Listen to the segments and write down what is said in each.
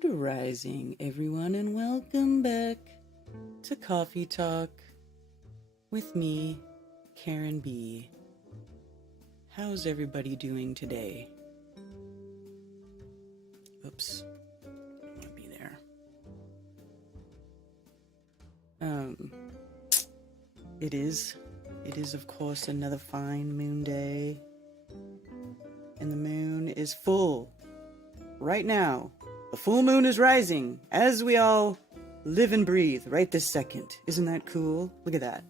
Good rising, everyone, and welcome back to Coffee Talk with me, Karen B. How's everybody doing today? Oops, I'll be there. It is of course another fine moon day, and the moon is full right now. The full moon is rising as we all live and breathe right this second. Isn't that cool? Look at that.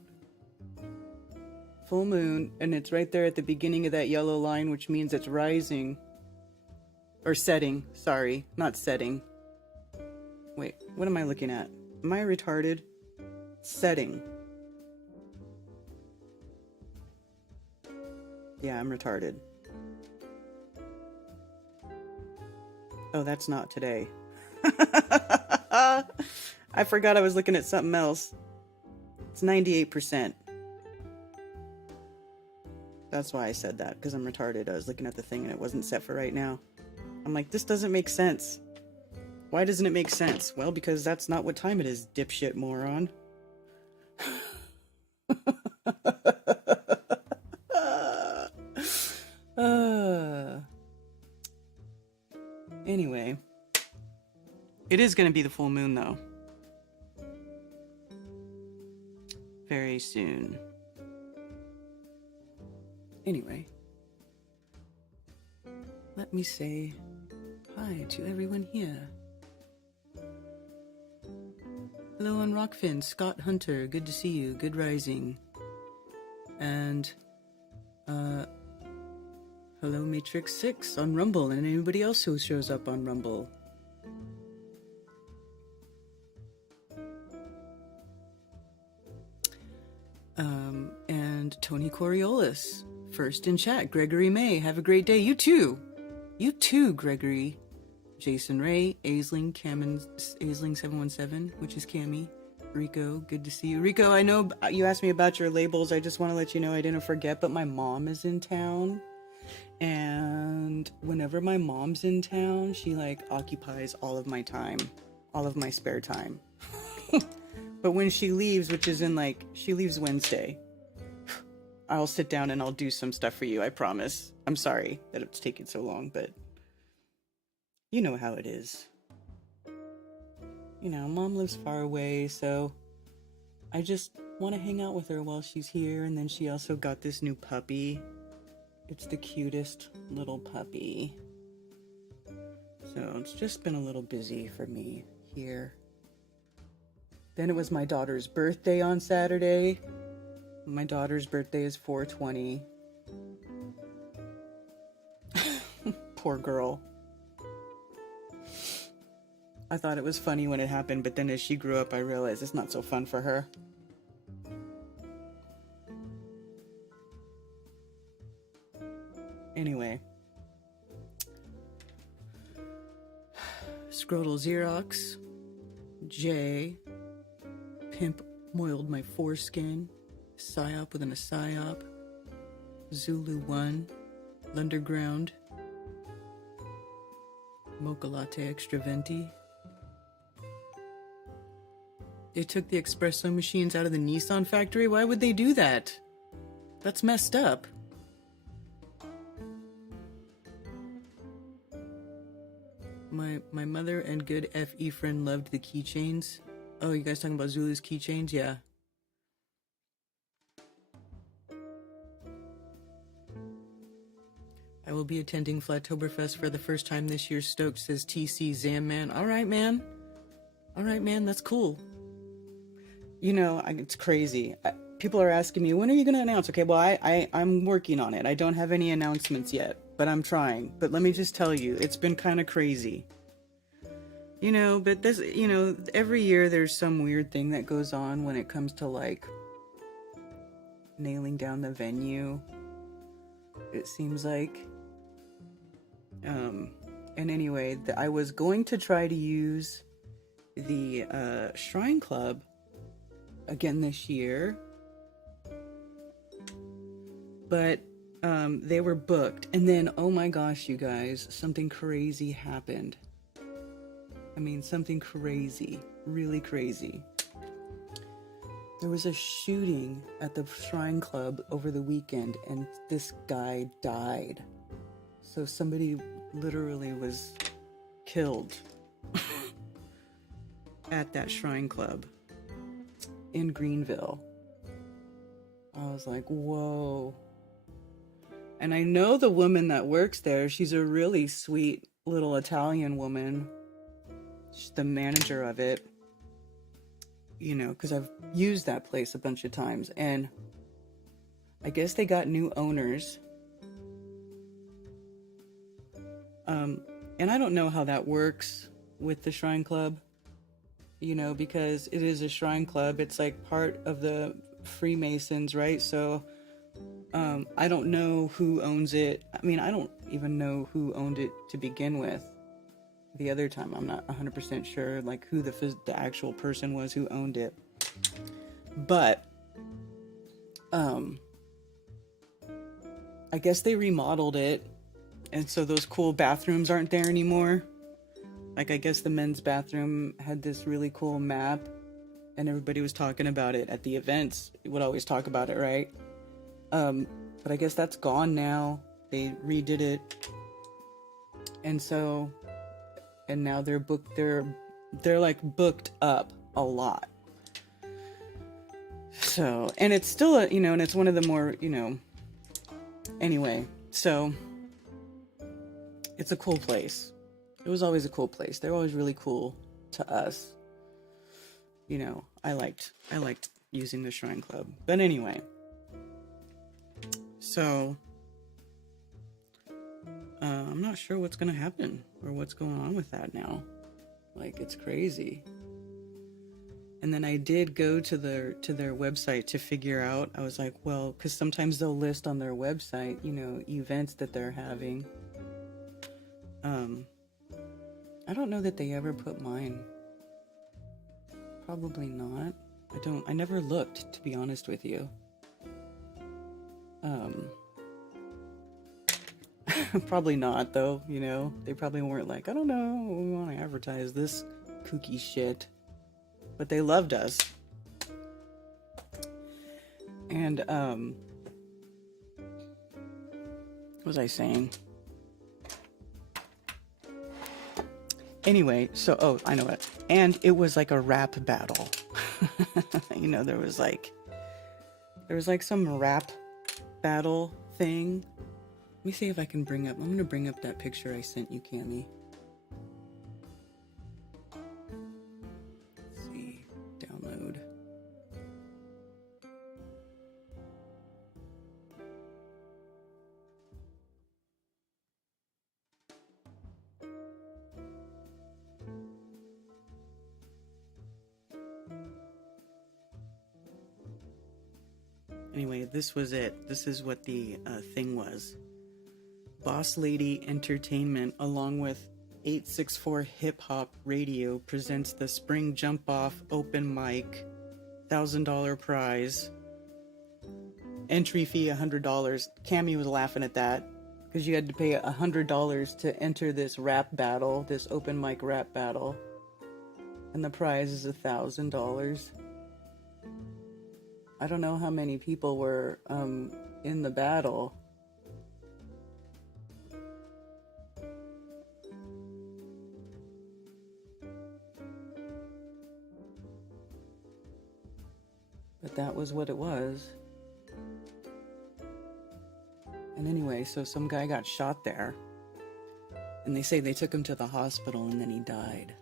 Full moon, and it's right there at the beginning of that yellow line, which means it's rising. Or setting. Sorry, not setting. Wait, what am I looking at? Am I retarded? Setting. Yeah, I'm retarded. Oh, that's not today. I forgot I was looking at something else. It's 98%. That's why I said that, because I'm retarded. I was looking at the thing and it wasn't set for right now. I'm like, this doesn't make sense. Why doesn't it make sense? Well, because that's not what time it is, dipshit moron. Anyway, it is going to be the full moon, though. Very soon. Anyway, let me say hi to everyone here. Hello on Rockfin, Scott Hunter, good to see you, good rising. And, hello Matrix 6 on Rumble, and anybody else who shows up on Rumble. And Tony Coriolis, first in chat. Gregory May, have a great day. You too. You too, Gregory. Jason Ray, Aisling, Aisling 717, which is Cammy. Rico, good to see you. Rico, I know you asked me about your labels. I just want to let you know I didn't forget, but my mom is in town. And whenever my mom's in town, she occupies all of my time, all of my spare time. But when she leaves, which is she leaves Wednesday, I'll sit down and I'll do some stuff for you, I promise. I'm sorry that it's taken so long, but you know how it is. You know, Mom lives far away, so I just want to hang out with her while she's here. And then she also got this new puppy. It's the cutest little puppy. So it's just been a little busy for me here. Then it was my daughter's birthday on Saturday. My daughter's birthday is 4/20. Poor girl. I thought it was funny when it happened, but then as she grew up, I realized it's not so fun for her. Anyway. Scrotal Xerox. J. Pimp moiled my foreskin. Psyop within a psyop. Zulu 1. Lunderground. Mocha Latte Extra Venti. They took the espresso machines out of the Nissan factory? Why would they do that? That's messed up. My mother and good F.E. friend loved the keychains. Oh, you guys talking about Zulu's keychains? Yeah. I will be attending Flattoberfest for the first time this year. Stoked, says TC Zamman. All right, man. All right, man. That's cool. You know, it's crazy. People are asking me, when are you going to announce? Okay, well, I'm working on it. I don't have any announcements yet, but I'm trying. But let me just tell you, it's been kind of crazy. You know, but this, you know, every year there's some weird thing that goes on when it comes to, nailing down the venue. It seems like. And anyway, I was going to try to use the Shrine Club again this year, but they were booked. And then, oh my gosh, you guys, something crazy happened. I mean, something crazy, really crazy. There was a shooting at the Shrine Club over the weekend, and this guy died. So somebody literally was killed at that Shrine Club in Greenville. I was like, whoa. And I know the woman that works there. She's a really sweet little Italian woman. She's the manager of it. You know, because I've used that place a bunch of times. And I guess they got new owners. And I don't know how that works with the Shrine Club. You know, because it is a Shrine Club. It's like part of the Freemasons, right? So I don't know who owns it. I mean, I don't even know who owned it to begin with. The other time, I'm not 100% sure, like, who the actual person was who owned it. But I guess they remodeled it, and so those cool bathrooms aren't there anymore. Like, I guess the men's bathroom had this really cool map, and everybody was talking about it at the events. We would always talk about it, right? But I guess that's gone now. They redid it. And so, and now they're booked, they're like booked up a lot. So, and it's still a, you know, and it's one of the more, you know, anyway, so it's a cool place. It was always a cool place. They're always really cool to us. You know, I liked using the Shrine Club. But anyway, so I'm not sure what's going to happen or what's going on with that now. Like, it's crazy. And then I did go to their website to figure out. I was like, well, because sometimes they'll list on their website, you know, events that they're having. I don't know that they ever put mine. Probably not. I never looked, to be honest with you. Probably not, though, you know. They probably weren't like, I don't know, we want to advertise this kooky shit. But they loved us. And, what was I saying? Anyway, so, oh, I know it. And it was like a rap battle. You know, there was like some rap battle thing. Let me see if I can I'm going to bring up that picture I sent you, Cami. Let's see, download. Anyway, this was it. This is what the thing was. Boss Lady Entertainment, along with 864 Hip Hop Radio, presents the Spring Jump Off Open Mic, $1,000 prize. Entry fee $100. Cammy was laughing at that because you had to pay $100 to enter this rap battle, this open mic rap battle, and the prize is $1,000. I don't know how many people were in the battle. But that was what it was. And anyway, so some guy got shot there. And they say they took him to the hospital and then he died.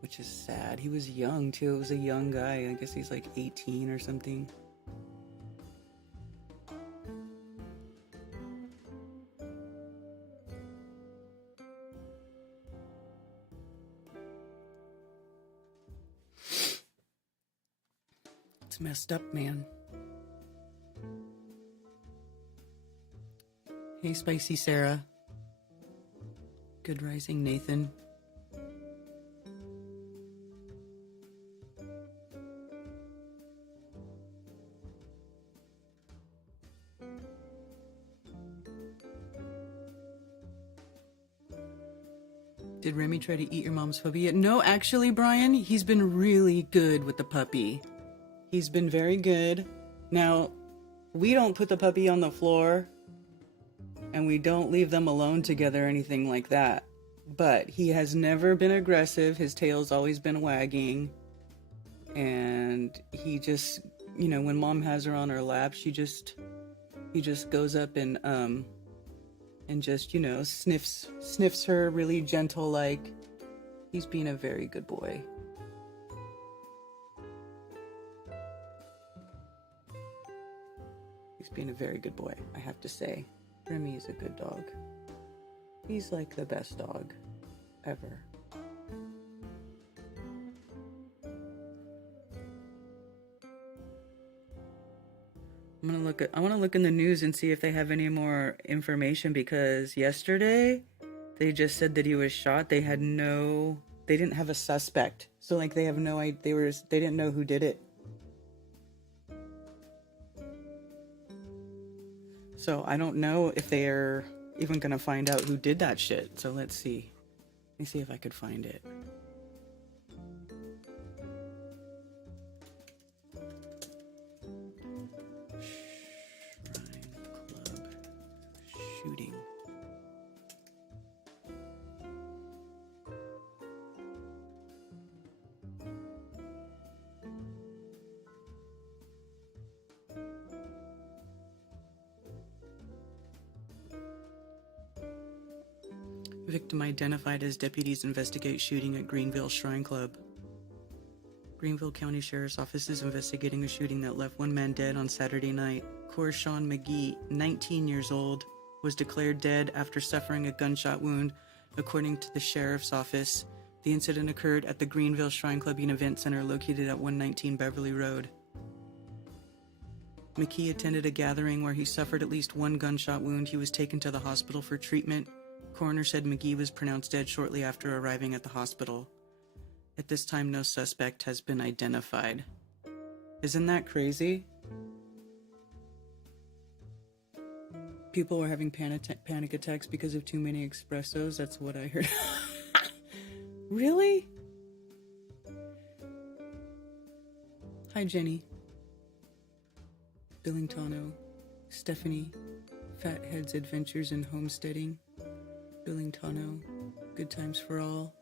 Which is sad. He was young too. It was a young guy. I guess he's like 18 or something. It's messed up, man. Hey, Spicy Sarah. Good rising, Nathan. Did Remy try to eat your mom's puppy yet? No, actually, Brian, he's been really good with the puppy. He's been very good. Now, we don't put the puppy on the floor, and we don't leave them alone together or anything like that. But he has never been aggressive. His tail's always been wagging. And he just, you know, when mom has her on her lap, he just goes up and just, you know, sniffs her really gentle, like. He's being a very good boy. He's being a very good boy, I have to say. Remy is a good dog. He's like the best dog ever. I want to look in the news and see if they have any more information, because yesterday they just said that he was shot. They didn't have a suspect. So like they have no idea, they didn't know who did it. So I don't know if they're even gonna find out who did that shit. So let's see. Let me see if I could find it. Shooting. Victim identified as deputies investigate shooting at Greenville Shrine Club. Greenville County Sheriff's Office is investigating a shooting that left one man dead on Saturday night. Corshawn McGee, 19 years old, was declared dead after suffering a gunshot wound, according to the Sheriff's Office. The incident occurred at the Greenville Shrine Club and Event Center located at 119 Beverly Road. McKee attended a gathering where he suffered at least one gunshot wound. He was taken to the hospital for treatment. Coroner said McGee was pronounced dead shortly after arriving at the hospital. At this time, no suspect has been identified. Isn't that crazy? People were having panic attacks because of too many espressos. That's what I heard. Really? Hi, Jenny. Billingtano. Stephanie. Fathead's Adventures in Homesteading. Billingtano. Good Times for All.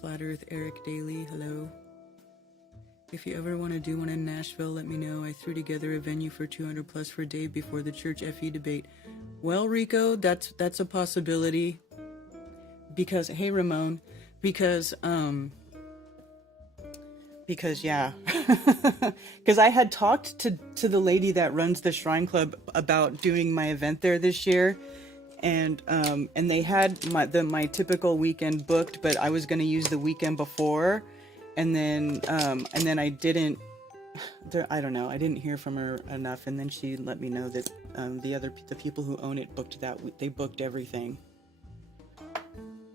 Flat Earth Eric Daly. Hello. If you ever want to do one in Nashville, let me know. I threw together a venue for 200 plus for Dave before the church FE debate. Well, Rico, that's a possibility. Because, hey, Ramon, because yeah, because I had talked to the lady that runs the Shrine Club about doing my event there this year, and they had my typical weekend booked, but I was going to use the weekend before, and then I didn't. I don't know. I didn't hear from her enough, and then she let me know that the people who own it booked they booked everything.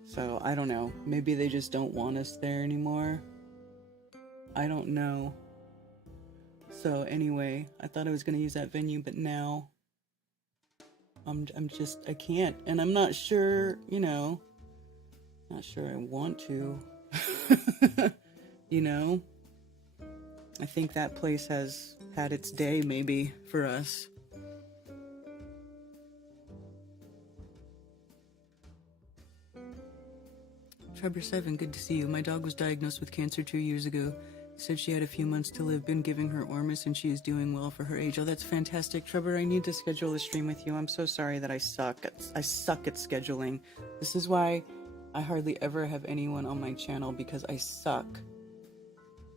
So I don't know. Maybe they just don't want us there anymore. I don't know. So anyway, I thought I was going to use that venue, but now I can't, and I'm not sure, not sure I want to. I think that place has had its day maybe for us. Trevor 7, good to see you. My dog was diagnosed with cancer 2 years ago. Said she had a few months to live. Been giving her Ormus and she is doing well for her age. Oh, that's fantastic. Trevor, I need to schedule a stream with you. I'm so sorry that I suck at scheduling. This is why I hardly ever have anyone on my channel, because I suck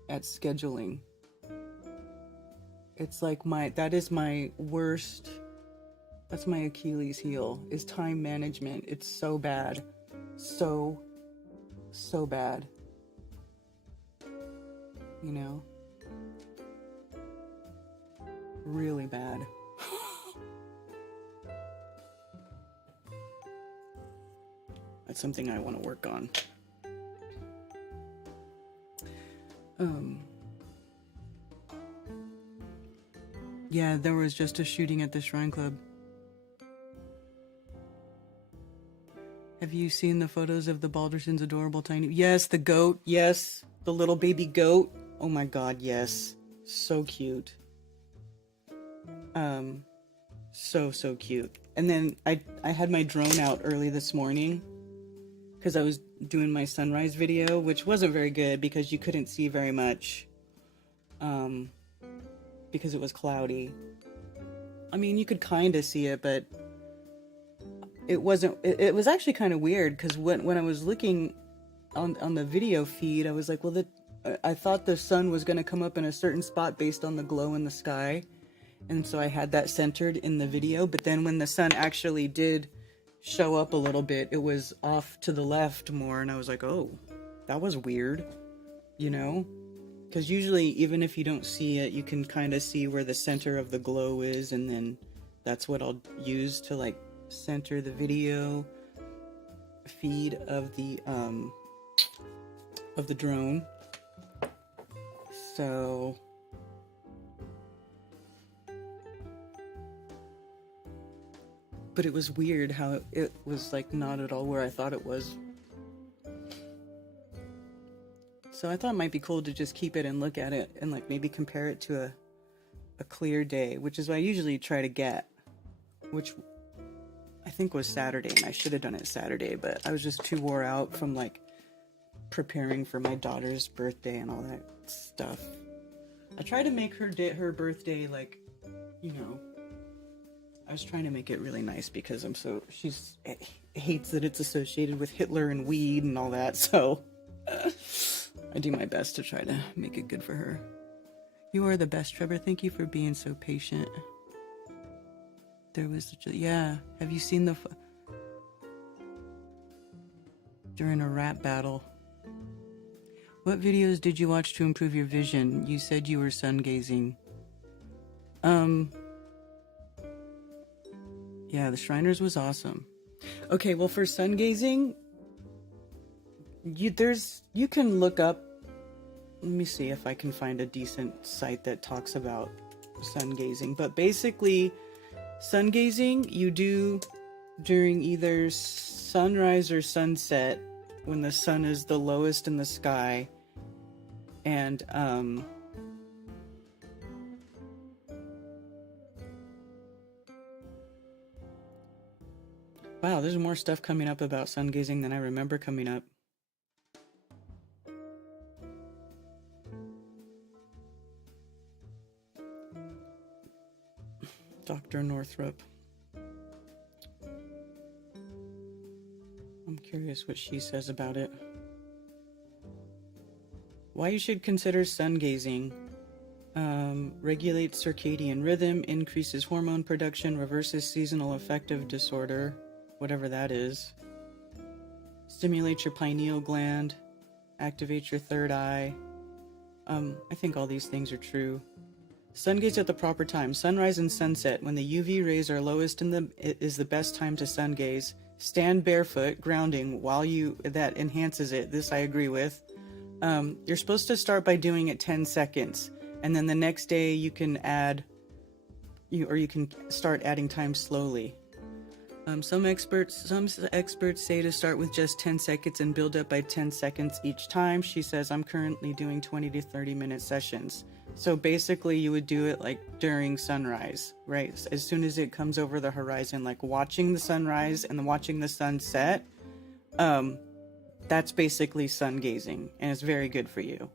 at scheduling. It's like that is my worst, that's my Achilles heel, is time management. It's so bad. So bad. Really bad. That's something I want to work on. Yeah, there was just a shooting at the Shrine Club. Have Have you seen the photos of the Balderson's adorable tiny... Yes, the goat. Yes, the little baby goat. Oh my god, yes. So cute. So cute. And then I had my drone out early this morning because I was doing my sunrise video, which wasn't very good because you couldn't see very much because it was cloudy. I mean, you could kind of see it, but it wasn't... It was actually kind of weird because when I was looking on the video feed, I was like, well, I thought the sun was going to come up in a certain spot based on the glow in the sky. And so I had that centered in the video, but then when the sun actually did show up a little bit, it was off to the left more, and I was like, oh, that was weird, you know? Because usually, even if you don't see it, you can kind of see where the center of the glow is, and then that's what I'll use to, like, center the video feed of the drone. So... But it was weird how it was, like, not at all where I thought it was. So I thought it might be cool to just keep it and look at it and, like, maybe compare it to a clear day, which is what I usually try to get, which I think was Saturday, and I should have done it Saturday, but I was just too wore out from, like, preparing for my daughter's birthday and all that stuff. I tried to make her birthday, like, you know... I was trying to make it really nice because she hates that it's associated with Hitler and weed and all that, so I do my best to try to make it good for her. You are the best, Trevor. Thank you for being so patient. There was, yeah, have you seen during a rap battle? What videos did you watch to improve your vision? You said you were sun gazing. Yeah, the Shriners was awesome. Okay, well, for sun gazing, you can look up. Let me see if I can find a decent site that talks about sun gazing. But basically, sun gazing you do during either sunrise or sunset when the sun is the lowest in the sky, and wow, there's more stuff coming up about sun gazing than I remember coming up. Dr. Northrup. I'm curious what she says about it. Why you should consider sun gazing. Regulates circadian rhythm, increases hormone production, reverses seasonal affective disorder. Whatever that is. Stimulates your pineal gland, activates your third eye. I think all these things are true. Sun gaze at the proper time. Sunrise and sunset. When the UV rays are lowest is the best time to sun gaze. Stand barefoot, grounding, that enhances it. This I agree with. You're supposed to start by doing it 10 seconds. And then the next day you can you can start adding time slowly. Some experts say to start with just 10 seconds and build up by 10 seconds each time. She says, I'm currently doing 20 to 30 minute sessions. So basically you would do it like during sunrise, right? As soon as it comes over the horizon, like watching the sunrise and then watching the sunset. That's basically sun gazing, and it's very good for you.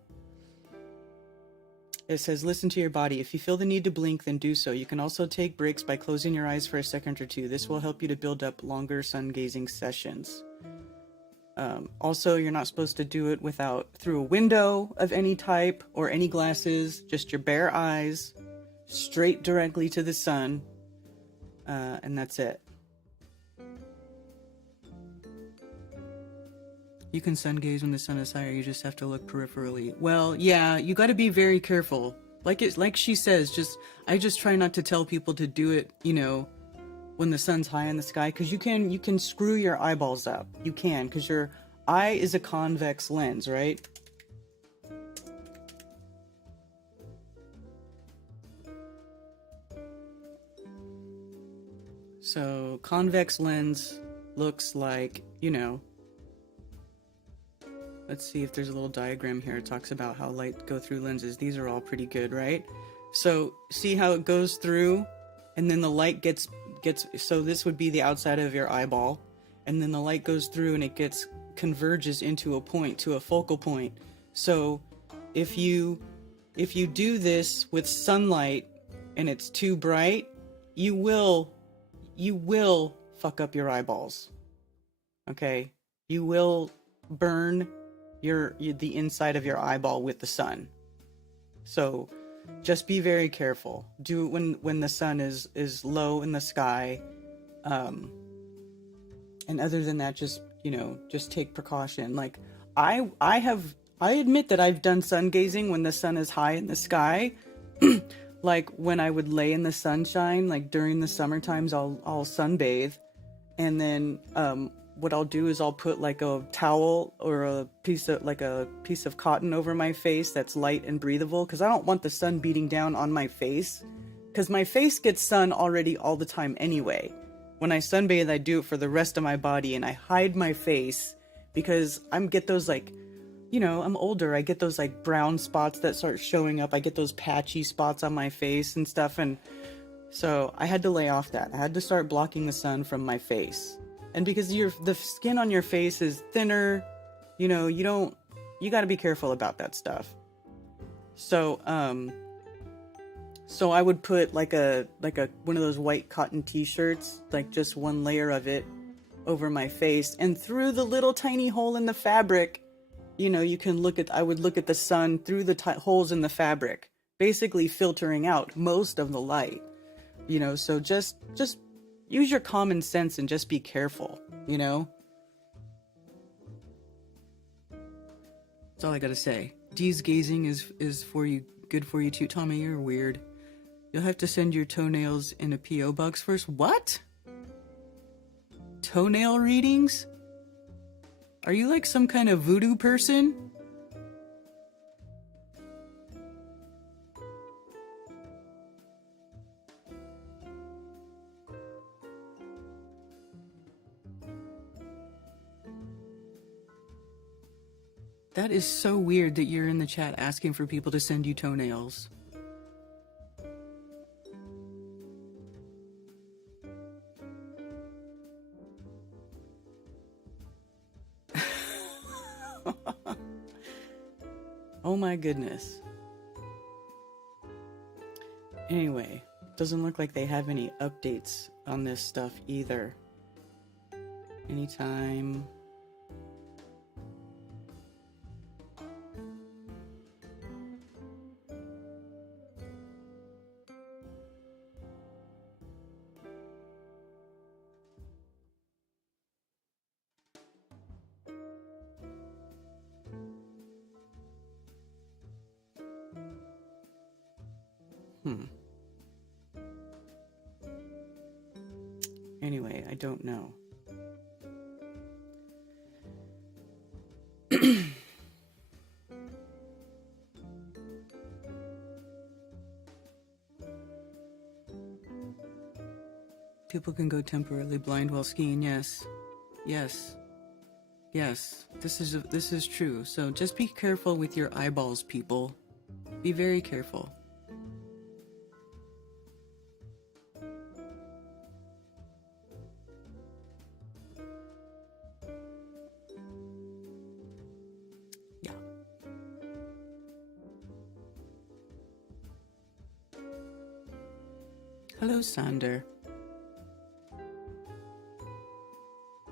It says, listen to your body. If you feel the need to blink, then do so. You can also take breaks by closing your eyes for a second or two. This will help you to build up longer sun gazing sessions. Also, you're not supposed to do it through a window of any type or any glasses, just your bare eyes, straight directly to the sun, and that's it. You can sun gaze when the sun is higher, you just have to look peripherally. Well, yeah, you got to be very careful. Like she says, I just try not to tell people to do it, when the sun's high in the sky, because you can screw your eyeballs up. You can, because your eye is a convex lens, right? So convex lens looks like you know, let's see if there's a little diagram here. It talks about how light go through lenses. These are all pretty good, right? So see how it goes through, and then the light gets, so this would be the outside of your eyeball, and then the light goes through and it converges into a point, to a focal point. So if you do this with sunlight and it's too bright, you will fuck up your eyeballs. Okay? You will burn the inside of your eyeball with the sun. So just be very careful. Do it when the sun is low in the sky. And other than that, just, you know, just take precaution. Like I admit that I've done sun gazing when the sun is high in the sky. Like when I would lay in the sunshine, like during the summer times, I'll sunbathe, and then what I'll do is I'll put like a towel or a piece of cotton over my face that's light and breathable, because I don't want the sun beating down on my face, because my face gets sun already all the time anyway. When I sunbathe, I do it for the rest of my body, and I hide my face because get those, like, you know, I'm older. I get those like brown spots that start showing up. I get those patchy spots on my face and stuff. And so I had to lay off that. I had to start blocking the sun from my face. And because the skin on your face is thinner, you know, you got to be careful about that stuff. So, so I would put like one of those white cotton t-shirts, like just one layer of it over my face, and through the little tiny hole in the fabric, you know, I would look at the sun through the holes in the fabric, basically filtering out most of the light, you know. So just use your common sense and just be careful, you know. That's all I gotta say. D's gazing is for you, good for you too. Tommy, you're weird. You'll have to send your toenails in a P.O. box first. What? Toenail readings? Are you like some kind of voodoo person? That is so weird that you're in the chat asking for people to send you toenails. Oh my goodness. Anyway, doesn't look like they have any updates on this stuff either. Anytime. Anyway, I don't know. People can go temporarily blind while skiing. Yes. Yes. Yes. This is true. So just be careful with your eyeballs, people. Be very careful. Yeah. Hello, Sander.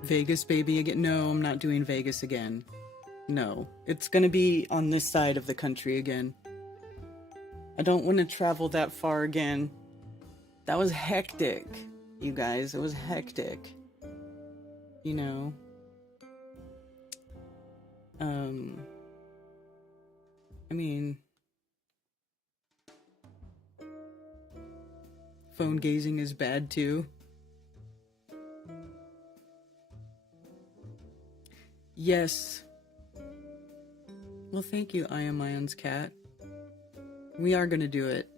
Vegas, baby, again? No, I'm not doing Vegas again. No, it's gonna be on this side of the country again. I don't want to travel that far again. That was hectic, you guys. It was hectic. You know. I mean, phone gazing is bad too. Yes. Well, thank you, I Am Ion's cat. We are gonna do it.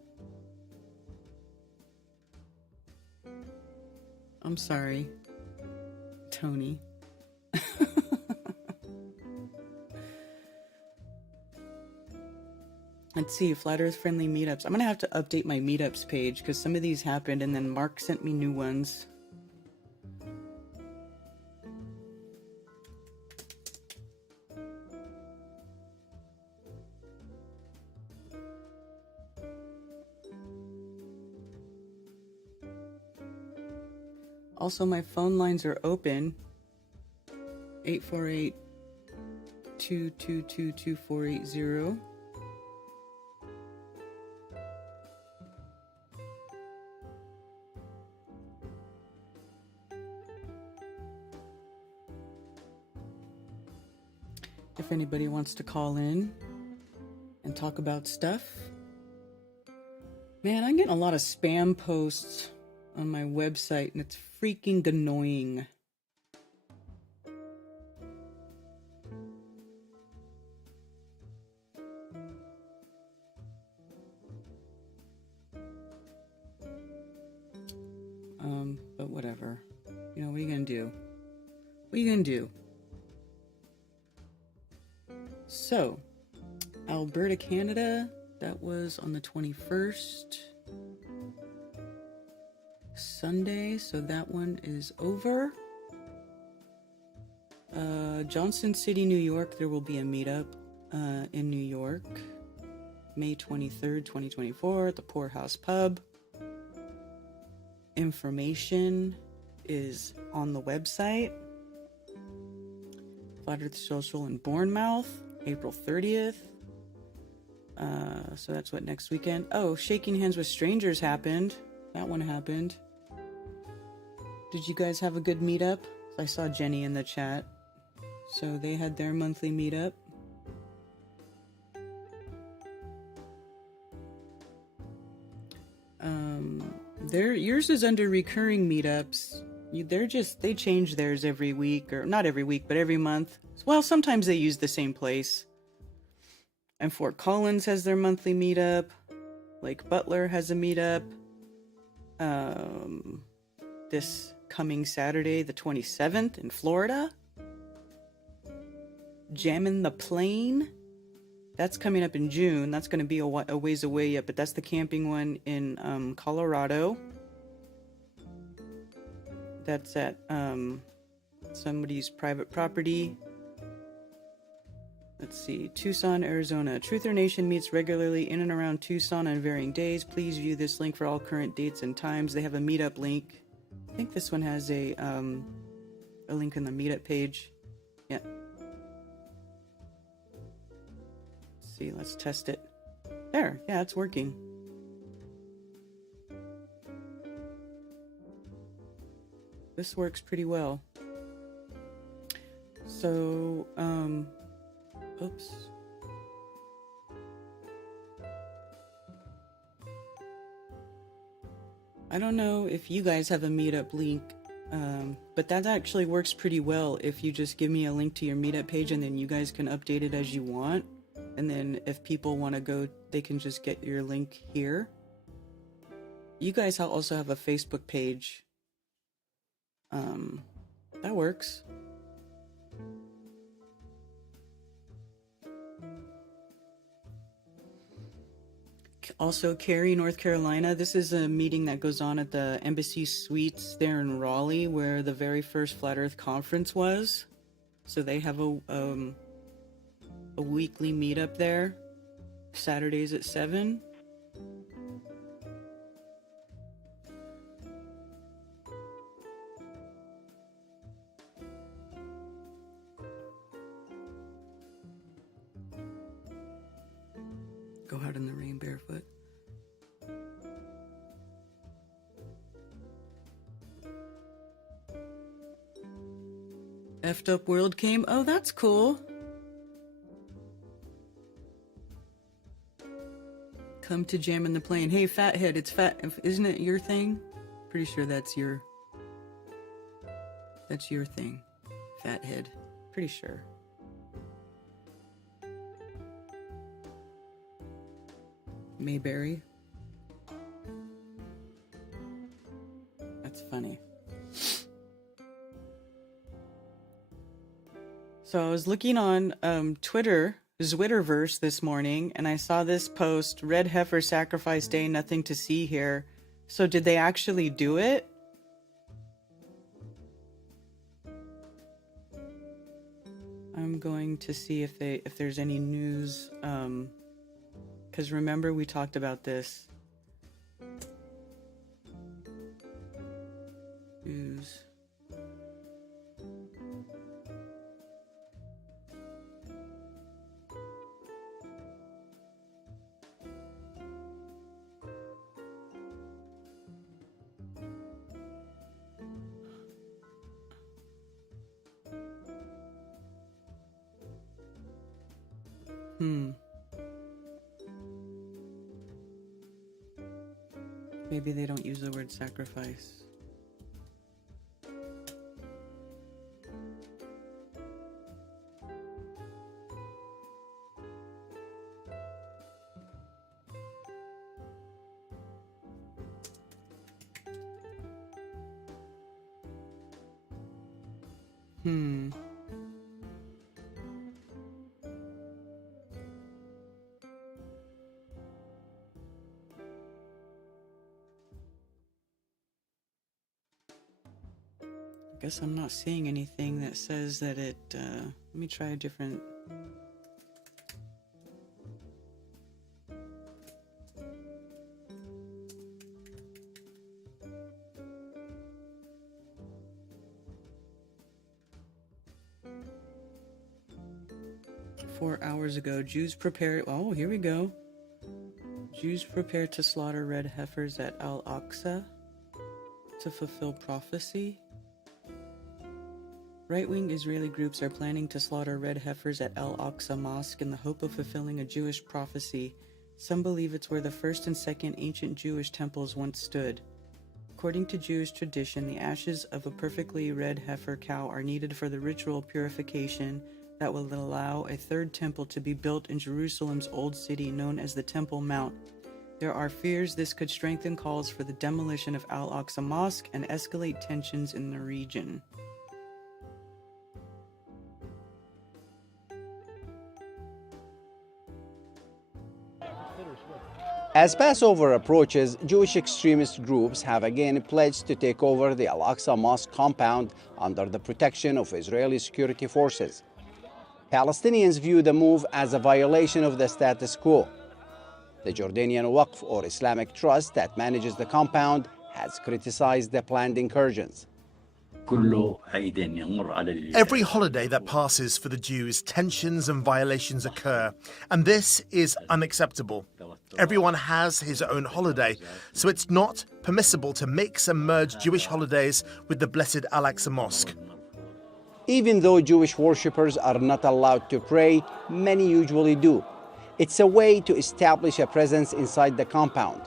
I'm sorry, Tony. Let's see, flat earth friendly meetups. I'm gonna have to update my meetups page because some of these happened and then Mark sent me new ones. Also, my phone lines are open. 848-222-2480. If anybody wants to call in and talk about stuff. Man, I'm getting a lot of spam posts on my website and it's freaking annoying. But whatever. You know, what are you gonna do? What are you gonna do? So, Alberta, Canada, that was on the 21st. Sunday, so that one is over. Johnson City, New York, there will be a meetup in New York, May 23rd, 2024 at the Poorhouse Pub. Information is on the website. Flat Earth Social in Bournemouth, April 30th. So that's what, next weekend? Oh, Shaking Hands with Strangers happened. That one happened. Did you guys have a good meetup? I saw Jenny in the chat. So they had their monthly meetup. Yours is under recurring meetups. They change theirs every week, or not every week, but every month. Well, sometimes they use the same place. And Fort Collins has their monthly meetup. Lake Butler has a meetup. This coming Saturday, the 27th, in Florida. Jammin' the Plain. That's coming up in June. That's going to be a ways away yet, but that's the camping one in Colorado. That's at somebody's private property. Let's see, Tucson, Arizona. Truther Nation meets regularly in and around Tucson on varying days. Please view this link for all current dates and times. They have a meetup link. I think this one has a link in the meetup page. Yeah. Let's see, let's test it. There, yeah, it's working. This works pretty well. So, oops. I don't know if you guys have a meetup link, but that actually works pretty well if you just give me a link to your meetup page and then you guys can update it as you want. And then if people want to go, they can just get your link here. You guys also have a Facebook page. That works. Also, Cary, North Carolina. This is a meeting that goes on at the Embassy Suites there in Raleigh, where the very first Flat Earth conference was. So they have a weekly meetup there, Saturdays at 7. Go out in the rain barefoot. Effed Up World came. Oh, that's cool. Come to Jammin' the Plane. Hey, Fathead, it's fat. Isn't it your thing? Pretty sure that's your thing. Fathead. Pretty sure. Mayberry. That's funny. So I was looking on Twitter Zwitterverse this morning, and I saw this post, Red Heifer Sacrifice Day, nothing to see here. So did they actually do it? I'm going to see if there's any news, because remember we talked about this. News. Maybe they don't use the word sacrifice. I guess I'm not seeing anything that says that it, let me try a different. Hours ago, Jews prepare. Oh, here we go. Jews prepare to slaughter red heifers at Al-Aqsa to fulfill prophecy. Right-wing Israeli groups are planning to slaughter red heifers at Al-Aqsa Mosque in the hope of fulfilling a Jewish prophecy. Some believe it's where the first and second ancient Jewish temples once stood. According to Jewish tradition, the ashes of a perfectly red heifer cow are needed for the ritual purification that will allow a third temple to be built in Jerusalem's old city known as the Temple Mount. There are fears this could strengthen calls for the demolition of Al-Aqsa Mosque and escalate tensions in the region. As Passover approaches, Jewish extremist groups have again pledged to take over the Al-Aqsa Mosque compound under the protection of Israeli security forces. Palestinians view the move as a violation of the status quo. The Jordanian Waqf, or Islamic Trust, that manages the compound, has criticized the planned incursions. Every holiday that passes for the Jews, tensions and violations occur, and this is unacceptable. Everyone has his own holiday, so it's not permissible to mix and merge Jewish holidays with the blessed Al-Aqsa Mosque. Even though Jewish worshippers are not allowed to pray, many usually do. It's a way to establish a presence inside the compound.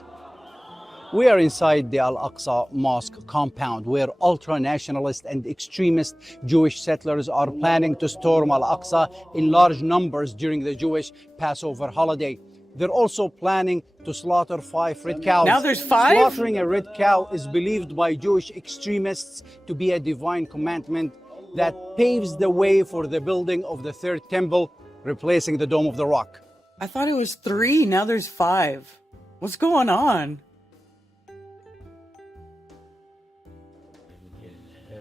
We are inside the Al-Aqsa Mosque compound, where ultra-nationalist and extremist Jewish settlers are planning to storm Al-Aqsa in large numbers during the Jewish Passover holiday. They're also planning to slaughter 5 red cows. Now there's 5? Slaughtering a red cow is believed by Jewish extremists to be a divine commandment that paves the way for the building of the third temple, replacing the Dome of the Rock. I thought it was 3, now there's 5. What's going on?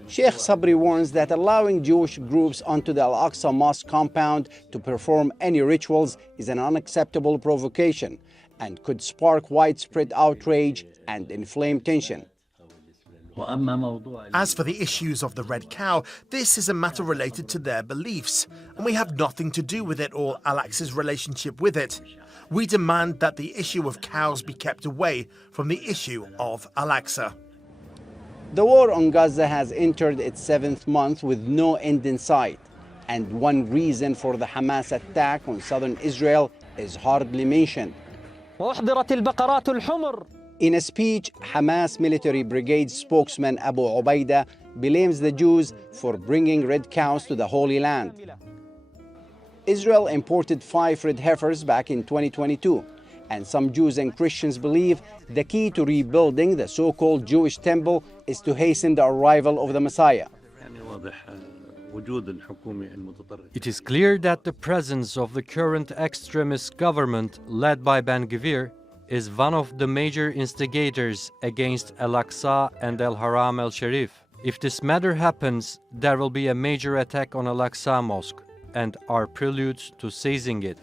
Sheikh Sabri warns that allowing Jewish groups onto the Al-Aqsa Mosque compound to perform any rituals is an unacceptable provocation and could spark widespread outrage and inflame tension. As for the issues of the red cow, this is a matter related to their beliefs, and we have nothing to do with it or Al-Aqsa's relationship with it. We demand that the issue of cows be kept away from the issue of Al-Aqsa. The war on Gaza has entered its 7th month with no end in sight, and one reason for the Hamas attack on southern Israel is hardly mentioned. In a speech, Hamas military brigade spokesman Abu Ubaida blames the Jews for bringing red cows to the Holy Land. Israel imported 5 red heifers back in 2022, and some Jews and Christians believe the key to rebuilding the so-called Jewish temple is to hasten the arrival of the Messiah. It is clear that the presence of the current extremist government led by Ben-Gvir is one of the major instigators against Al-Aqsa and Al-Haram al-Sharif. If this matter happens, there will be a major attack on Al-Aqsa Mosque and are preludes to seizing it.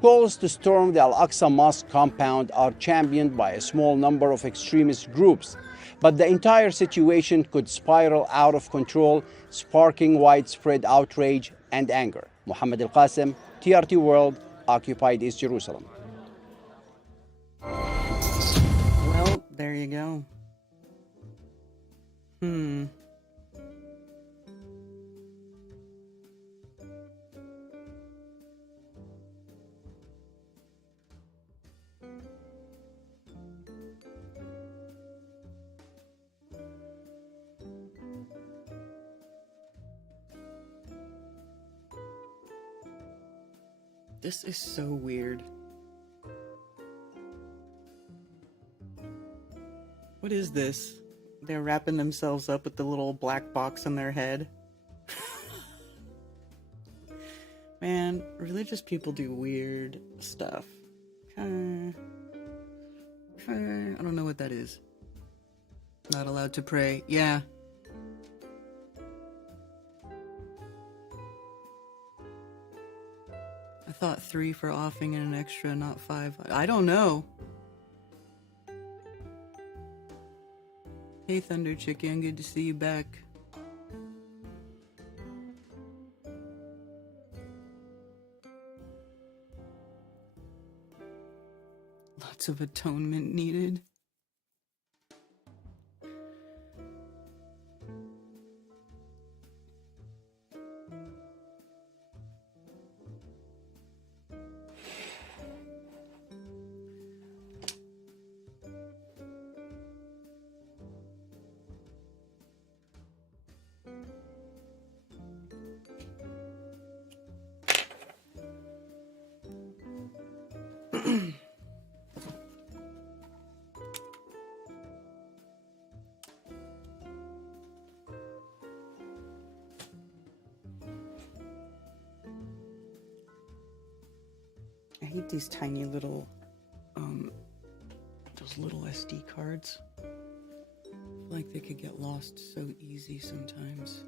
Calls to storm the Al-Aqsa Mosque compound are championed by a small number of extremist groups, but the entire situation could spiral out of control, sparking widespread outrage and anger. Mohammed Al-Qasim, TRT World, Occupied East Jerusalem. Well, there you go. This is so weird. What is this? They're wrapping themselves up with the little black box on their head. Man, religious people do weird stuff. I don't know what that is. Not allowed to pray. Yeah. I thought 3 for offing and an extra, not 5. I don't know. Hey, Thunder Chicken, good to see you back. Lots of atonement needed. I hate these tiny little, those little SD cards. I feel like they could get lost so easy sometimes.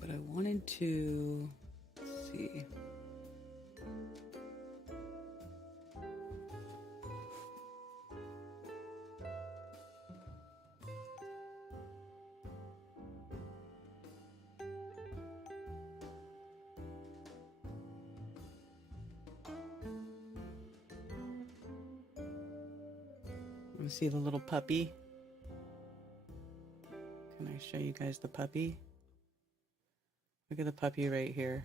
But I wanted to, let's see. Want to see the little puppy? Can I show you guys the puppy? Look at the puppy right here.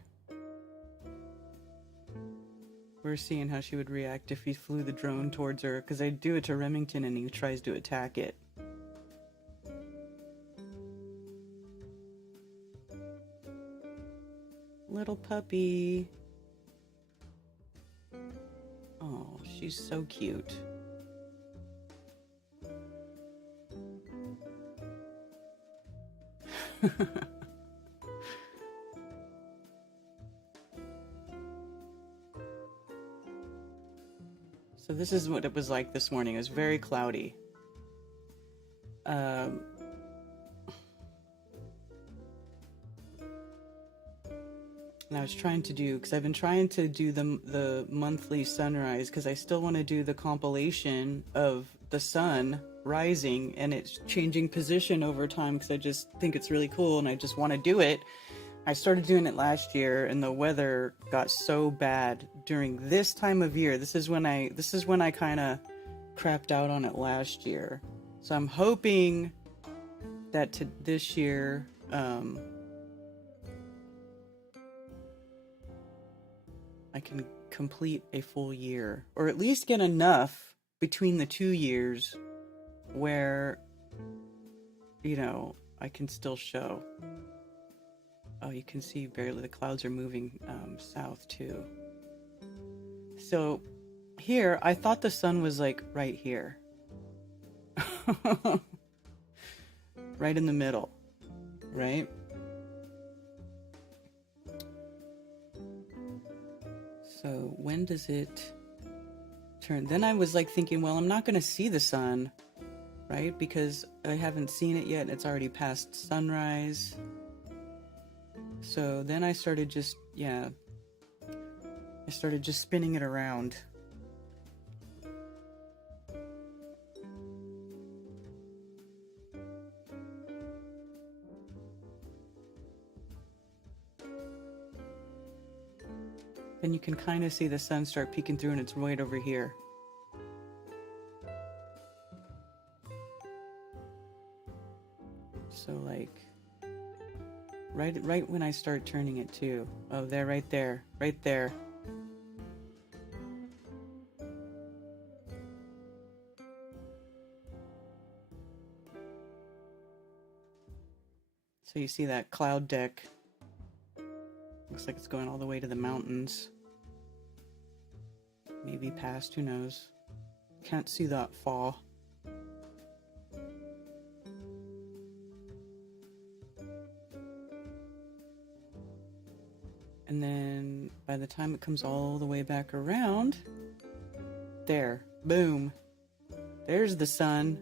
We're seeing how she would react if he flew the drone towards her, because I do it to Remington and he tries to attack it. Little puppy. Oh, she's so cute. So this is what it was like this morning. It was very cloudy. And I was trying to do, because I've been trying to do the monthly sunrise, because I still want to do the compilation of the sun rising and it's changing position over time, because I just think it's really cool and I just want to do it. I started doing it last year and the weather got so bad during this time of year. This is when I kind of crapped out on it last year. So I'm hoping that this year I can complete a full year, or at least get enough between the 2 years where, you know, I can still show. Oh, you can see barely, the clouds are moving south too. So here, I thought the sun was like right here. Right in the middle, right? So when does it turn? Then I was like thinking, well, I'm not going to see the sun, right? Because I haven't seen it yet and it's already past sunrise. So then I started just, I started just spinning it around. Then you can kind of see the sun start peeking through and it's right over here. So like, right when I start turning it too. Oh, there, right there, right there. So you see that cloud deck. Looks like it's going all the way to the mountains. Maybe past, who knows. Can't see that fall. And then by the time it comes all the way back around, there, boom. There's the sun.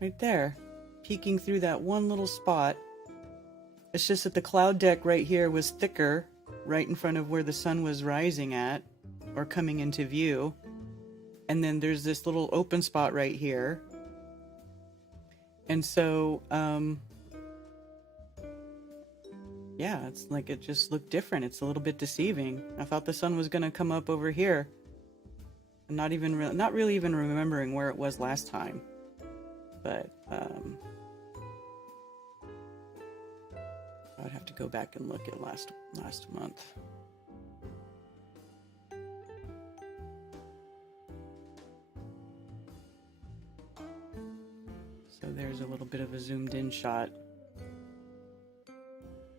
Right there, peeking through that one little spot. It's just that the cloud deck right here was thicker, right in front of where the sun was rising at, or coming into view. And then there's this little open spot right here. And so, yeah, it's like it just looked different. It's a little bit deceiving. I thought the sun was going to come up over here. I'm not really even remembering where it was last time. But, I would have to go back and look at last month. So there's a little bit of a zoomed in shot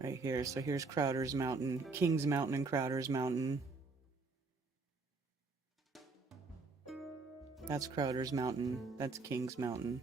right here. So here's Crowder's Mountain, King's Mountain and Crowder's Mountain. That's Crowder's Mountain, that's King's Mountain.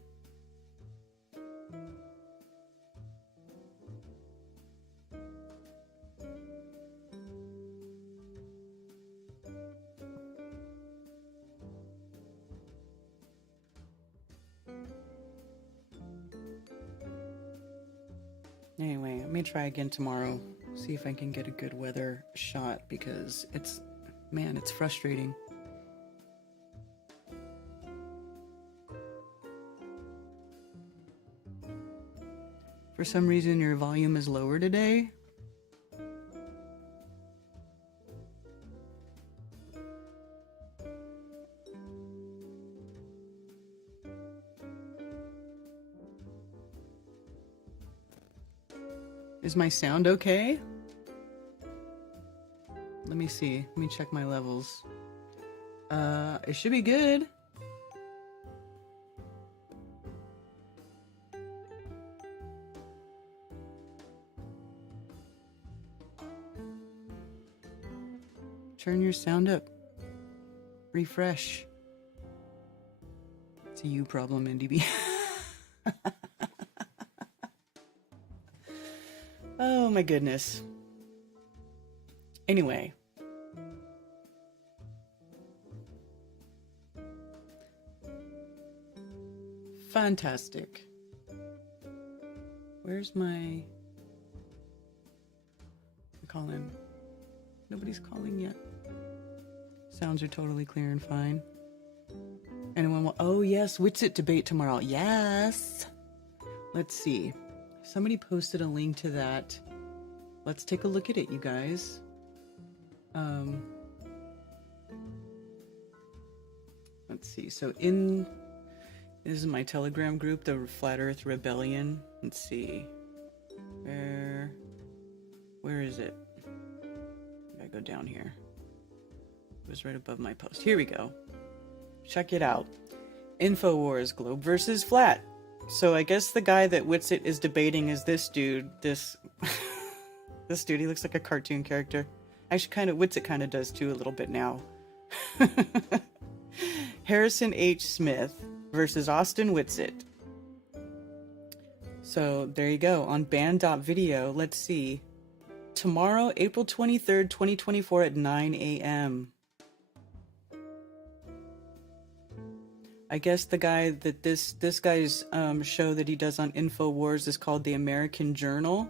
Anyway, let me try again tomorrow. See if I can get a good weather shot because it's frustrating. For some reason, your volume is lower today. Is my sound okay? Let me see. Let me check my levels. It should be good. Turn your sound up. Refresh. It's a you problem, NDB. Oh my goodness. Anyway. Fantastic. Where's my... call him. Nobody's calling yet. Sounds are totally clear and fine. Anyone want... Oh yes, Witsit debate tomorrow. Yes. Let's see. Somebody posted a link to that. Let's take a look at it, you guys. Let's see. So this is my Telegram group, the Flat Earth Rebellion. Let's see. Where is it? I gotta go down here. It was right above my post. Here we go. Check it out. InfoWars, Globe versus Flat. So I guess the guy that Witsit is debating is this dude. This dude, he looks like a cartoon character. Actually, Witsit kind of does too a little bit now. Harrison H. Smith versus Austin Witsit. So there you go. On band.video, let's see. tomorrow, April 23rd, 2024 at 9 a.m. I guess the guy that this guy's show that he does on InfoWars is called The American Journal.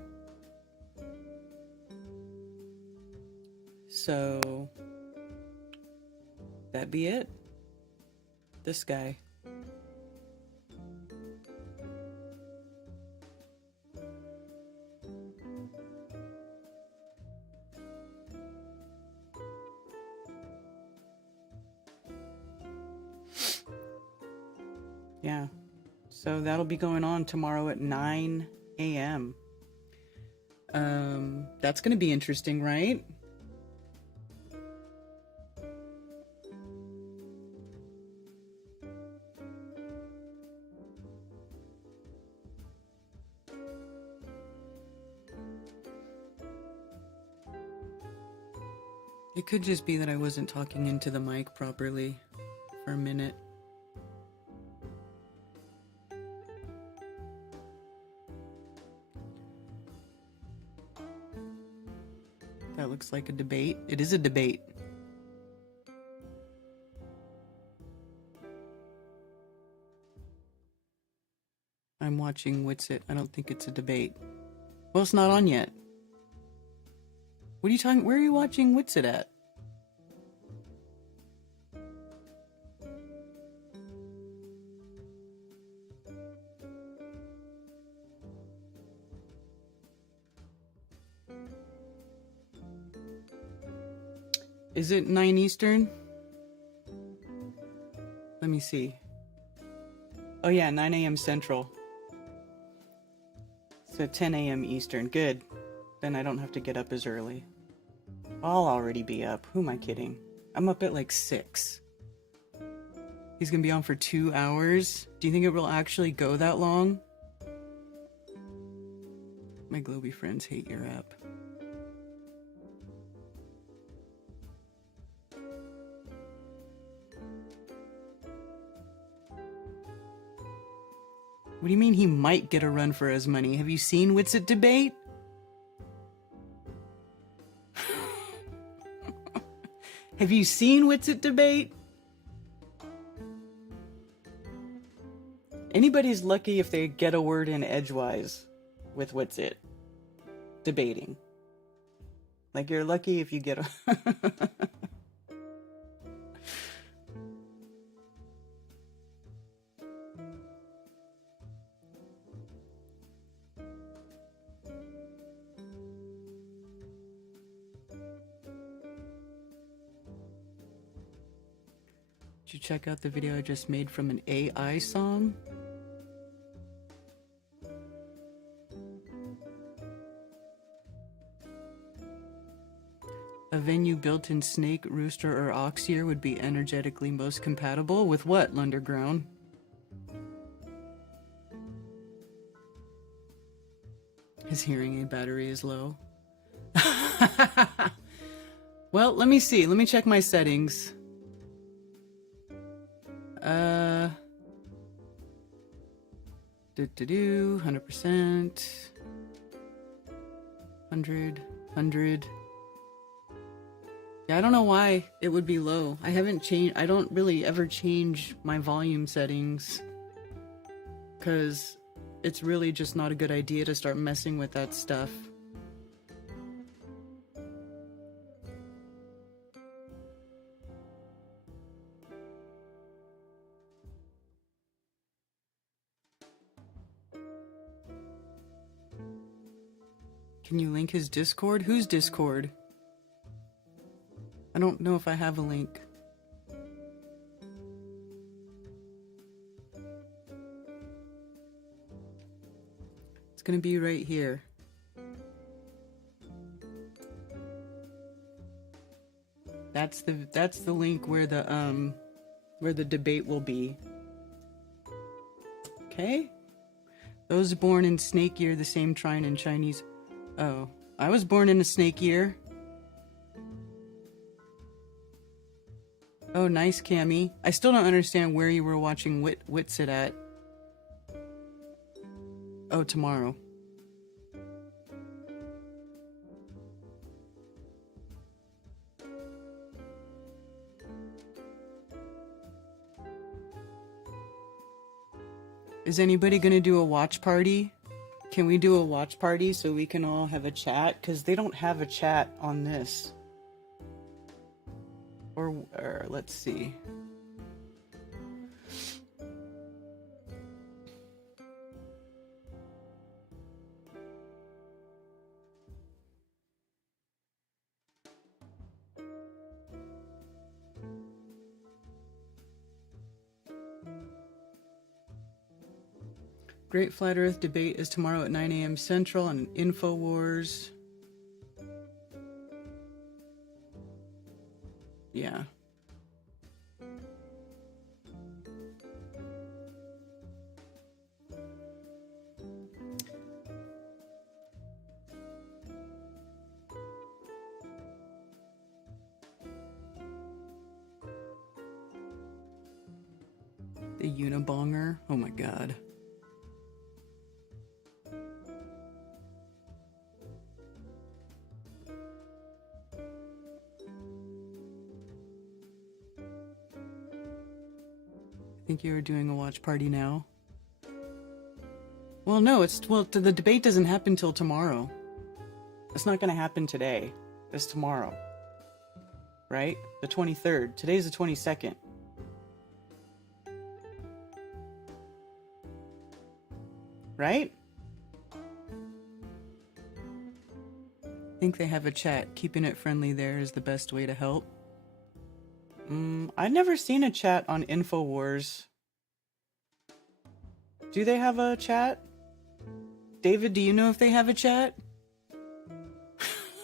So that'd be it. This guy. Yeah. So that'll be going on tomorrow at 9 a.m. That's going to be interesting, right? It could just be that I wasn't talking into the mic properly for a minute. That looks like a debate. It is a debate. I'm watching What's-It. I don't think it's a debate. Well, it's not on yet. What are you talking? Where are you watching What's-It at? Is it 9 Eastern? Let me see. Oh yeah, 9 a.m. Central. So 10 a.m. Eastern. Good. Then I don't have to get up as early. I'll already be up. Who am I kidding? I'm up at like 6. He's gonna be on for 2 hours. Do you think it will actually go that long? My Globy friends hate your app. What do you mean he might get a run for his money? Have you seen What's-It debate? Have you seen What's-It debate? Anybody's lucky if they get a word in edgewise with What's-It debating. Like, you're lucky if you get a... Did you check out the video I just made from an AI song? A venue built in snake, rooster, or ox ear would be energetically most compatible with what, Lunderground? His hearing aid battery is low. Well, let me see. Let me check my settings. 100%. 100. Yeah, I don't know why it would be low. I haven't changed. I don't really ever change my volume settings, because it's really just not a good idea to start messing with that stuff. Can you link his Discord? Whose Discord? I don't know if I have a link. It's gonna be right here. That's the link where the debate will be. Okay? Those born in snake year, the same trine in Chinese. Oh, I was born in a snake year. Oh, nice, Cammy. I still don't understand where you were watching What's-It at. Oh, tomorrow. Is anybody gonna do a watch party? Can we do a watch party so we can all have a chat? Because they don't have a chat on this. Or let's see. Great Flat Earth debate is tomorrow at 9 a.m. Central on InfoWars. Yeah. The Unibonger. Oh my god. Think you were doing a watch party now? Well, no, the debate doesn't happen till tomorrow. It's not going to happen today. It's tomorrow. Right? The 23rd. Today's the 22nd. Right? Think they have a chat. Keeping it friendly there is the best way to help. I've never seen a chat on InfoWars. Do they have a chat? David, do you know if they have a chat?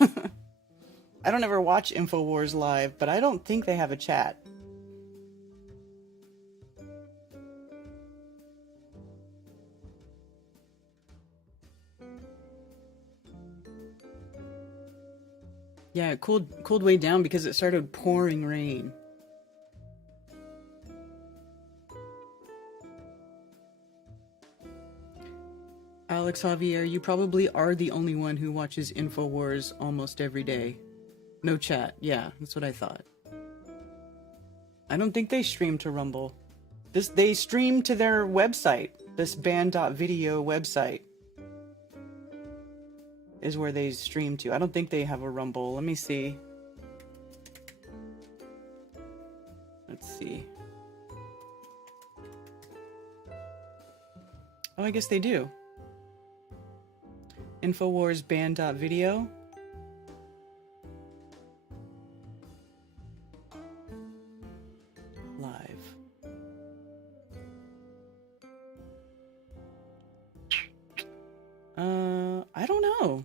I don't ever watch InfoWars live, but I don't think they have a chat. Yeah, it cooled way down because it started pouring rain. Alex Javier, you probably are the only one who watches InfoWars almost every day. No chat. Yeah, that's what I thought. I don't think they stream to Rumble. They stream to their website. This band.video website is where they stream to. I don't think they have a Rumble. Let me see. Let's see. Oh, I guess they do. InfoWars band.video. Live. I don't know.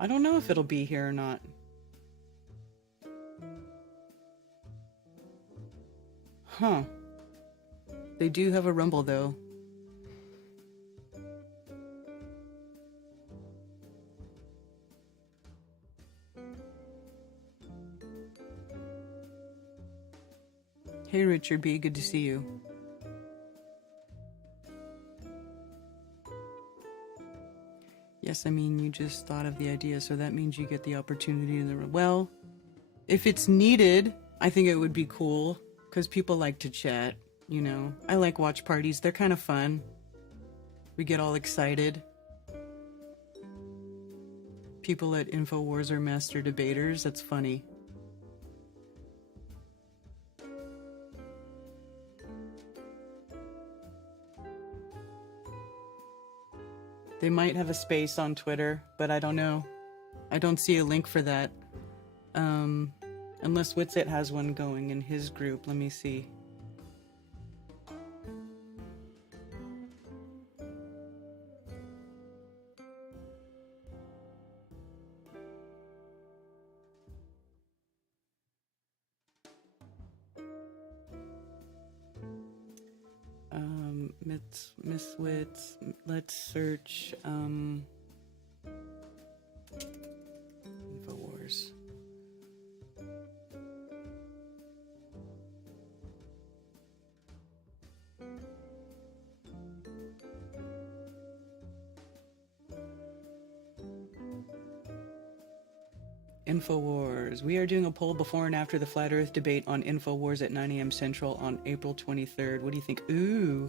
I don't know if it'll be here or not. Huh. They do have a Rumble though. Hey Richard B, good to see you. Yes, I mean, you just thought of the idea, so that means you get the opportunity to... Well, if it's needed, I think it would be cool, because people like to chat, you know. I like watch parties, they're kind of fun. We get all excited. People at InfoWars are master debaters, that's funny. They might have a space on Twitter, but I don't know. I don't see a link for that. Unless Witsit has one going in his group. Let me see. Miss Wits, let's search, InfoWars. InfoWars. We are doing a poll before and after the Flat Earth debate on InfoWars at 9 a.m. Central on April 23rd. What do you think? Ooh.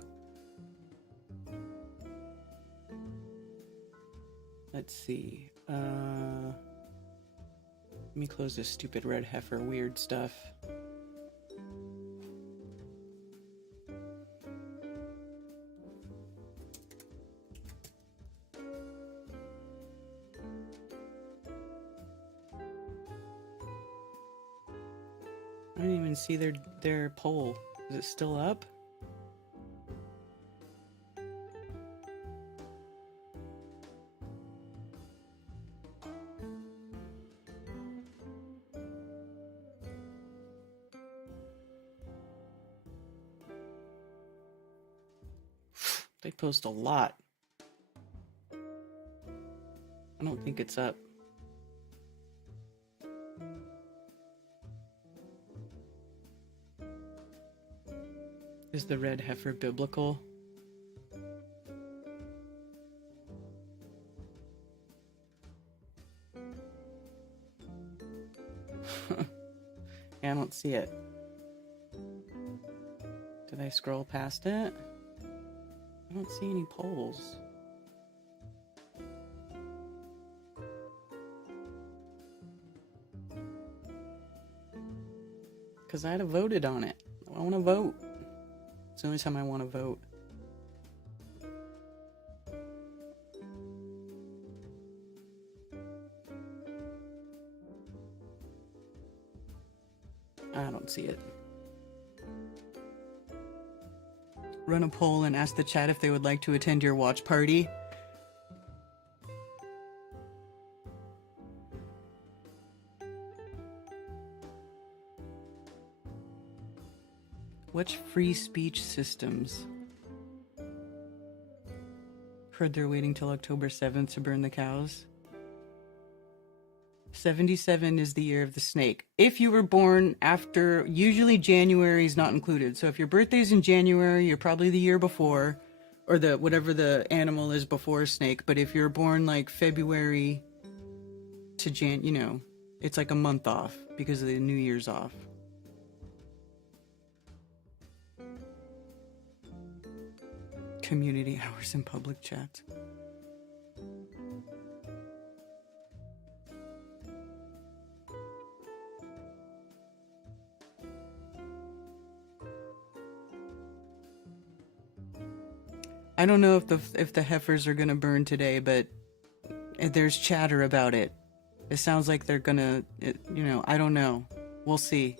Let's see. Let me close this stupid red heifer weird stuff. I don't even see their poll. Is it still up? They post a lot. I don't think it's up. Is the red heifer biblical? Yeah, I don't see it. Did I scroll past it? I don't see any polls. Because I'd have voted on it. I want to vote. It's the only time I want to vote. I don't see it. Run a poll and ask the chat if they would like to attend your watch party. What's free speech systems? Heard they're waiting till October 7th to burn the cows. 77 is the year of the snake. If you were born after, usually January is not included. So if your birthday's in January, you're probably the year before, or the whatever the animal is before snake. But if you're born like February to you know, it's like a month off because of the New Year's off. Community hours and public chats. I don't know if the heifers are gonna burn today, but there's chatter about it. It sounds like they're gonna, you know, I don't know. We'll see.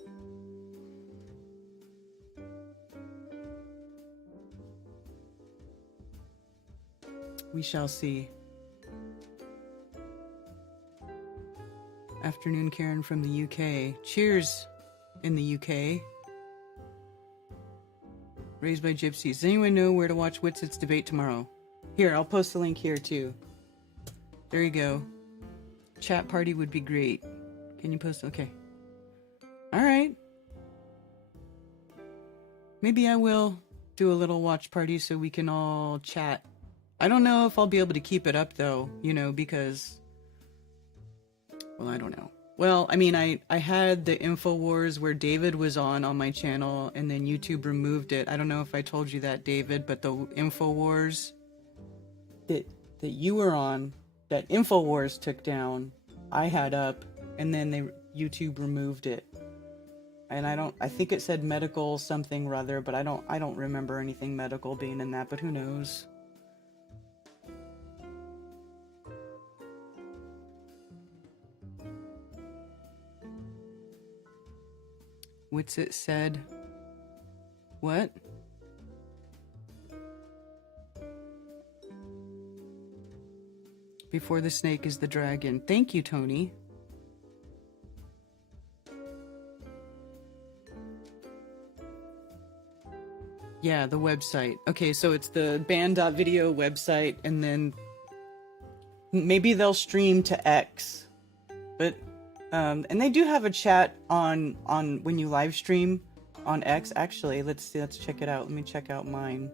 We shall see. Afternoon, Karen from the UK. Cheers in the UK. Raised by Gypsies. Does anyone know where to watch Witsit's debate tomorrow? Here, I'll post the link here too. There you go. Chat party would be great. Can you post? Okay. Alright. Maybe I will do a little watch party so we can all chat. I don't know if I'll be able to keep it up though, you know, because... Well, I don't know. Well, I mean, I had the InfoWars where David was on my channel, and then YouTube removed it. I don't know if I told you that, David, but the InfoWars that you were on, that InfoWars took down, I had up, and then YouTube removed it. And I think it said medical something or other, but I don't remember anything medical being in that, but who knows? Witsit said, what? Before the snake is the dragon. Thank you, Tony. Yeah, the website. Okay, so it's the band.video website, and then maybe they'll stream to X. But and they do have a chat on when you live stream on X. Actually, let's check it out. Let me check out mine.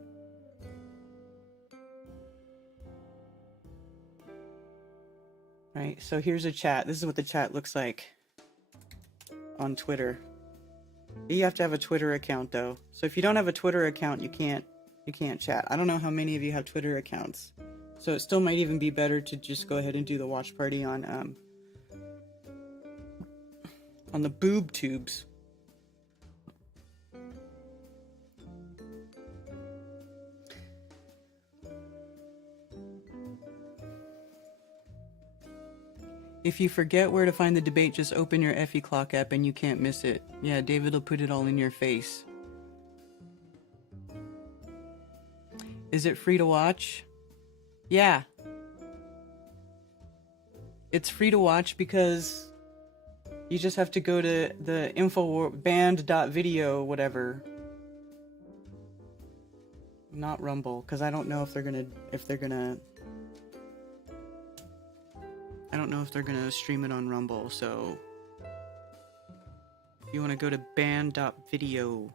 Right, so here's a chat. This is what the chat looks like on Twitter. You have to have a Twitter account though. So if you don't have a Twitter account, you can't chat. I don't know how many of you have Twitter accounts. So it still might even be better to just go ahead and do the watch party on the boob tubes. If you forget where to find the debate, just open your Effie Clock app and you can't miss it. Yeah, David will put it all in your face. Is it free to watch? Yeah. It's free to watch because you just have to go to the info band.video whatever. Not Rumble, because I don't know if they're gonna I don't know if they're gonna stream it on Rumble, so you want to go to band.video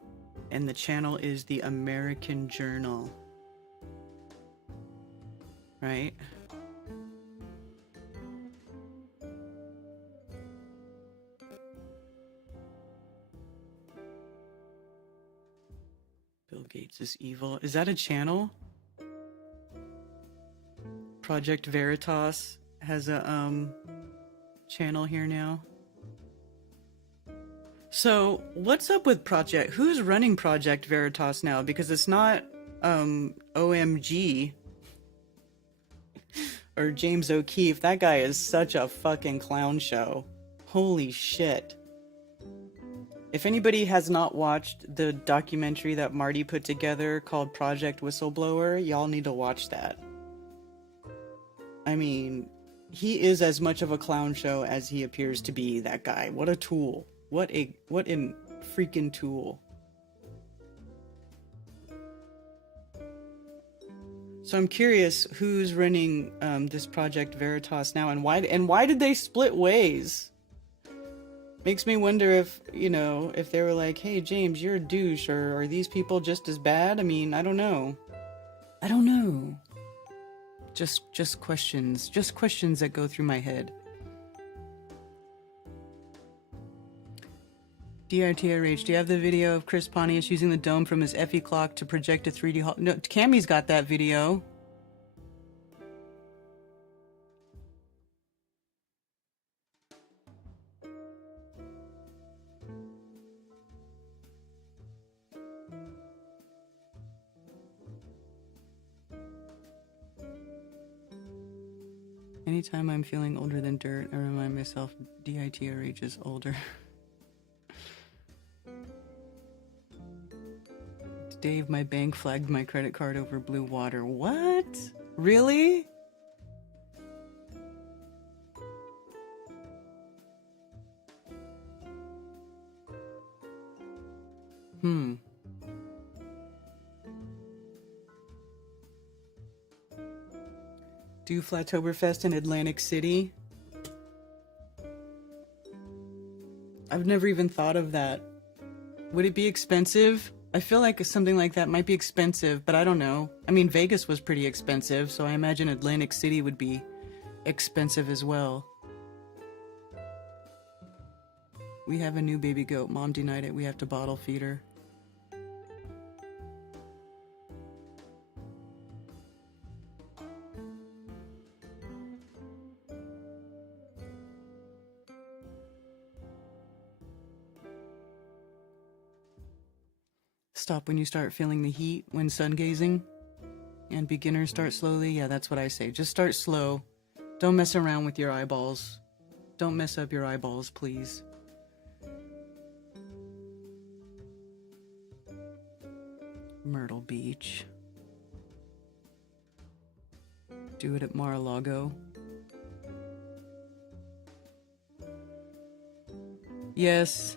and the channel is the American Journal. Right? Bill Gates is evil. Is that a channel? Project Veritas has a channel here now. So what's up with Project? Who's running Project Veritas now? Because it's not OMG or James O'Keefe. That guy is such a fucking clown show. Holy shit. If anybody has not watched the documentary that Marty put together called Project Whistleblower, y'all need to watch that. I mean, he is as much of a clown show as he appears to be, that guy. What a tool. What a freaking tool. So I'm curious who's running this Project Veritas now, and why did they split ways? Makes me wonder if, you know, if they were like, hey James, you're a douche, or are these people just as bad? I mean, I don't know. I don't know. Just questions that go through my head. DRTRH, do you have the video of Chris Pontius using the dome from his Effie clock to project a 3D hall? No, Cammy's got that video. Anytime I'm feeling older than dirt, I remind myself DITRH is older. Dave, my bank flagged my credit card over blue water. What? Really? Do Flattoberfest in Atlantic City? I've never even thought of that. Would it be expensive? I feel like something like that might be expensive, but I don't know. I mean, Vegas was pretty expensive, so I imagine Atlantic City would be expensive as well. We have a new baby goat. Mom denied it. We have to bottle feed her. Stop when you start feeling the heat when sun gazing. And beginners start slowly. Yeah, that's what I say. Just start slow. Don't mess around with your eyeballs. Don't mess up your eyeballs, please. Myrtle Beach. Do it at Mar-a-Lago. Yes.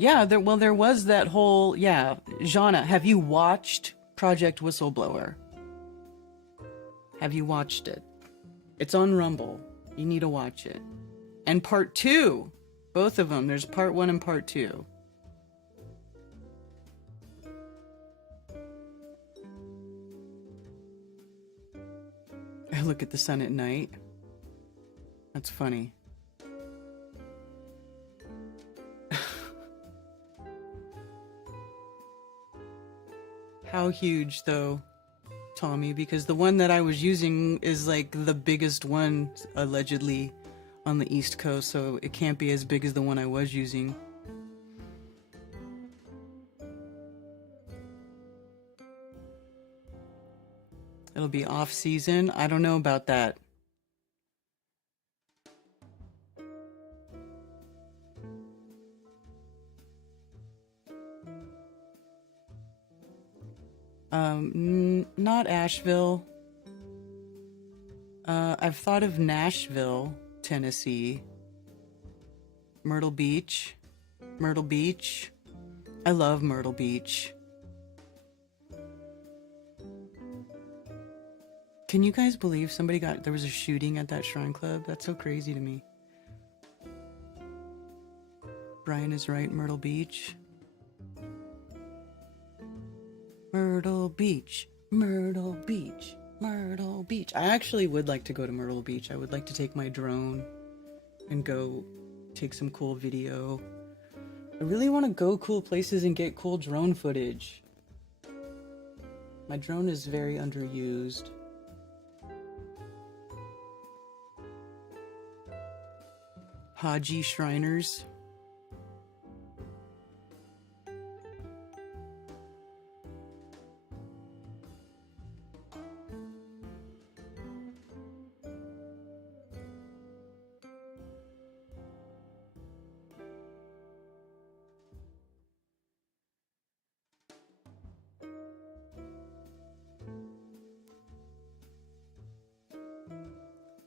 Yeah, there was that whole, Jana, have you watched Project Whistleblower? Have you watched it? It's on Rumble. You need to watch it. And part 2, both of them, there's part 1 and part 2. I look at the sun at night. That's funny. How huge, though, Tommy? Because the one that I was using is like the biggest one, allegedly, on the East Coast, so it can't be as big as the one I was using. It'll be off season. I don't know about that. Not Asheville. I've thought of Nashville, Tennessee. Myrtle Beach. Myrtle Beach. I love Myrtle Beach. Can you guys believe there was a shooting at that shrine club? That's so crazy to me. Brian is right, Myrtle Beach. Myrtle Beach, Myrtle Beach, Myrtle Beach. I actually would like to go to Myrtle Beach. I would like to take my drone and go take some cool video. I really want to go cool places and get cool drone footage. My drone is very underused. Haji Shriners.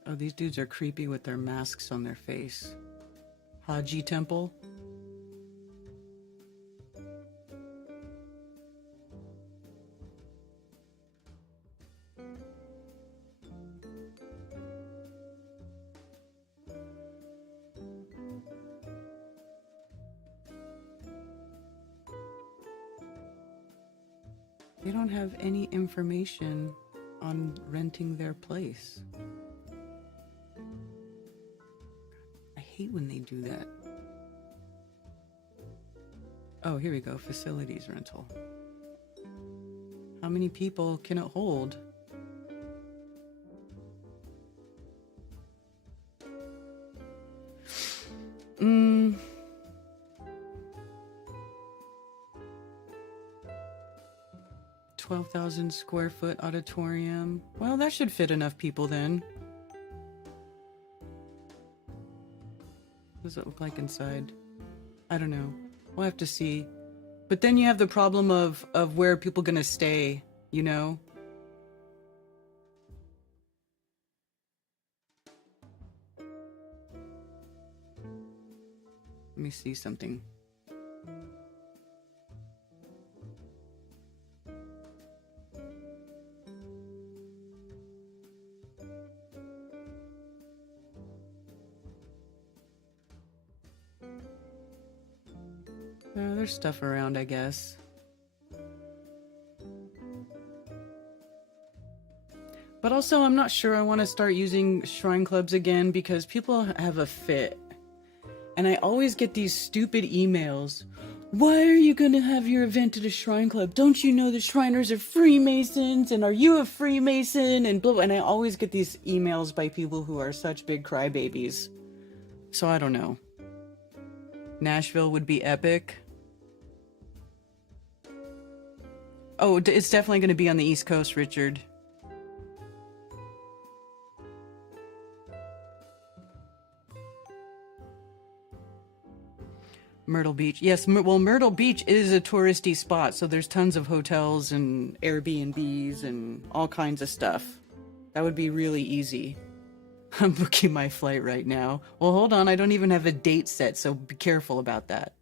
Oh, these dudes are creepy with their masks on their face. Haji Temple. They don't have any information on renting their place. I hate when they do that. Oh, here we go. Facilities rental. How many people can it hold? Mm. 12,000 square foot auditorium. Well, that should fit enough people then. What does it look like inside? I don't know. We'll have to see. But then you have the problem of where are people gonna stay, you know? Let me see something. There's stuff around, I guess. But also, I'm not sure I want to start using shrine clubs again because people have a fit. And I always get these stupid emails. Why are you going to have your event at a shrine club? Don't you know the Shriners are Freemasons? And are you a Freemason? And blah, blah. And I always get these emails by people who are such big crybabies. So I don't know. Nashville would be epic. Oh, it's definitely going to be on the East Coast, Richard. Myrtle Beach. Yes, well, Myrtle Beach is a touristy spot, so there's tons of hotels and Airbnbs and all kinds of stuff. That would be really easy. I'm booking my flight right now. Well, hold on, I don't even have a date set, so be careful about that.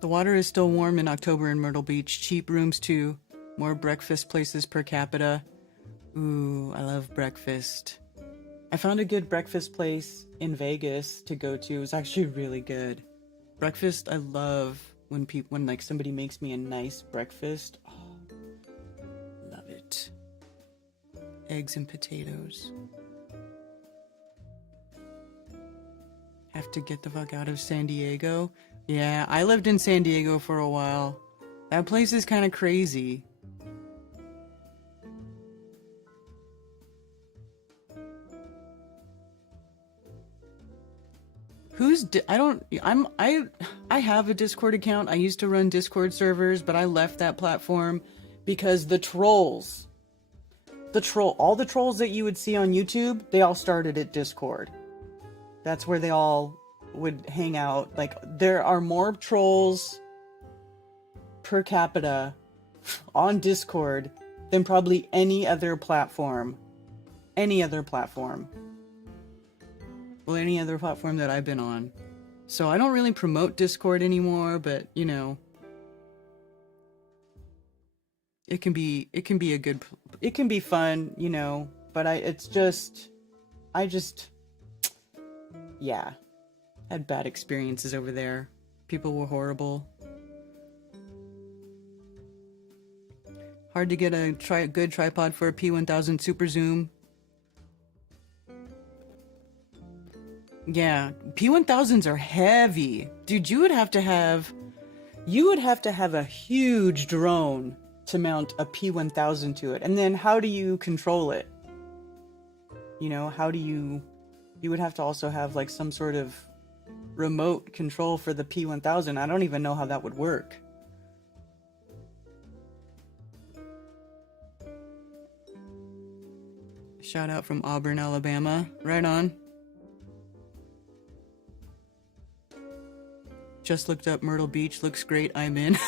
The water is still warm in October in Myrtle Beach. Cheap rooms too. More breakfast places per capita. Ooh, I love breakfast. I found a good breakfast place in Vegas to go to. It was actually really good. Breakfast, I love when like somebody makes me a nice breakfast. Oh, love it. eggs and potatoes. Have to get the fuck out of San Diego. Yeah, I lived in San Diego for a while. That place is kind of crazy. I have a Discord account. I used to run Discord servers, but I left that platform because the trolls, all the trolls that you would see on YouTube, they all started at Discord. That's where they all would hang out. Like, there are more trolls per capita on Discord than probably any other platform. Any other platform. Well, any other platform that I've been on. So I don't really promote Discord anymore, but, you know, it can be fun, you know, but yeah, had bad experiences over there. People were horrible. Hard to get a good tripod for a P1000 Super Zoom. Yeah, P1000s are heavy. Dude, you would have to have a huge drone to mount a P1000 to it. And then how do you control it? You know, you would have to also have like some sort of remote control for the P1000. I don't even know how that would work. Shout out from Auburn, Alabama. Right on. Just looked up Myrtle Beach. Looks great. I'm in.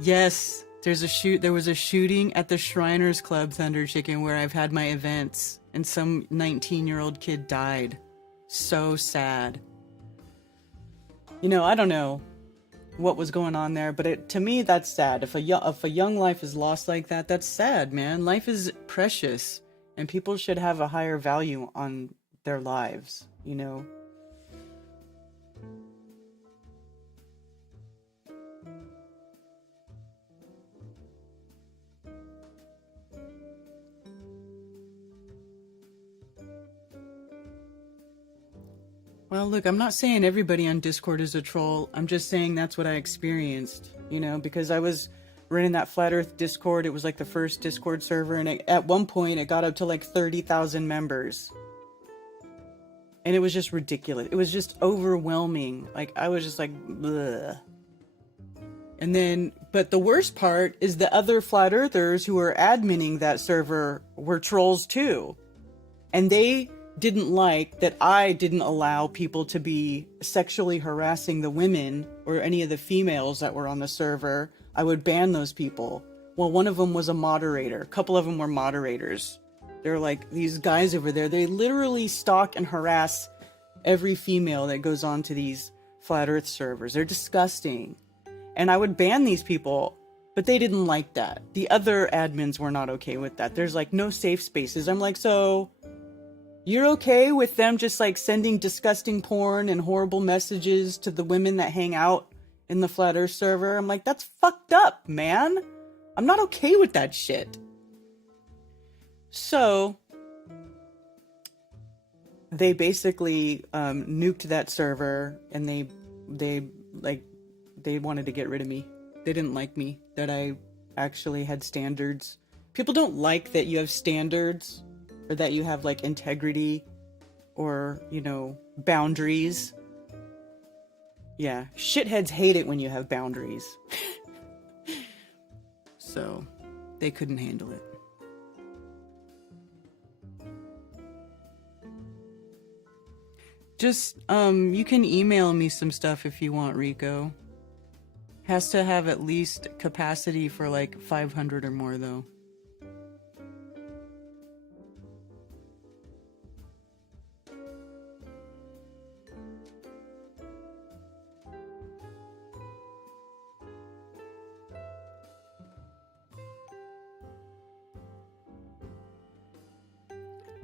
Yes, there was a shooting at the Shriners Club, Thunder Chicken, where I've had my events, and some 19-year-old kid died. So sad. You know, I don't know what was going on there, but to me, that's sad. If a young life is lost like that, that's sad, man. Life is precious, and people should have a higher value on their lives, you know? Well, look, I'm not saying everybody on Discord is a troll. I'm just saying that's what I experienced, you know, because I was running that Flat Earth Discord. It was like the first Discord server, and at one point it got up to like 30,000 members. And it was just ridiculous. It was just overwhelming. Like, I was just like, bleh. And then, but the worst part is the other Flat Earthers who were adminning that server were trolls too. And they didn't like that I didn't allow people to be sexually harassing the women or any of the females that were on the server. I would ban those people. Well, one of them was a moderator. A couple of them were moderators. They're like these guys over there. They literally stalk and harass every female that goes on to these Flat Earth servers. They're disgusting. And I would ban these people, but they didn't like that. The other admins were not okay with that. There's like no safe spaces. I'm like, so you're okay with them just like sending disgusting porn and horrible messages to the women that hang out in the Flat Earth server? I'm like, that's fucked up, man. I'm not okay with that shit. So they basically nuked that server, and they wanted to get rid of me. They didn't like me, that I actually had standards. People don't like that you have standards, or that you have like integrity, or, you know, boundaries. Yeah, shitheads hate it when you have boundaries. So they couldn't handle it. Just, you can email me some stuff if you want, Rico. Has to have at least capacity for like 500 or more, though.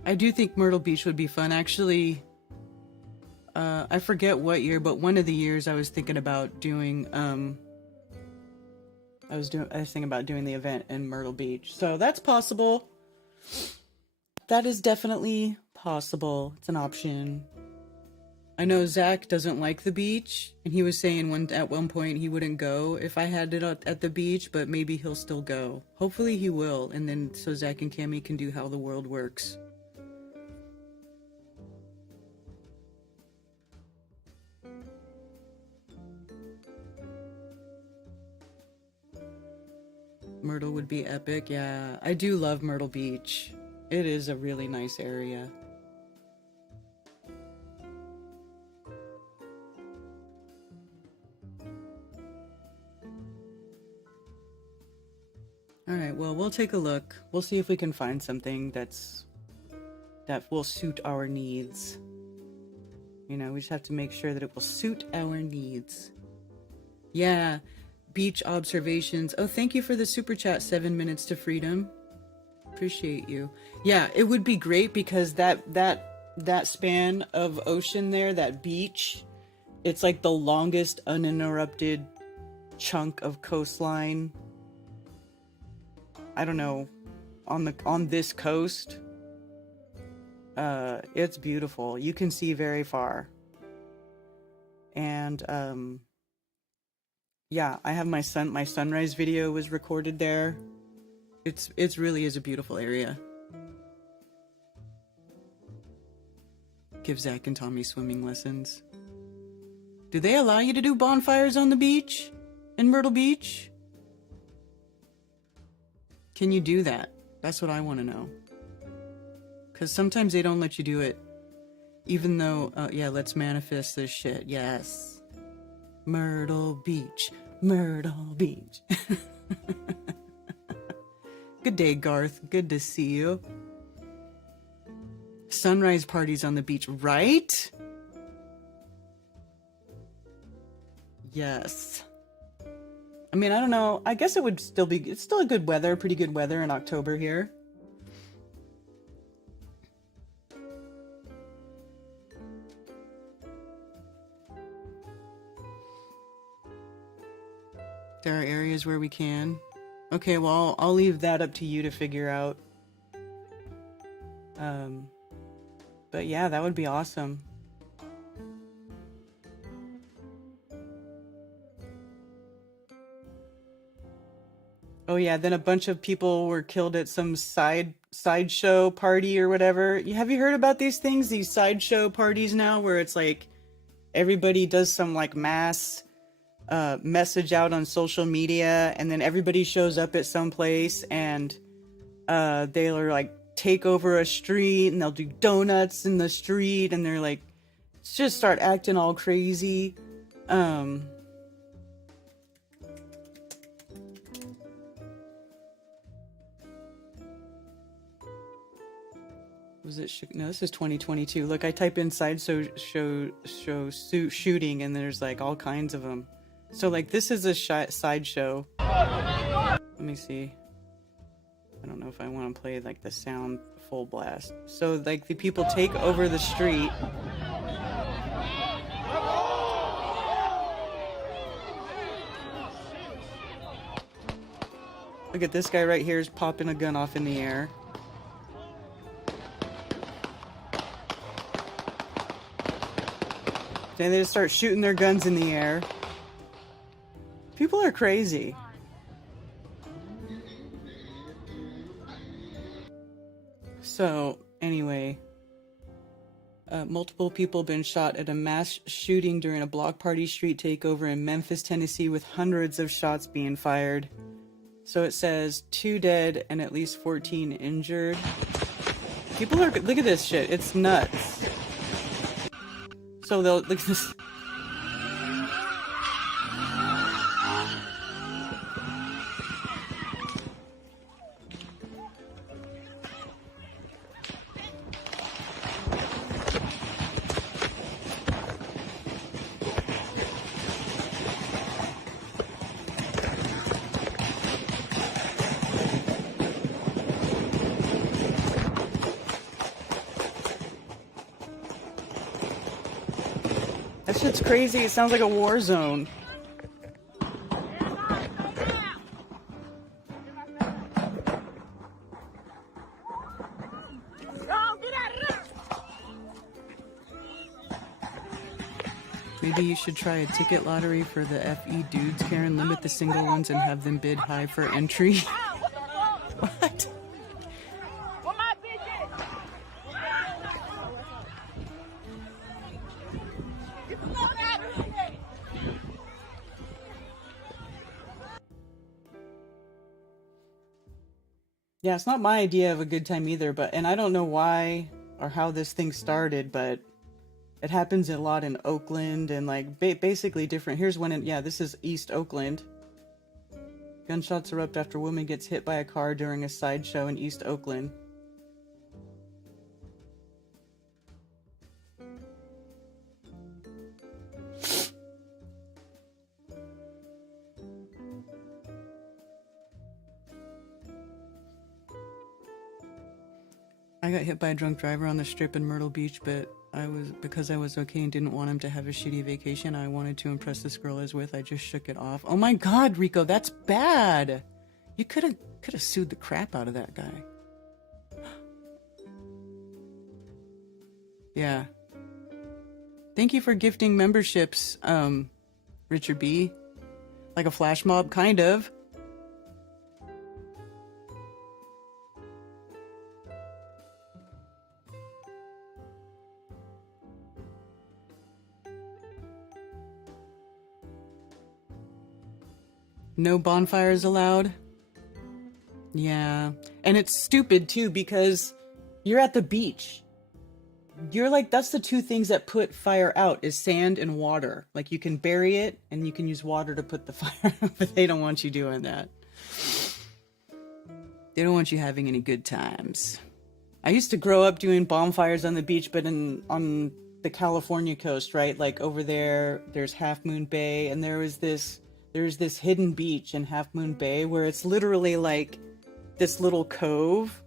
I do think Myrtle Beach would be fun. Actually, I forget what year, but one of the years I was thinking about doing I was thinking about doing the event in Myrtle Beach. So that's possible. That is definitely possible. It's an option. I know Zach doesn't like the beach, and he was saying at one point he wouldn't go if I had it at the beach, but maybe he'll still go. Hopefully he will, and then so Zach and Cammy can do How the World Works. Myrtle would be epic, yeah. I do love Myrtle Beach. It is a really nice area. Alright, well, we'll take a look. We'll see if we can find something that will suit our needs. You know, we just have to make sure that it will suit our needs. Yeah, beach observations. Oh, thank you for the super chat, 7 minutes to freedom. Appreciate you. Yeah, it would be great because that span of ocean there, that beach, it's like the longest uninterrupted chunk of coastline. I don't know, on this coast. It's beautiful. You can see very far. And yeah, I have my sunrise video was recorded there. It's really is a beautiful area. Give Zach and Tommy swimming lessons. Do they allow you to do bonfires on the beach? In Myrtle Beach? Can you do that? That's what I want to know. Because sometimes they don't let you do it. Even though, yeah, let's manifest this shit. Yes. Myrtle Beach. Myrtle Beach. Good day, Garth. Good to see you. Sunrise parties on the beach, right? Yes. I mean, I don't know. I guess it would still be... It's still a good weather, pretty good weather in October here. There are areas where we can. Okay, well, I'll leave that up to you to figure out. But yeah, that would be awesome. Oh yeah, then a bunch of people were killed at some sideshow party or whatever. Have you heard about these things? These sideshow parties now where it's like everybody does some like mass message out on social media, and then everybody shows up at some place and they'll like take over a street and they'll do donuts in the street and they're like just start acting all crazy. Was it no, this is 2022. Look, I type in sideshow shooting and there's like all kinds of them. So like this is a sideshow. Let me see. I don't know if I want to play like the sound full blast. So like the people take over the street. Look at this guy right here is popping a gun off in the air. Then they just start shooting their guns in the air. People are crazy. So, anyway, multiple people been shot at a mass shooting during a block party street takeover in Memphis, Tennessee, with hundreds of shots being fired. So it says 2 dead and at least 14 injured. People are, look at this shit, it's nuts. So they'll, look at this. That shit's crazy. It sounds like a war zone. Maybe you should try a ticket lottery for the FE dudes, Karen. Limit the single ones and have them bid high for entry. What? Yeah, it's not my idea of a good time either, and I don't know why or how this thing started, but it happens a lot in Oakland and like basically different. Here's one in, yeah, this is East Oakland. Gunshots erupt after woman gets hit by a car during a sideshow in East Oakland. I got hit by a drunk driver on the strip in Myrtle Beach, but because I was okay and didn't want him to have a shitty vacation, I wanted to impress this girl I was with. I just shook it off. Oh my God, Rico, that's bad. You could have sued the crap out of that guy. Yeah. Thank you for gifting memberships, Richard B. Like a flash mob, kind of. No bonfires allowed? Yeah. And it's stupid too because you're at the beach. You're like, that's the two things that put fire out is sand and water. Like you can bury it and you can use water to put the fire out, but they don't want you doing that. They don't want you having any good times. I used to grow up doing bonfires on the beach, but on the California coast, right? Like over there, there's Half Moon Bay, and there's this hidden beach in Half Moon Bay where it's literally like this little cove,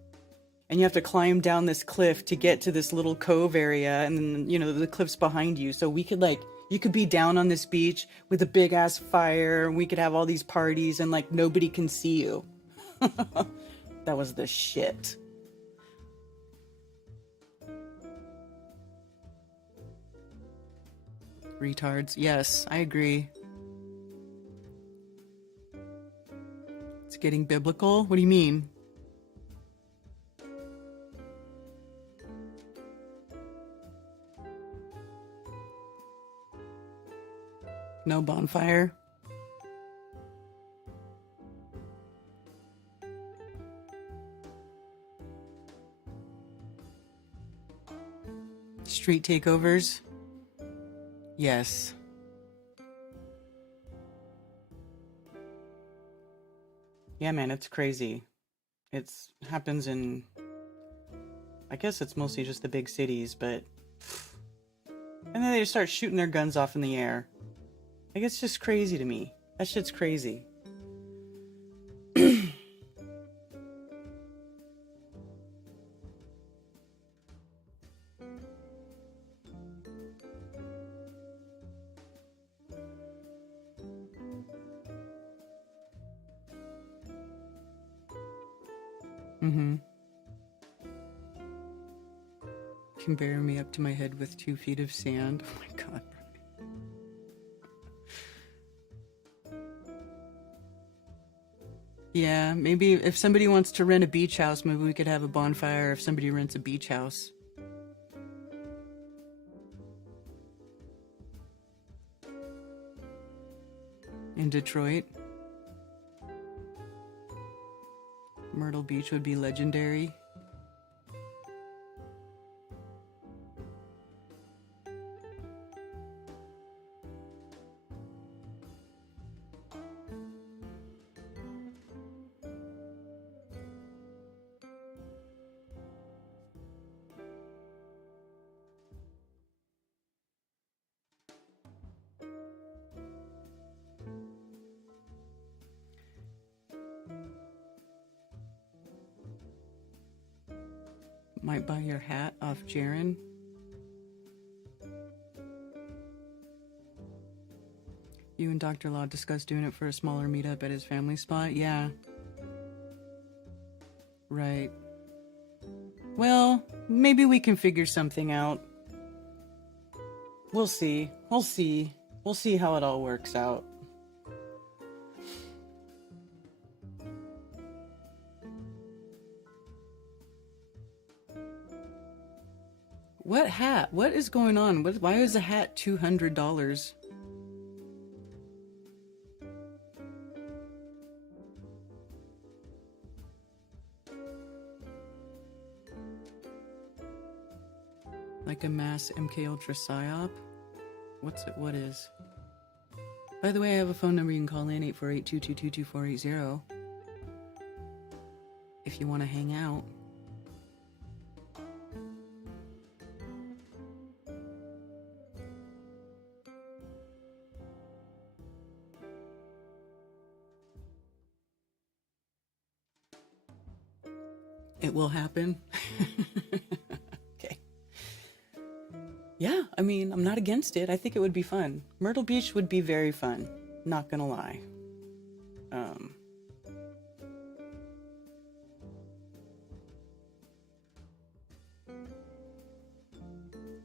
and you have to climb down this cliff to get to this little cove area, and then, you know, the cliff's behind you. So we could you could be down on this beach with a big ass fire, and we could have all these parties, and like nobody can see you. That was the shit. Retards. Yes, I agree. It's getting biblical? What do you mean? No bonfire? Street takeovers? Yes. Yeah, man, it's crazy. It happens in, I guess it's mostly just the big cities, but... And then they just start shooting their guns off in the air. Like, it's just crazy to me. That shit's crazy. Can bury me up to my head with 2 feet of sand. Oh my God. Yeah, maybe if somebody wants to rent a beach house, maybe we could have a bonfire if somebody rents a beach house. In Detroit. Myrtle Beach would be legendary. Might buy your hat off Jaren. You and Dr. Law discussed doing it for a smaller meetup at his family spot? Yeah. Right. Well, maybe we can figure something out. We'll see. We'll see. We'll see how it all works out. What hat? What is going on? Why is a hat $200? Like a mass MK Ultra PSYOP? What's it? What is? By the way, I have a phone number you can call in, 848-222-2480. If you want to hang out. It will happen. Okay. Yeah, I mean, I'm not against it. I think it would be fun. Myrtle Beach would be very fun. Not gonna lie.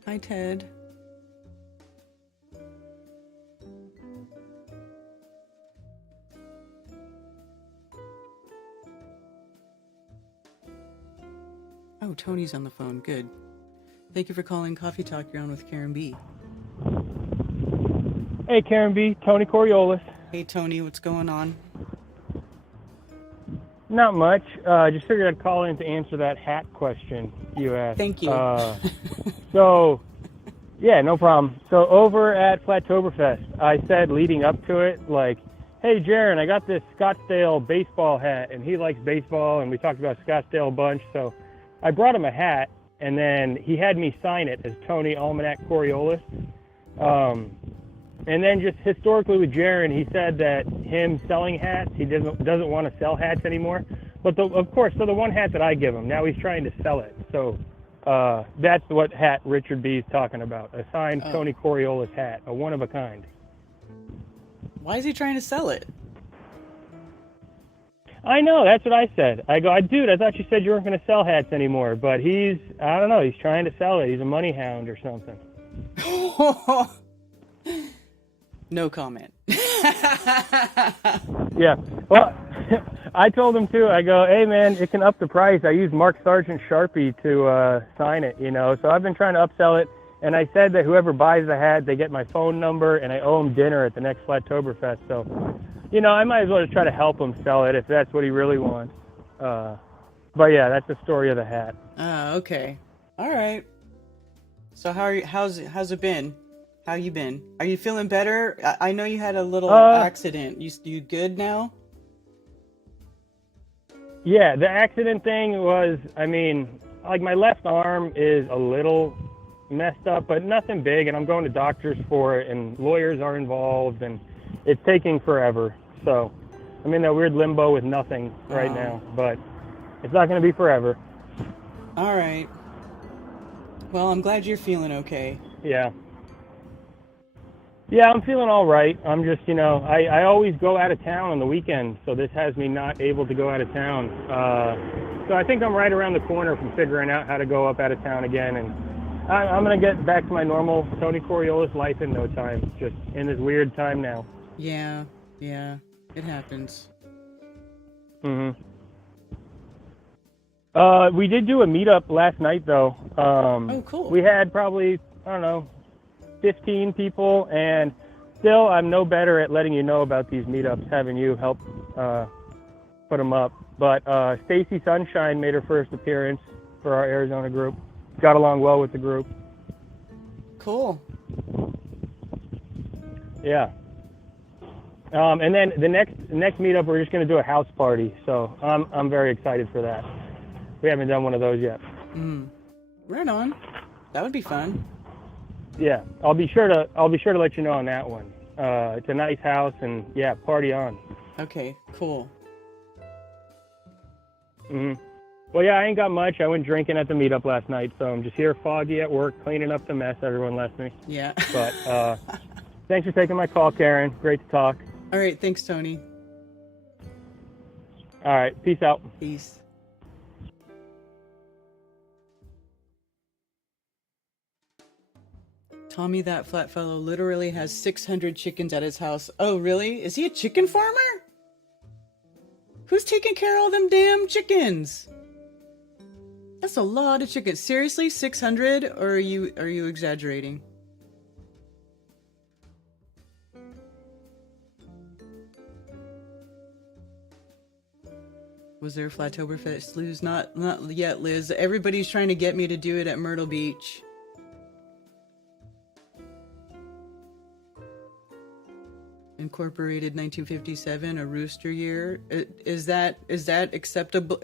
Hi, Ted. Oh, Tony's on the phone. Good. Thank you for calling Coffee Talk. You're on with Karen B. Hey, Karen B. Tony Coriolis. Hey, Tony. What's going on? Not much. Just figured I'd call in to answer that hat question you asked. Thank you. Yeah, no problem. So over at Flattoberfest, I said leading up to it, like, hey, Jaron, I got this Scottsdale baseball hat, and he likes baseball, and we talked about Scottsdale a bunch, so I brought him a hat, and then he had me sign it as Tony Almanac Coriolis. And then just historically with Jaron, he said that him selling hats, he doesn't want to sell hats anymore. But of course, so the one hat that I give him, now he's trying to sell it. So that's what hat Richard B is talking about, a signed Tony Coriolis hat, a one of a kind. Why is he trying to sell it? I know, that's what I said. I go, dude, I thought you said you weren't going to sell hats anymore. But I don't know, he's trying to sell it. He's a money hound or something. No comment. Yeah, well, I told him too, I go, hey man, it can up the price. I used Mark Sargent Sharpie to sign it, so I've been trying to upsell it. And I said that whoever buys the hat, they get my phone number, and I owe him dinner at the next Flattoberfest. So, I might as well just try to help him sell it if that's what he really wants. But yeah, that's the story of the hat. Okay. All right. So how's it been? How you been? Are you feeling better? I know you had a little accident. You good now? Yeah, the accident thing was, like my left arm is a little messed up, but nothing big, and I'm going to doctors for it, and lawyers are involved, and it's taking forever. So I'm in that weird limbo with nothing right now, but it's not going to be forever. All right. Well, I'm glad you're feeling okay. Yeah, I'm feeling all right. I'm just, I always go out of town on the weekend, so this has me not able to go out of town. So I think I'm right around the corner from figuring out how to go up out of town again, and I'm going to get back to my normal Tony Coriolis life in no time, just in this weird time now. Yeah, it happens. Mm-hmm. We did do a meetup last night, though. Oh, cool. We had probably, 15 people, and still I'm no better at letting you know about these meetups, having you help put them up. But Stacy Sunshine made her first appearance for our Arizona group. Got along well with the group. Cool. Yeah. And then the next meetup, we're just going to do a house party. So I'm very excited for that. We haven't done one of those yet. Right on. That would be fun. Yeah, I'll be sure to let you know on that one. It's a nice house, and yeah, party on. Okay, cool. Well, yeah, I ain't got much. I went drinking at the meetup last night, so I'm just here foggy at work, cleaning up the mess everyone left me. Yeah. But thanks for taking my call, Karen. Great to talk. All right, thanks, Tony. All right, peace out. Peace. Tommy, that flat fellow, literally has 600 chickens at his house. Oh, really? Is he a chicken farmer? Who's taking care of all them damn chickens? That's a lot of chickens. Seriously, 600? Or are you exaggerating? Was there a Flattoberfest, Liz? Not yet, Liz. Everybody's trying to get me to do it at Myrtle Beach. Incorporated 1957, a rooster year. Is that acceptable,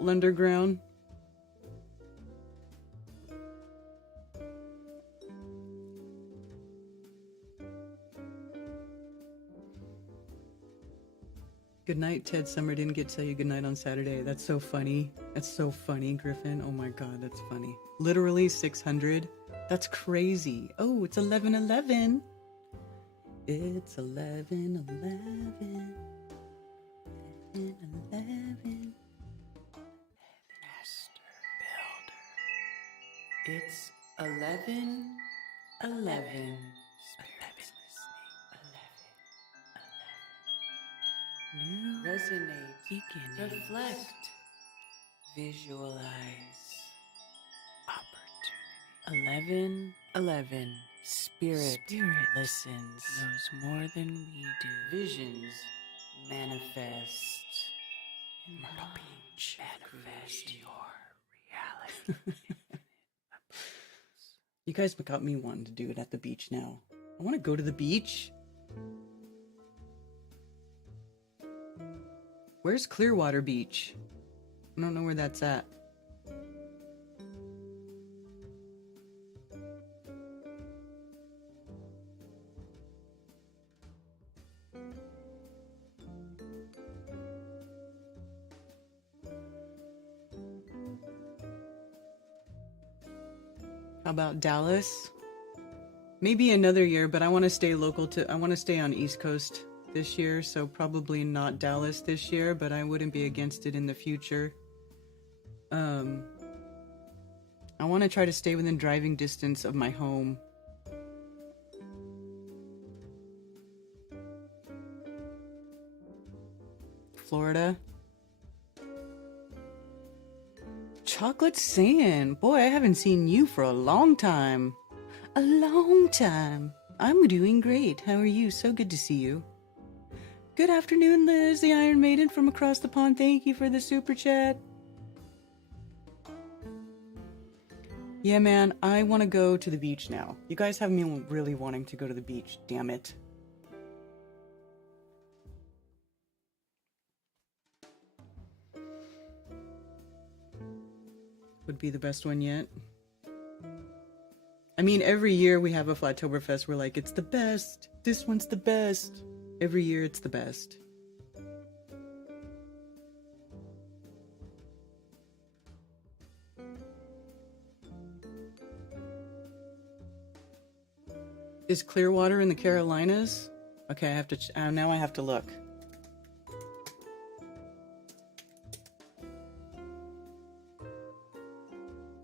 Lunderground? Good night, Ted Summer didn't get to tell you good night on Saturday. That's so funny. That's so funny, Griffin. Oh my god, that's funny. Literally 600. That's crazy. Oh, it's 11:11. It's 11:11. 11:11. Master Builder. It's 11:11. New resonate, beacon, reflect, visualize, opportunity. 11:11. Spirit listens, knows more than we do. Visions manifest. In Myrtle Beach, manifest your reality. You guys got me wanting to do it at the beach now. I want to go to the beach. Where's Clearwater Beach? I don't know where that's at. How about Dallas? Maybe another year, but I want to stay local I want to stay on East Coast this year, so probably not Dallas this year, but I wouldn't be against it in the future. I want to try to stay within driving distance of my home. Florida. Chocolate Sand. Boy, I haven't seen you for a long time. A long time. I'm doing great. How are you? So good to see you. Good afternoon, Liz, the Iron Maiden from across the pond. Thank you for the super chat. Yeah, man, I want to go to the beach now. You guys have me really wanting to go to the beach. Damn it. Would be the best one yet. I mean, every year we have a Flattoberfest. We're like, it's the best. This one's the best. Every year it's the best. Is Clearwater in the Carolinas? Okay, I have to. Now I have to look.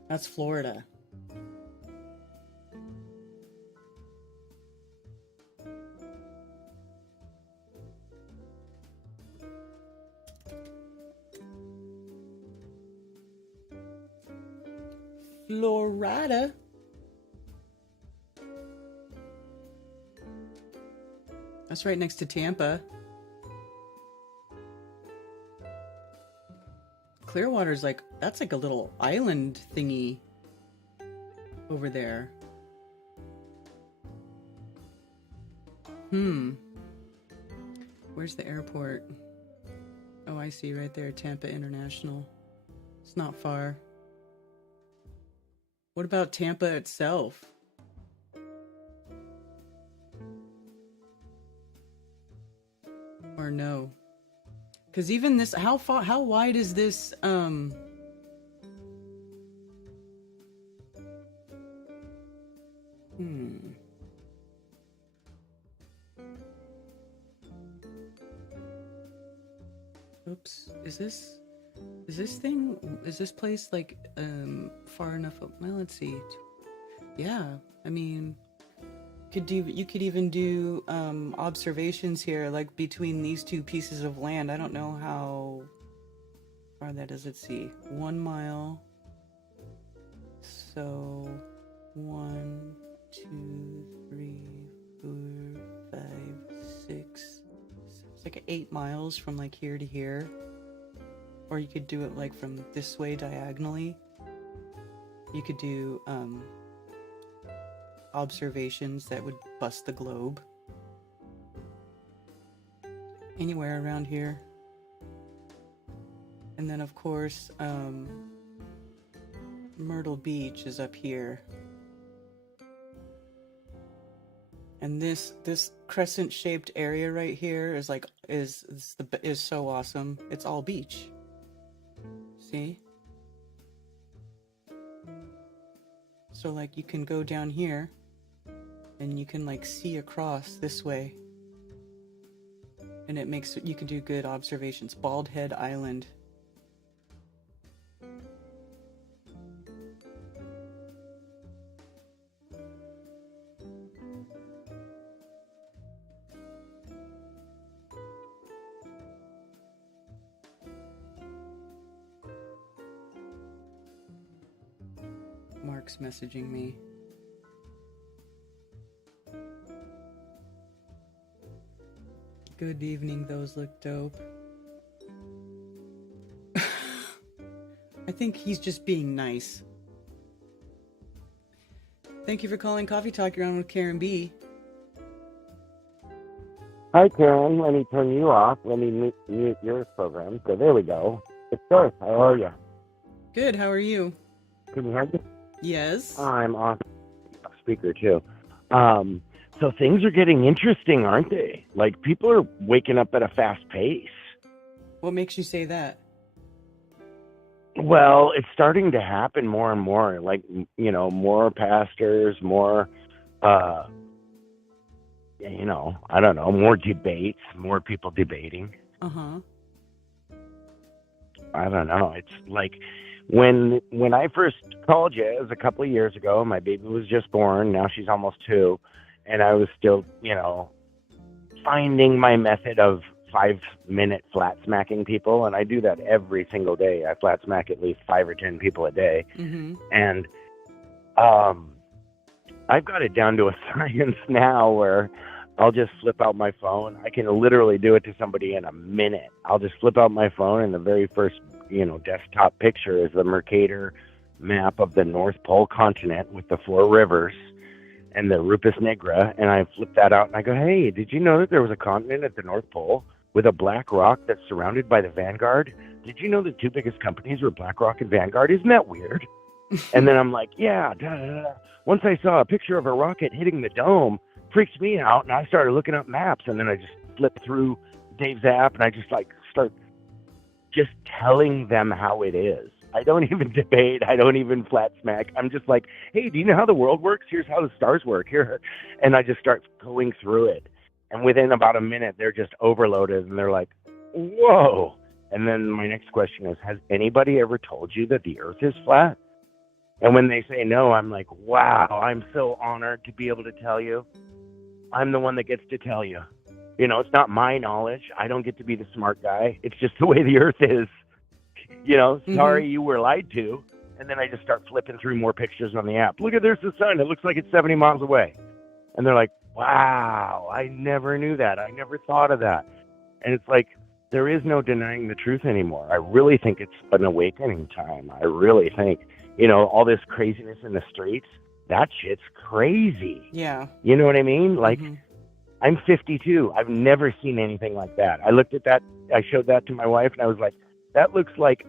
That's Florida. Florida. That's right next to Tampa. Clearwater's like, that's like a little island thingy over there. Where's the airport? Oh, I see right there, Tampa International. It's not far. What about Tampa itself? Or no? Because even this, how wide is this, Oops, is this place like, far enough up? Well, let's see. Yeah, I mean, you could even do observations here, like between these two pieces of land. I don't know how far that is. Let's see, 1 mile. So 1, 2, 3, 4, 5, 6. It's like 8 miles from like here to here. Or you could do it like from this way diagonally. You could do observations that would bust the globe. Anywhere around here. And then of course, Myrtle Beach is up here. And this crescent shaped area right here is like is so awesome. It's all beach. See? So like you can go down here and you can like see across this way. And it makes you can do good observations. Bald Head Island. Mark's messaging me. Good evening, those look dope. I think he's just being nice. Thank you for calling Coffee Talk. You're on with Karen B. Hi, Karen. Let me turn you off. Let me mute your program. So there we go. It's Doris. How are you? Good, how are you? Can you hear me? Yes. I'm on speaker, too. So things are getting interesting, aren't they? Like, people are waking up at a fast pace. What makes you say that? Well, it's starting to happen more and more. Like, you know, more pastors, more, you know, I don't know, more debates, more people debating. Uh-huh. I don't know. It's like when I first called you, it was a couple of years ago. My baby was just born. Now she's almost 2. And I was still, you know, finding my method of 5-minute flat smacking people. And I do that every single day. I flat smack at least 5 or 10 people a day. Mm-hmm. And I've got it down to a science now where I'll just flip out my phone. I can literally do it to somebody in a minute. I'll just flip out my phone, and the very first, you know, desktop picture is the Mercator map of the North Pole continent with the 4 rivers and the Rupus Nigra. And I flip that out and I go, hey, did you know that there was a continent at the North Pole with a black rock that's surrounded by the Vanguard? Did you know the 2 biggest companies were BlackRock and Vanguard? Isn't that weird? And then I'm like, yeah. Once I saw a picture of a rocket hitting the dome, freaked me out, and I started looking up maps. And then I just flipped through Dave's app, and I just like start just telling them how it is. I don't even debate. I don't even flat smack. I'm just like, hey, do you know how the world works? Here's how the stars work here. And I just start going through it. And within about a minute, they're just overloaded, and they're like, whoa. And then my next question is, has anybody ever told you that the earth is flat? And when they say no, I'm like, wow, I'm so honored to be able to tell you. I'm the one that gets to tell you. You know, it's not my knowledge. I don't get to be the smart guy. It's just the way the earth is. You know, sorry you were lied to. And then I just start flipping through more pictures on the app. Look at, there's the sun. It looks like it's 70 miles away. And they're like, wow, I never knew that. I never thought of that. And it's like, there is no denying the truth anymore. I really think it's an awakening time. I really think, you know, all this craziness in the streets, that shit's crazy. Yeah. You know what I mean? Like, I'm 52. I've never seen anything like that. I looked at that. I showed that to my wife, and I was like, that looks like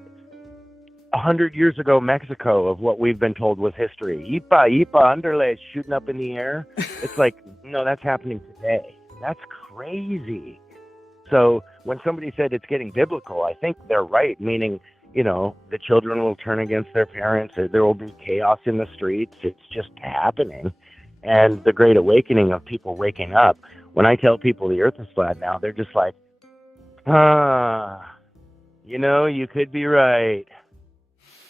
100 years ago Mexico of what we've been told was history. Ipa, underlay, shooting up in the air. It's like, no, that's happening today. That's crazy. So when somebody said it's getting biblical, I think they're right, meaning, you know, the children will turn against their parents. There will be chaos in the streets. It's just happening. And the great awakening of people waking up. When I tell people the earth is flat now, they're just like, you know, you could be right.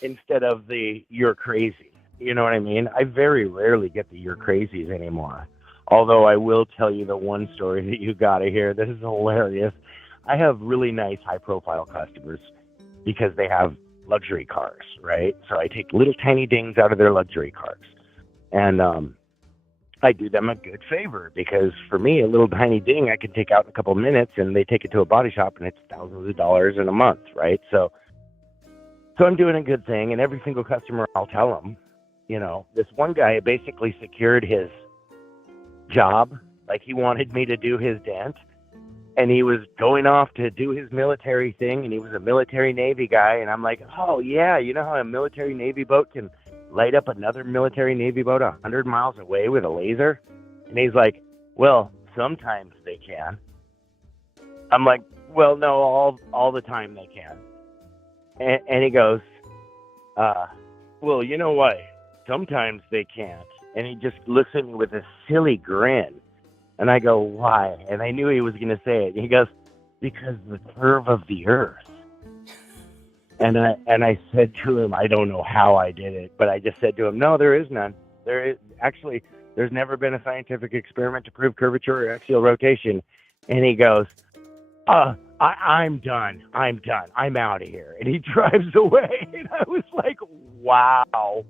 Instead of the, you're crazy. You know what I mean? I very rarely get the "you're crazies" anymore. Although I will tell you the one story that you got to hear. This is hilarious. I have really nice, high-profile customers because they have luxury cars, right? So I take little tiny dings out of their luxury cars. And I do them a good favor because for me, a little tiny ding I can take out in a couple of minutes, and they take it to a body shop, and it's thousands of dollars in a month, right? So I'm doing a good thing, and every single customer I'll tell them, you know, this one guy basically secured his job. Like, he wanted me to do his dent, and he was going off to do his military thing, and he was a military Navy guy, and I'm like, oh yeah, you know how a military Navy boat can light up another military Navy boat 100 miles away with a laser? And he's like, well, sometimes they can. I'm like, well, no, all the time they can. And he goes, well, you know what? Sometimes they can't. And he just looks at me with a silly grin. And I go, why? And I knew he was going to say it. And he goes, because the curve of the earth. And I said to him, I don't know how I did it, but I just said to him, no, there is none. There's never been a scientific experiment to prove curvature or axial rotation. And he goes, I'm done. I'm out of here. And he drives away. And I was like, wow.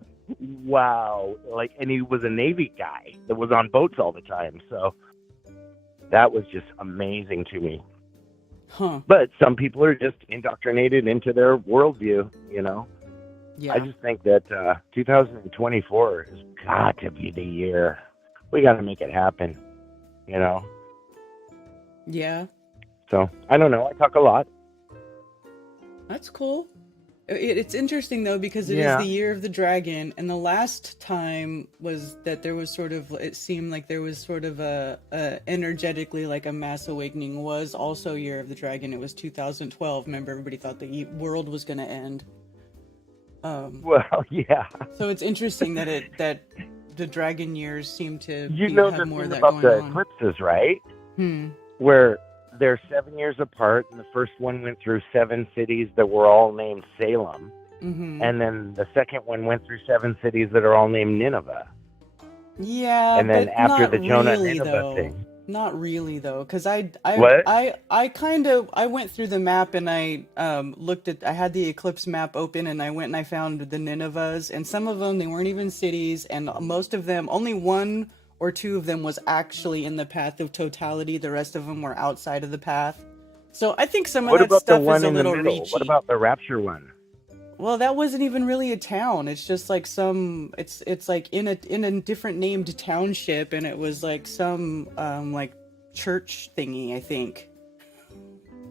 Like, and he was a Navy guy that was on boats all the time. So that was just amazing to me. Huh. But some people are just indoctrinated into their worldview, you know? Yeah. I just think that 2024 has got to be the year. We got to make it happen, you know? Yeah. So, I don't know. I talk a lot. That's cool. It's interesting though because it is the year of the dragon, and the last time was that there was sort of, it seemed like there was sort of a energetically like a mass awakening was also year of the dragon. It was 2012. Remember, everybody thought the world was going to end. Well, yeah. So it's interesting that the dragon years seem to have more of that about going the on. eclipses, right? Hmm. Where they're 7 years apart, and the first one went through 7 cities that were all named Salem. Mm-hmm. And then the second one went through 7 cities that are all named Nineveh. Yeah, and then but after not the Jonah really, Nineveh though. thing. Not really though, because I went through the map and I looked at, I had the eclipse map open and I went and I found the Ninevehs, and some of them, they weren't even cities, and most of them, only 1 or 2 of them was actually in the path of totality. The rest of them were outside of the path. So I think some of that stuff is a little reachy. What about the Rapture one? Well, that wasn't even really a town. It's just like it's like in a different named township, and it was like some like church thingy, I think.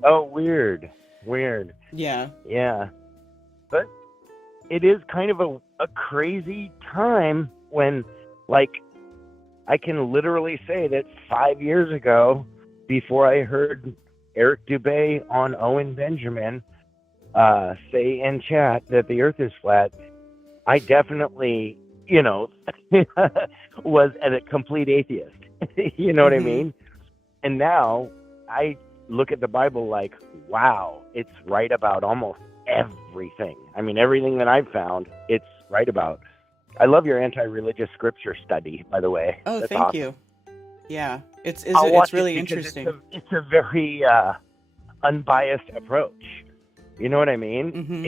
Oh, weird. Yeah. Yeah. But it is kind of a crazy time when, like, I can literally say that 5 years ago, before I heard Eric Dubé on Owen Benjamin say in chat that the earth is flat, I definitely, was a complete atheist. You know what I mean? And now I look at the Bible like, wow, it's right about almost everything. I mean, everything that I've found, it's right about. I love your anti-religious scripture study, by the way. Oh, That's thank awesome. you. Yeah, it's really interesting. It's a very unbiased approach. You know what I mean? Mm-hmm.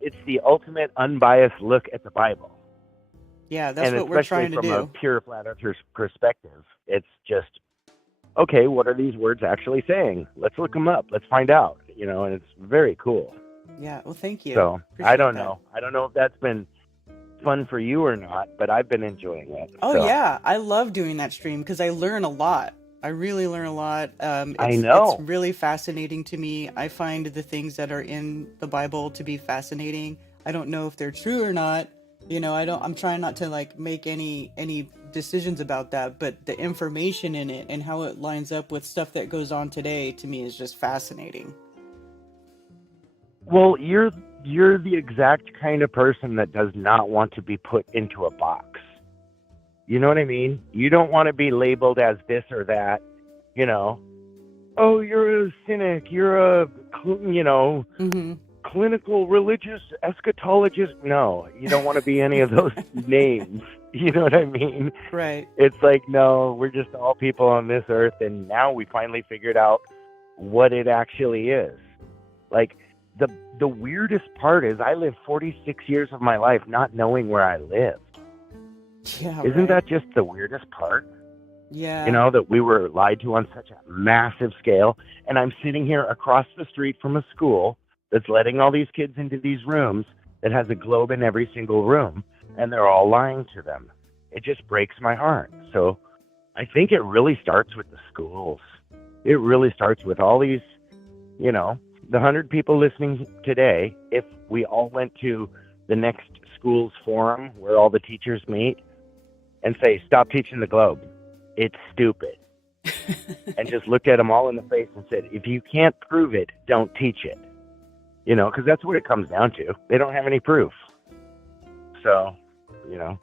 It's the ultimate unbiased look at the Bible. Yeah, that's what we're trying to do. And especially from a pure flat earther's perspective, it's just, okay, what are these words actually saying? Let's look them up. Let's find out. And it's very cool. Yeah, well, thank you. So Appreciate I don't that. know. I don't know if that's been fun for you or not, but I've been enjoying it. Oh, so. yeah, I love doing that stream because I learn a lot. I really learn a lot. I know. It's really fascinating to me. I find the things that are in the Bible to be fascinating. I don't know if they're true or not. I'm trying not to like make any decisions about that, but the information in it and how it lines up with stuff that goes on today to me is just fascinating. Well, you're the exact kind of person that does not want to be put into a box. You know what I mean? You don't want to be labeled as this or that, Oh, you're a cynic. You're a, Mm-hmm. clinical religious eschatologist. No, you don't want to be any of those names. You know what I mean? Right. It's like, no, we're just all people on this earth, and now we finally figured out what it actually is. Like, the weirdest part is I lived 46 years of my life not knowing where I lived. Yeah. Isn't that just the weirdest part? Yeah. You know, that we were lied to on such a massive scale. And I'm sitting here across the street from a school that's letting all these kids into these rooms that has a globe in every single room, and they're all lying to them. It just breaks my heart. So I think it really starts with the schools. It really starts with all these, you know, the 100 people listening today. If we all went to the next school's forum where all the teachers meet and say, stop teaching the globe, it's stupid. And just looked at them all in the face and said, if you can't prove it, don't teach it. You know, because that's what it comes down to. They don't have any proof. So, you know,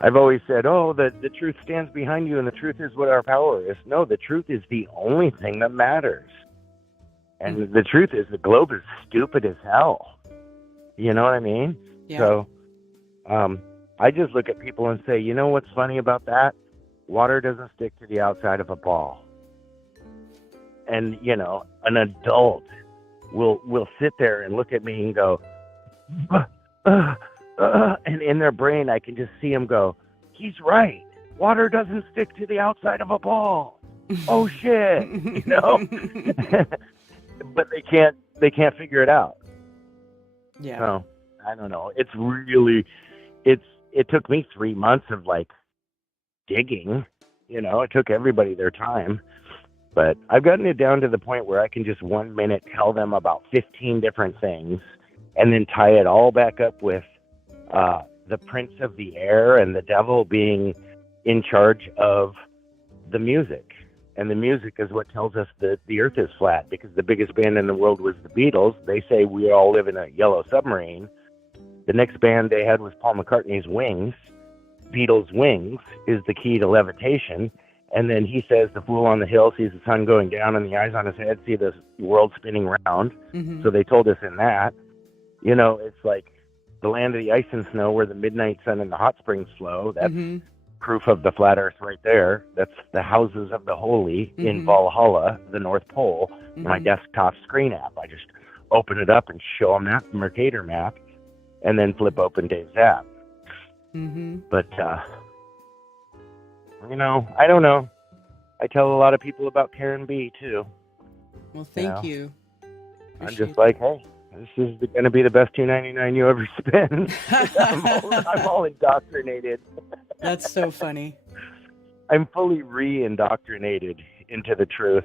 I've always said, oh, the truth stands behind you and the truth is what our power is. No, the truth is the only thing that matters. And the truth is the globe is stupid as hell. You know what I mean? Yeah. So I just look at people and say, you know what's funny about that? Water doesn't stick to the outside of a ball. And, you know, an adult will sit there and look at me and go, and in their brain I can just see them go, he's right. Water doesn't stick to the outside of a ball. Oh, shit. You know? But they can't figure it out. Yeah. So, I don't know. It's really, it took me 3 months of like digging, you know, it took everybody their time, but I've gotten it down to the point where I can just 1 minute tell them about 15 different things and then tie it all back up with the prince of the air and the devil being in charge of the music. And the music is what tells us that the earth is flat, because the biggest band in the world was the Beatles. They say we all live in a yellow submarine. The next band they had was Paul McCartney's Wings. Beatles' Wings is the key to levitation. And then he says the fool on the hill sees the sun going down and the eyes on his head see the world spinning round. Mm-hmm. So they told us in that. You know, it's like the land of the ice and snow where the midnight sun and the hot springs flow. That's proof of the flat earth right there. That's the houses of the holy in Valhalla, the North Pole, my desktop screen app. I just open it up and show them that Mercator map and then flip open Dave's app. But, you know, I don't know. I tell a lot of people about Karen B, too. Well, thank you. I'm just like, hey, this is going to be the best $2.99 you ever spend. I'm all indoctrinated. That's so funny. I'm fully re-indoctrinated into the truth.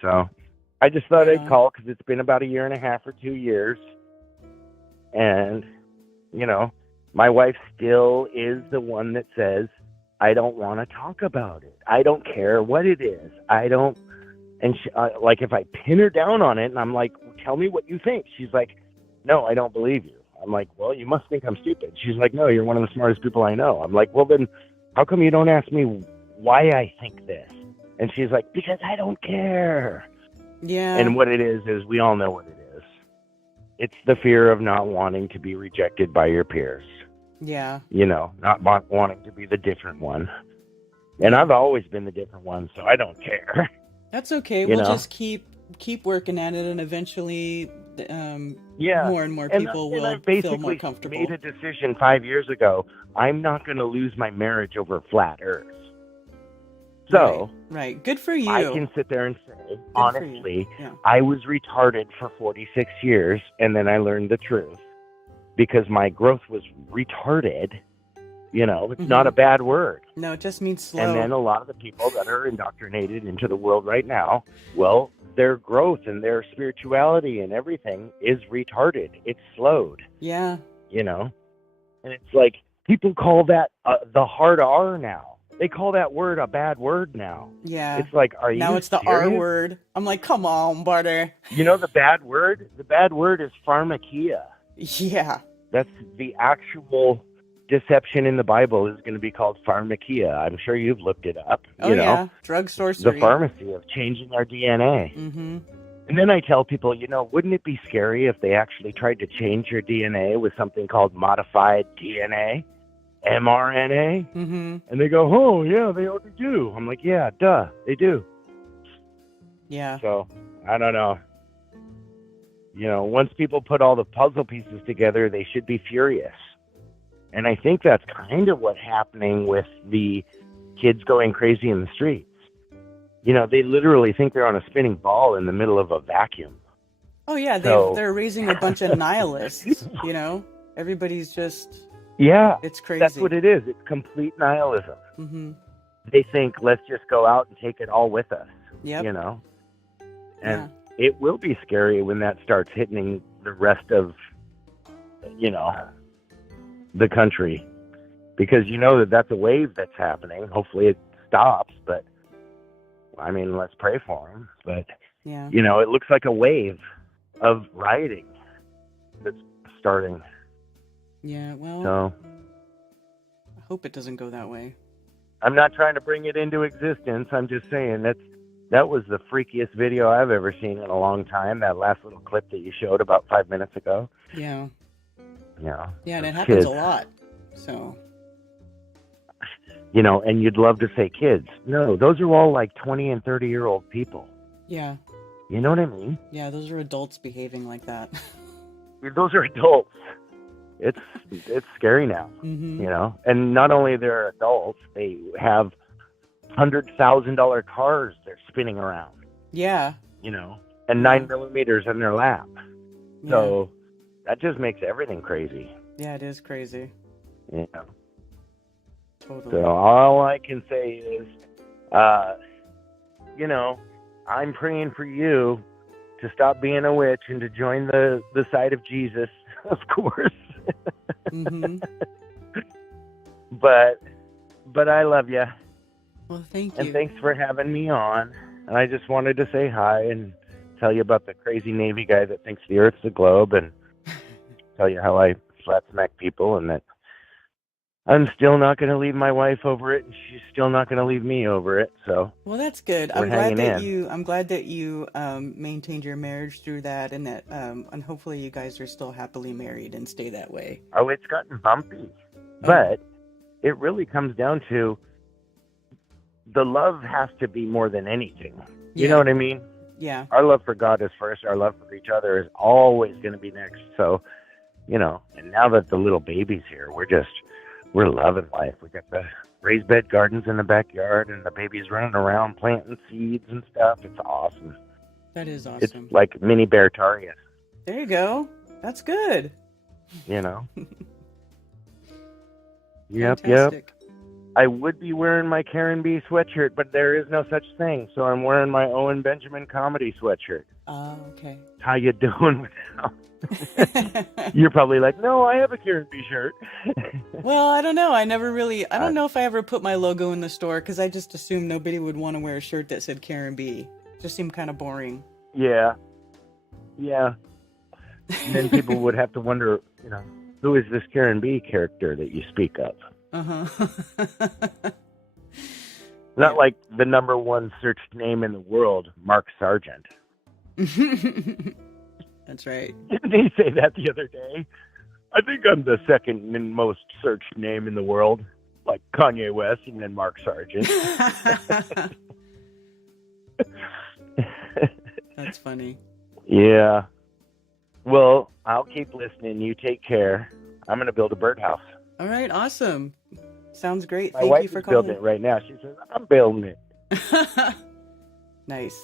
So I just thought I'd call because it's been about 1.5 years or 2 years. And, you know, my wife still is the one that says, I don't want to talk about it. I don't care what it is. I don't. And she, like, if I pin her down on it and I'm like, tell me what you think. She's like, no, I don't believe you. I'm like, well, you must think I'm stupid. She's like, no, you're one of the smartest people I know. I'm like, well, then how come you don't ask me why I think this? And she's like, because I don't care. Yeah. And what it is we all know what it is. It's the fear of not wanting to be rejected by your peers. Yeah. You know, not wanting to be the different one. And I've always been the different one, so I don't care. That's okay. We'll just keep working at it, and eventually more and more people will feel more comfortable. I made a decision 5 years ago. I'm not going to lose my marriage over flat earth. So, right. Good for you. I can sit there and say, honestly, I was retarded for 46 years, and then I learned the truth because my growth was retarded. You know, it's not a bad word. No, it just means slow. And then a lot of the people that are indoctrinated into the world right now, well, their growth and their spirituality and everything is retarded. It's slowed. Yeah. You know? And it's like, people call that the hard R now. They call that word a bad word now. Yeah. It's like, are you Now it's the serious? R word. I'm like, come on, butter. You know the bad word? The bad word is pharmakia. Yeah. That's the actual deception in the Bible is going to be called pharmakia. I'm sure you've looked it up. Oh, you know? yeah. Drug sorcery. The pharmacy of changing our DNA. And then I tell people, wouldn't it be scary if they actually tried to change your DNA with something called modified DNA, mRNA? Mm-hmm. And they go, oh, yeah, they already do. I'm like, yeah, duh, they do. Yeah. So, I don't know. Once people put all the puzzle pieces together, they should be furious. And I think that's kind of what's happening with the kids going crazy in the streets. They literally think they're on a spinning ball in the middle of a vacuum. Oh yeah, they're raising a bunch of nihilists. Everybody's just it's crazy. That's what it is. It's complete nihilism. Mm-hmm. They think, let's just go out and take it all with us. Yep. And it will be scary when that starts hitting the rest of the country, because that's a wave that's happening. Hopefully it stops, but I mean, let's pray for them. But it looks like a wave of rioting that's starting. Yeah, well, so I hope it doesn't go that way. I'm not trying to bring it into existence. I'm just saying that was the freakiest video I've ever seen in a long time. That last little clip that you showed about 5 minutes ago. Yeah. Yeah. Yeah, and it happens a lot. So. And you'd love to say kids. No, those are all like 20 and 30-year-old people. Yeah. You know what I mean? Yeah, those are adults behaving like that. Those are adults. It's scary now, mm-hmm. And not only they're adults, they have $100,000 cars they're spinning around. Yeah. And 9mm in their lap. Yeah. So that just makes everything crazy. Yeah, it is crazy. Yeah. Totally. So all I can say is, I'm praying for you to stop being a witch and to join the side of Jesus, of course. Mm-hmm. But I love you. Well, thank you. And thanks for having me on. And I just wanted to say hi and tell you about the crazy Navy guy that thinks the Earth's a globe, and tell you how I flat smack people, and that I'm still not going to leave my wife over it, and she's still not going to leave me over it. So, well, that's good. I'm glad that you maintained your marriage through that, and that and hopefully you guys are still happily married and stay that way. Oh, it's gotten bumpy, but it really comes down to the love has to be more than anything. You know what I mean? Yeah. Our love for God is first. Our love for each other is always going to be next. So, and now that the little baby's here, we're loving life. We got the raised bed gardens in the backyard, and the baby's running around planting seeds and stuff. It's awesome. That is awesome. It's like mini Beartarian. There you go. That's good. Yep. Fantastic. I would be wearing my Karen B sweatshirt, but there is no such thing. So I'm wearing my Owen Benjamin comedy sweatshirt. Oh, okay. How you doing with that? You're probably like, no, I have a Karen B shirt. Well, I don't know. I don't know if I ever put my logo in the store, because I just assumed nobody would want to wear a shirt that said Karen B. Just seemed kind of boring. Yeah. And then people would have to wonder, who is this Karen B character that you speak of? Uh-huh. Not like the number one searched name in the world, Mark Sargent. That's right. Didn't he say that the other day? I think I'm the second most searched name in the world, like Kanye West and then Mark Sargent. That's funny. Yeah. Well, I'll keep listening. You take care. I'm going to build a birdhouse. All right, awesome. Sounds great. My Thank wife you for is calling. building it right now. She says, I'm building it. Nice.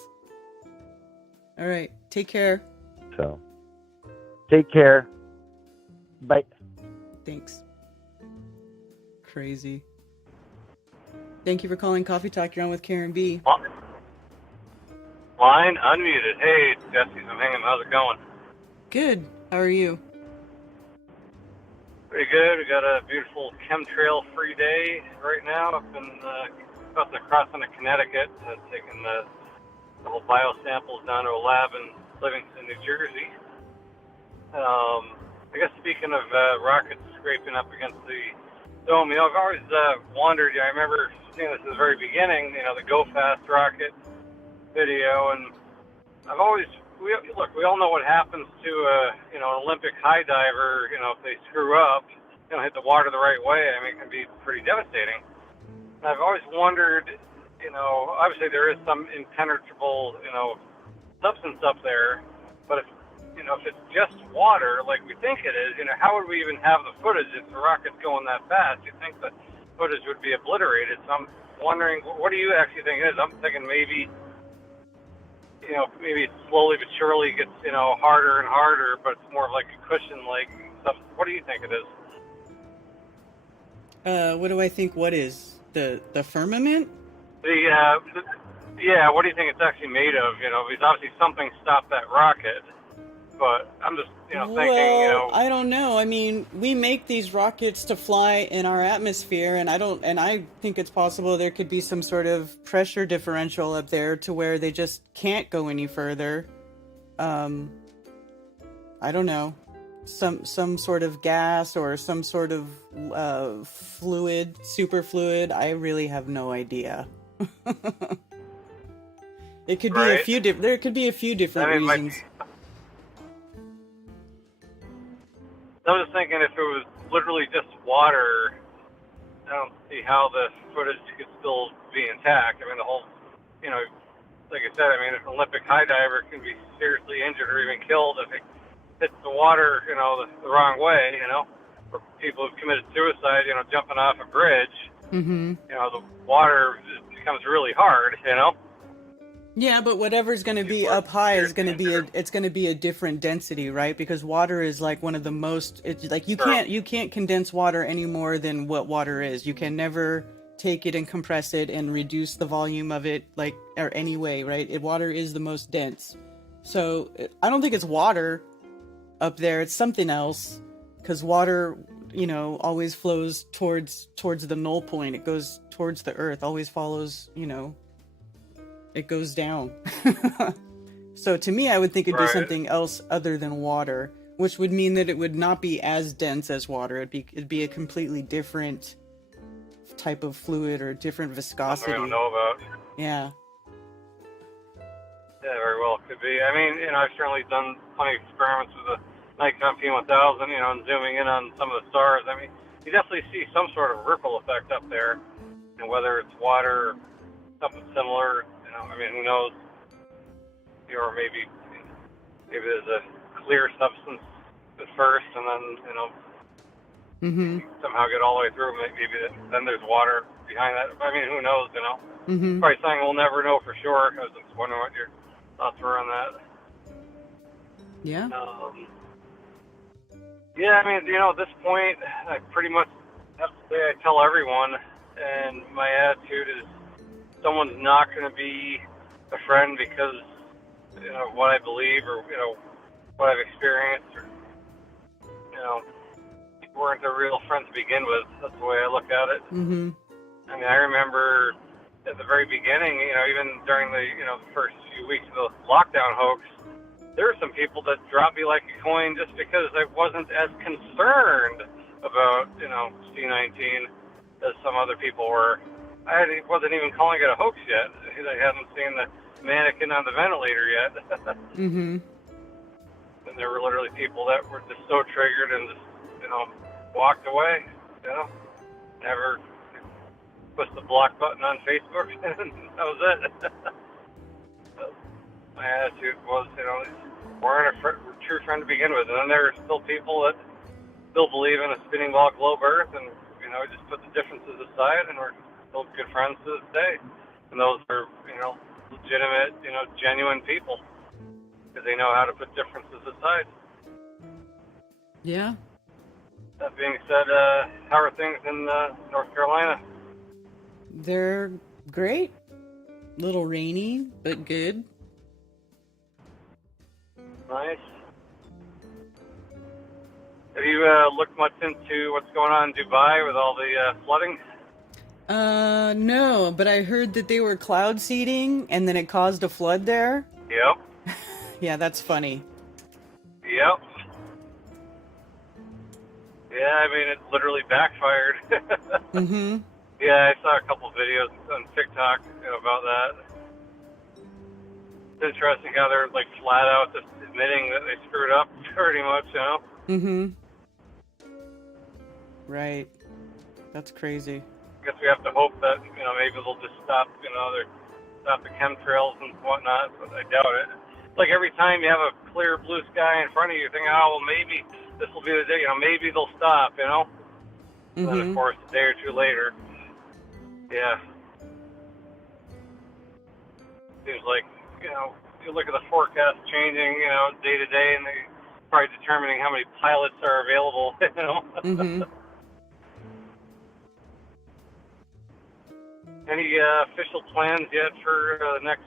All right, take care. So, take care. Bye. Thanks. Crazy. Thank you for calling Coffee Talk. You're on with Karen B. Line unmuted. Hey, Jesse, I'm hanging. How's it going? Good. How are you? Pretty good. We got a beautiful chemtrail-free day right now up across into Connecticut, taking the whole biosamples down to a lab in Livingston, New Jersey. I guess speaking of rockets scraping up against the dome, I've always wondered. I remember seeing this at the very beginning, the Go Fast rocket video, and I've always we all know what happens to an Olympic high diver. If they screw up, hit the water the right way. I mean, it can be pretty devastating. And I've always wondered, obviously there is some impenetrable, substance up there, but if it's just water, like we think it is, how would we even have the footage if the rocket's going that fast? You'd think the footage would be obliterated. So I'm wondering, what do you actually think it is? I'm thinking maybe it slowly but surely gets, harder and harder, but it's more of like a cushion, like stuff. What do you think it is? What do I think? What is the firmament? Yeah, what do you think it's actually made of? Because obviously something stopped that rocket, but I'm just, thinking, Well, I don't know. I mean, we make these rockets to fly in our atmosphere, and I think it's possible there could be some sort of pressure differential up there to where they just can't go any further. I don't know. Some sort of gas or some sort of fluid, superfluid. I really have no idea. It could be a Right. few there could be a few different I mean, reasons. I was just thinking if it was literally just water, I don't see how the footage could still be intact. I mean, the whole, like I said, an Olympic high diver can be seriously injured or even killed if it hits the water, the wrong way, or people who've committed suicide, jumping off a bridge, Mm-hmm. the water just becomes really hard, Yeah, but whatever's going to be up high is going to be it's going to be a different density, right? Because water is like one of the most. It's like you can't condense water any more than what water is. You can never take it and compress it and reduce the volume of it or any way, right? Water is the most dense. So I don't think it's water up there. It's something else, because water, always flows towards the null point. It goes towards the earth. Always follows, it goes down. So to me, I would think it'd be Right. something else other than water, which would mean that it would not be as dense as water. It'd be a completely different type of fluid or different I viscosity. don't know about. Yeah. Yeah, very well could be. I've certainly done plenty of experiments with the Nikon P1000, and zooming in on some of the stars. You definitely see some sort of ripple effect up there, and whether it's water or something similar, who knows? Or maybe there's a clear substance at first, and then, Mm-hmm. somehow get all the way through. Maybe then there's water behind that. Who knows, Mm-hmm. Probably something we'll never know for sure. I was just wondering what your thoughts were on that. Yeah. Yeah, at this point, I pretty much have to say I tell everyone, and my attitude is someone's not going to be a friend because, what I believe or, what I've experienced or, weren't a real friend to begin with. That's the way I look at it. Mm-hmm. I remember at the very beginning, even during the, the first few weeks of the lockdown hoax, there were some people that dropped me like a coin just because I wasn't as concerned about, C-19 as some other people were. I wasn't even calling it a hoax yet. I hadn't seen the mannequin on the ventilator yet. Mm-hmm. And there were literally people that were just so triggered and just, walked away, never pushed the block button on Facebook, and that was it. My attitude was, weren't a true friend to begin with. And then there are still people that still believe in a spinning ball globe Earth, and, just put the differences aside, and we're still good friends to this day. And those are, legitimate, genuine people, because they know how to put differences aside. Yeah. That being said, how are things in North Carolina? They're great. Little rainy, but good. Nice. Have you looked much into what's going on in Dubai with all the flooding? No, but I heard that they were cloud seeding and then it caused a flood there. Yep. Yeah, that's funny. Yep. Yeah, it literally backfired. Mm-hmm. Yeah, I saw a couple videos on TikTok about that. It's interesting how they're like flat out just admitting that they screwed up, pretty much, you know. Right. That's crazy. I guess we have to hope that maybe they'll just stop, stop the chemtrails and whatnot, but I doubt it. It's like every time you have a clear blue sky in front of you, you think, oh well, maybe this will be the day, maybe they'll stop, And then of course a day or two later, yeah, seems like you look at the forecast changing, day to day, and they probably determining how many pilots are available, Any official plans yet for the next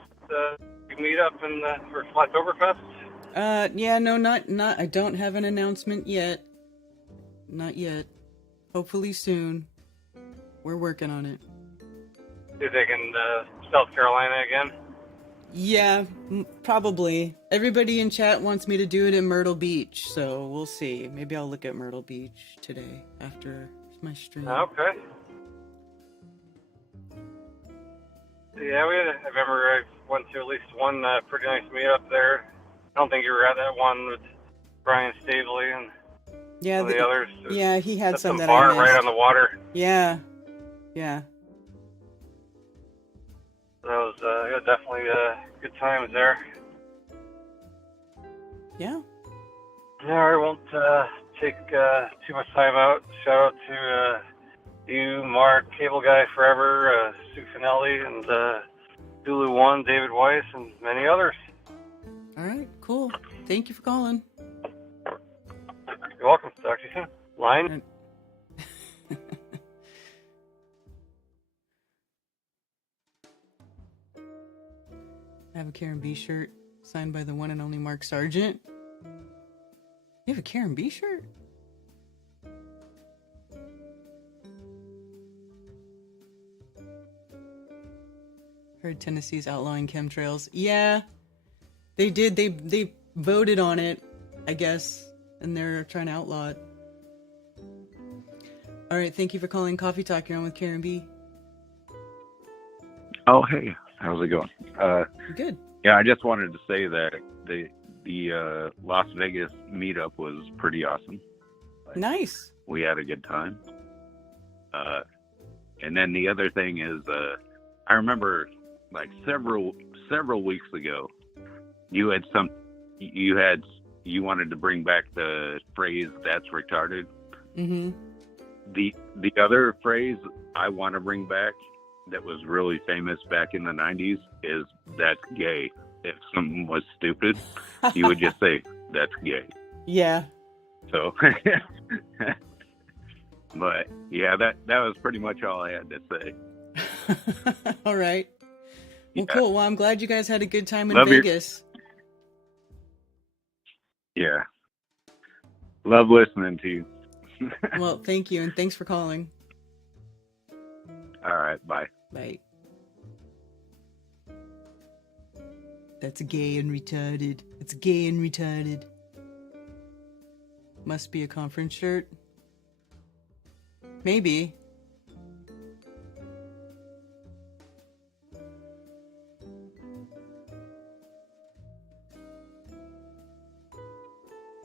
meetup for Flattoberfest? Yeah, no, not. I don't have an announcement yet. Not yet. Hopefully soon. We're working on it. You're thinking South Carolina again? Yeah, probably. Everybody in chat wants me to do it in Myrtle Beach, so we'll see. Maybe I'll look at Myrtle Beach today after my stream. Okay. Yeah, I remember I went to at least one pretty nice meetup there. I don't think you were at that one with Brian Stavely and some of the others. Yeah, he had some that bar I missed. right on the water. Yeah. That was definitely good times there. Yeah. Yeah, I won't take too much time out. Shout out to you, Mark, Cable Guy Forever, Sue Finelli, and Dulu One, David Weiss, and many others. All right, cool. Thank you for calling. You're welcome. Talk to you soon. Line? I have a Karen B shirt signed by the one and only Mark Sargent. You have a Karen B shirt? Heard Tennessee's outlawing chemtrails. Yeah, they did. They voted on it, I guess, and they're trying to outlaw it. All right, thank you for calling Coffee Talk. You're on with Karen B. Oh, hey, how's it going? Good. Yeah, I just wanted to say that the Las Vegas meetup was pretty awesome. Nice. We had a good time. And then the other thing is, I remember like several weeks ago, you wanted to bring back the phrase "that's retarded." Mm-hmm. The other phrase I want to bring back that was really famous back in the 90s is "that's gay." If something was stupid, you would just say "that's gay." Yeah. So, but yeah, that was pretty much all I had to say. All right. Well, Yeah. cool. Well, I'm glad you guys had a good time in Love Vegas. Yeah. Love listening to you. Well, thank you, and thanks for calling. All right, bye. Bye. That's gay and retarded. It's gay and retarded. Must be a conference shirt. Maybe.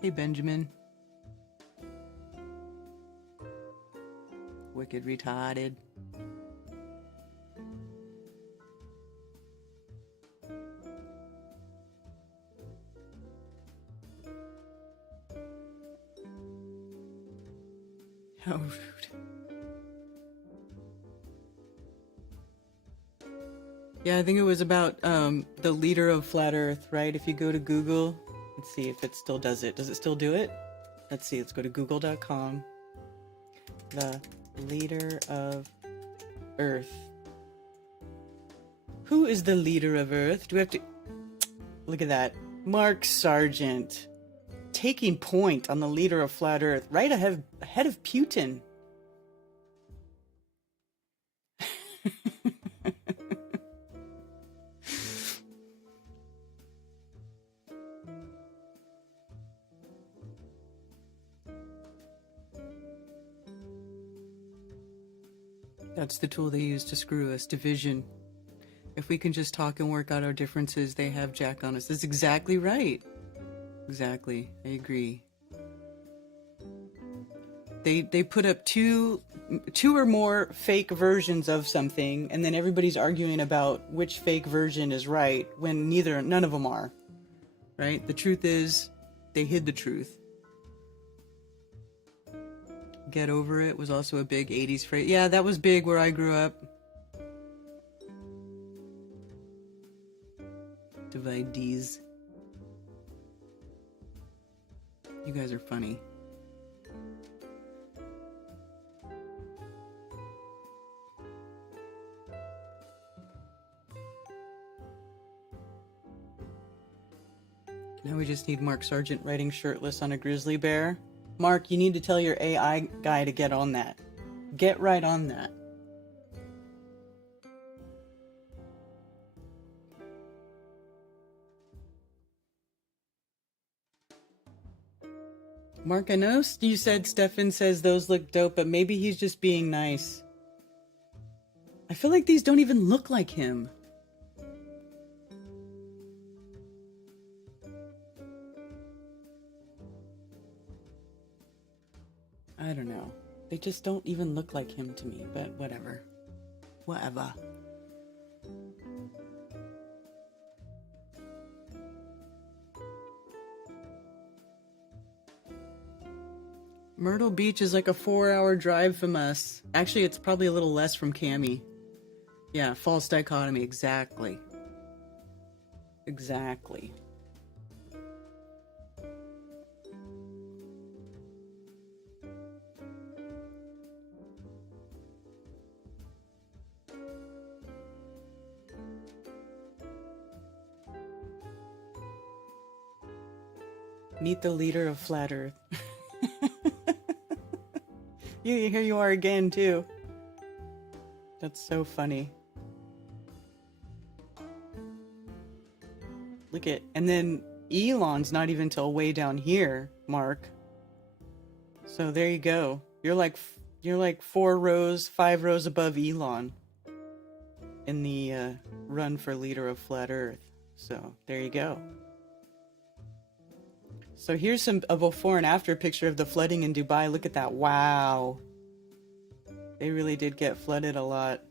Hey, Benjamin. Wicked retarded. How rude. Yeah, I think it was about the leader of Flat Earth, right? If you go to Google, let's see if it still does it. Does it still do it? Let's see, let's go to google.com. The leader of Earth. Who is the leader of Earth? Do we have to... Look at that. Mark Sargent. Taking point on the leader of Flat Earth. Right ahead of Putin. That's the tool they use to screw us. Division. If we can just talk and work out our differences, they have Jack on us. That's exactly right. Exactly. I agree. They put up two or more fake versions of something, and then everybody's arguing about which fake version is right when none of them are. Right? The truth is, they hid the truth. Get over it was also a big 80s phrase. Yeah, that was big where I grew up. Divide D's. You guys are funny. Now we just need Mark Sargent riding shirtless on a grizzly bear. Mark, you need to tell your AI guy to get on that. Get right on that. Mark, I know you said Stefan says those look dope, but maybe he's just being nice. I feel like these don't even look like him. I don't know. They just don't even look like him to me, but whatever. Whatever. Myrtle Beach is like a 4-hour drive from us. Actually, it's probably a little less from Cami. Yeah, false dichotomy. Exactly. Exactly. Meet the leader of Flat Earth. Here you are again, too. That's so funny. Look at, and then Elon's not even till way down here, Mark. So there you go. You're like 5 rows above Elon in the run for leader of Flat Earth. So there you go. So here's a before and after picture of the flooding in Dubai. Look at that. Wow. They really did get flooded a lot.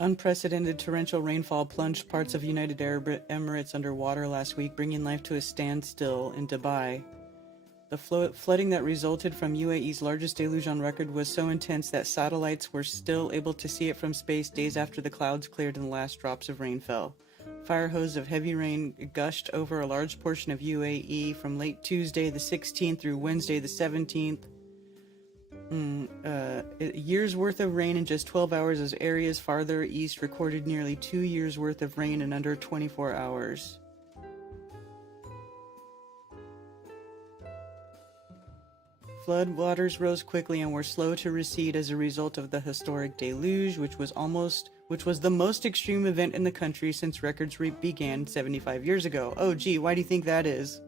Unprecedented torrential rainfall plunged parts of United Arab Emirates underwater last week, bringing life to a standstill in Dubai. The flooding that resulted from UAE's largest deluge on record was so intense that satellites were still able to see it from space days after the clouds cleared and the last drops of rain fell. Fire hose of heavy rain gushed over a large portion of UAE from late Tuesday the 16th through Wednesday the 17th. A year's worth of rain in just 12 hours as areas farther east recorded nearly 2 years worth of rain in under 24 hours. Flood waters rose quickly and were slow to recede as a result of the historic deluge, which was the most extreme event in the country since records began 75 years ago. Oh gee, why do you think that is?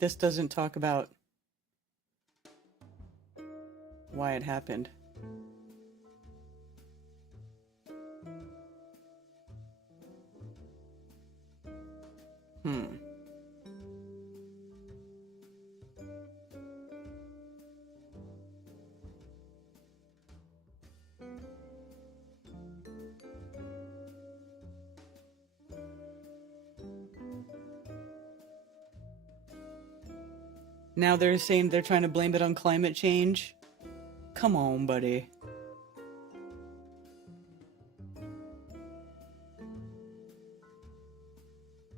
This doesn't talk about why it happened. Now they're saying they're trying to blame it on climate change. Come on, buddy.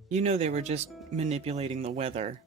You know they were just manipulating the weather.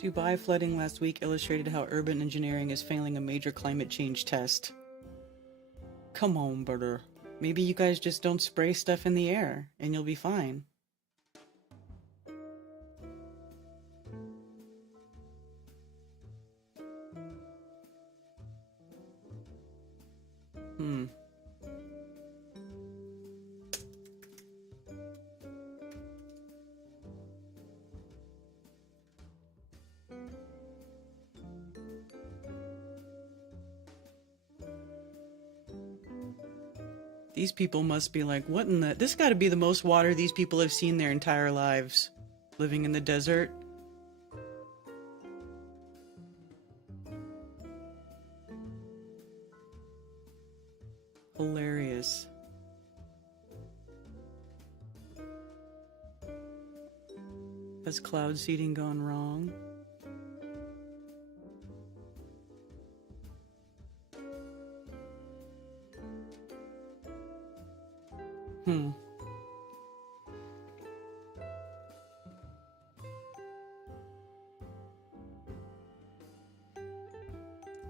Dubai flooding last week illustrated how urban engineering is failing a major climate change test. Come on, brother. Maybe you guys just don't spray stuff in the air and you'll be fine. These people must be like, what in the... This got to be the most water these people have seen their entire lives. Living in the desert. Hilarious. Has cloud seeding gone wrong?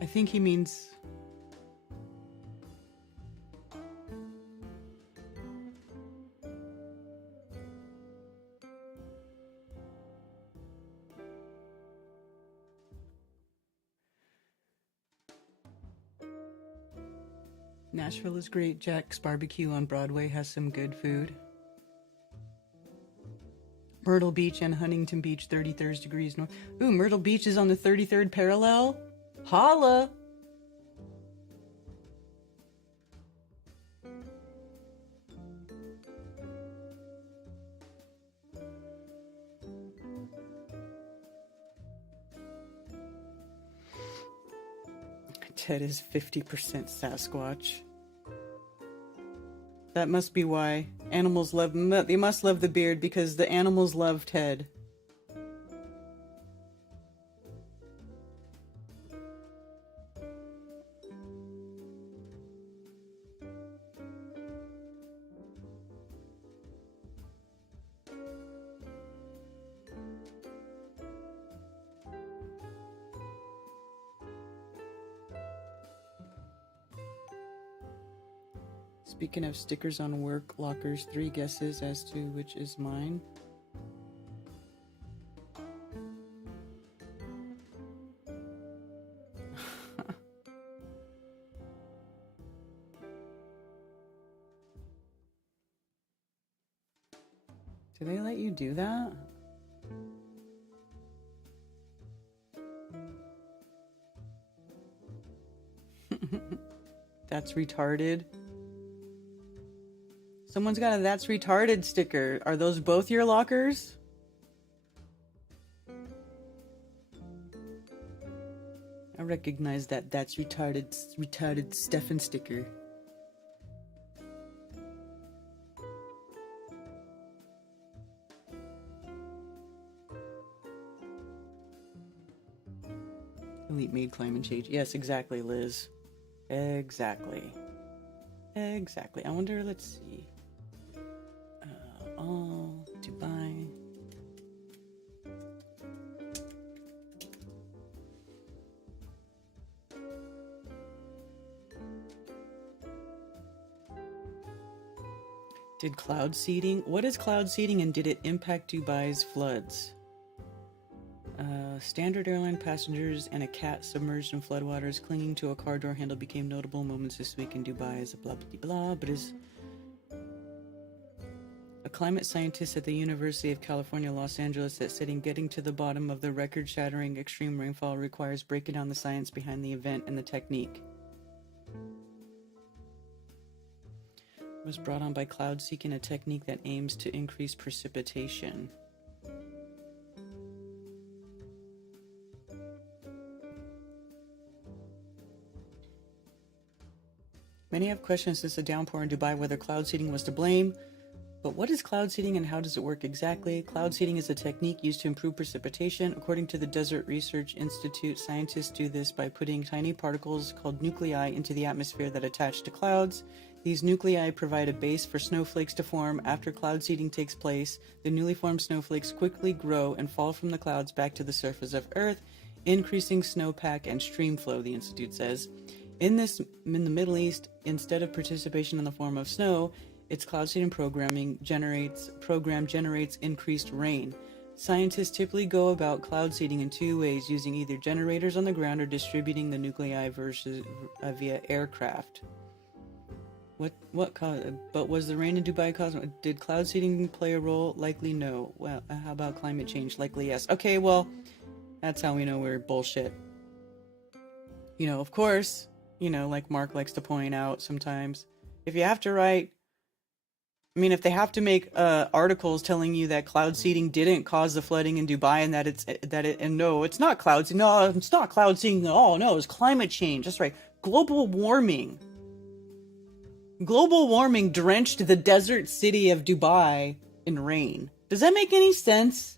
I think he means... Nashville is great. Jack's Barbecue on Broadway has some good food. Myrtle Beach and Huntington Beach, 33rd degrees north. Ooh, Myrtle Beach is on the 33rd parallel? Holla! Ted is 50% Sasquatch. That must be why. Animals love... They must love the beard because the animals love Ted. Speaking of stickers on work lockers, 3 guesses as to which is mine. Do they let you do that? That's retarded. Someone's got a "That's retarded" sticker. Are those both your lockers? I recognize that "That's retarded Stefan sticker. Elite made climate change. Yes, exactly, Liz. Exactly. Exactly. I wonder, let's see. All Dubai. Did cloud seeding? What is cloud seeding and did it impact Dubai's floods? Standard airline passengers and a cat submerged in floodwaters clinging to a car door handle became notable moments this week in Dubai as a blah blah blah, but is a climate scientist at the University of California, Los Angeles, that said getting to the bottom of the record-shattering extreme rainfall requires breaking down the science behind the event and the technique. It was brought on by cloud seeking, a technique that aims to increase precipitation. Many have questioned since the downpour in Dubai whether cloud seeding was to blame. But what is cloud seeding and how does it work exactly? Cloud seeding is a technique used to improve precipitation. According to the Desert Research Institute, scientists do this by putting tiny particles called nuclei into the atmosphere that attach to clouds These nuclei provide a base for snowflakes to form. After cloud seeding takes place, the newly formed snowflakes quickly grow and fall from the clouds back to the surface of Earth, increasing snowpack and stream flow, the Institute says. In the Middle East, instead of participation in the form of snow, its cloud seeding program generates increased rain. Scientists typically go about cloud seeding in two ways, using either generators on the ground or distributing the nuclei via aircraft. But was the rain in Dubai did cloud seeding play a role? Likely no. Well, how about climate change? Likely yes. Okay, well, that's how we know we're bullshit. You know, of course, you know, like Mark likes to point out sometimes, if you have to write, I mean, if they have to make articles telling you that cloud seeding didn't cause the flooding in Dubai and no, it's not cloud seeding. No, it's not cloud seeding at all. No, it's climate change. That's right. Global warming. Global warming drenched the desert city of Dubai in rain. Does that make any sense?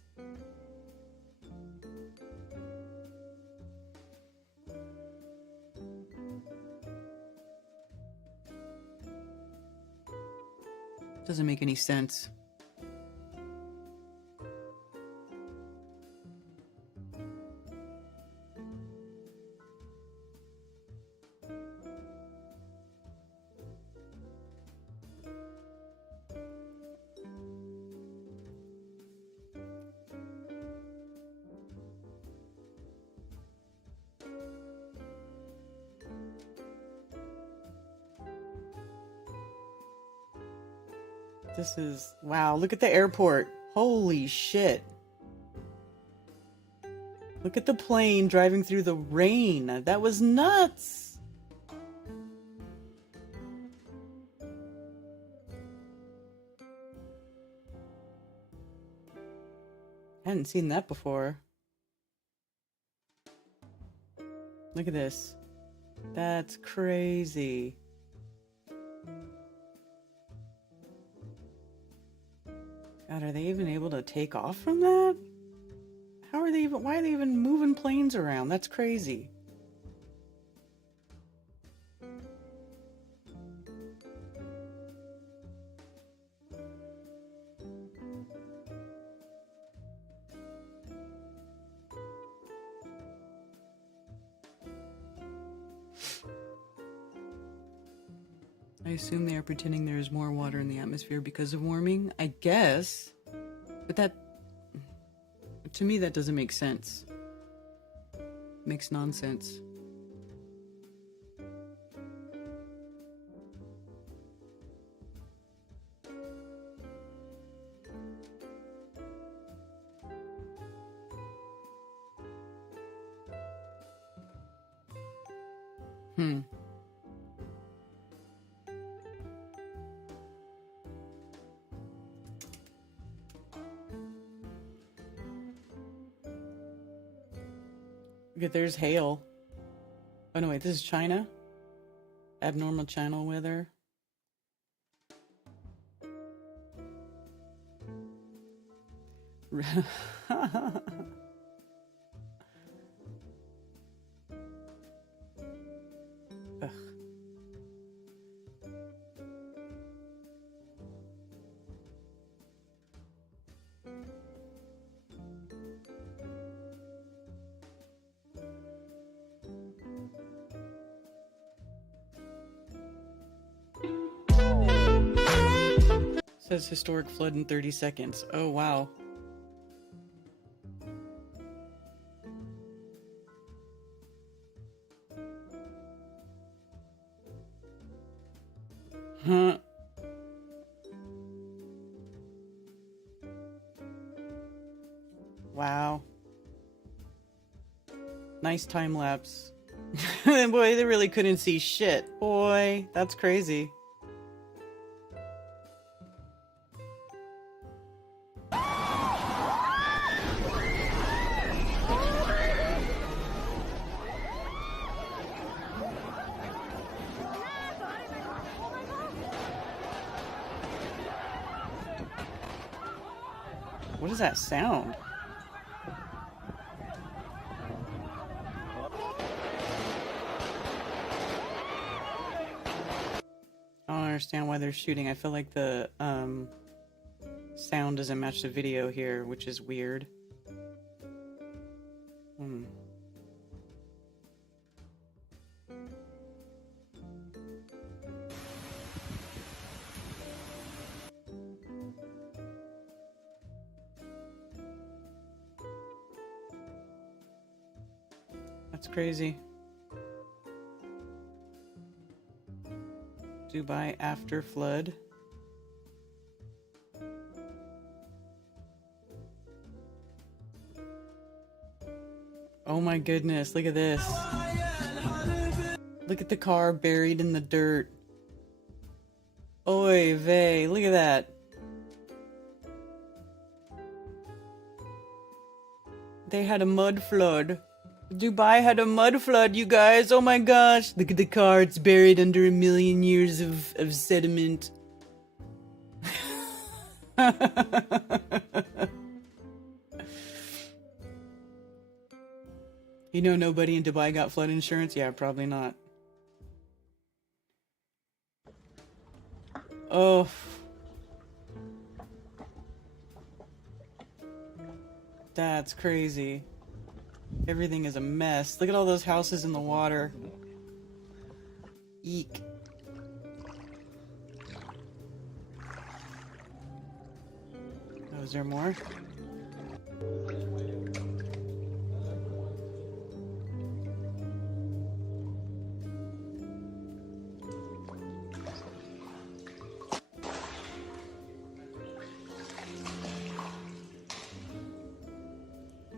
Doesn't make any sense. This is, wow, look at the airport. Holy shit. Look at the plane driving through the rain. That was nuts. Hadn't seen that before. Look at this. That's crazy. God, are they even able to take off from that? How are they even, why are they even moving planes around? That's crazy. I assume they are pretending there is more water in the atmosphere because of warming. I guess. But that... to me, that doesn't make sense. Makes nonsense. Look, there's hail. Oh no, wait, this is China? Abnormal channel weather. Ugh. Says historic flood in 30 seconds. Oh, wow. Huh. Wow. Nice time lapse. Boy, they really couldn't see shit. Boy, that's crazy. What is that sound? I don't understand why they're shooting. I feel like the sound doesn't match the video here, which is weird. That's crazy. Dubai after flood. Oh my goodness, look at this. Look at the car buried in the dirt. Oy vey, look at that. They had a mud flood. Dubai had a mud flood, you guys. Oh my gosh. Look at the car. It's buried under a million years of sediment. You know nobody in Dubai got flood insurance? Yeah, probably not. Oh. That's crazy. Everything is a mess. Look at all those houses in the water. Eek. Oh, is there more?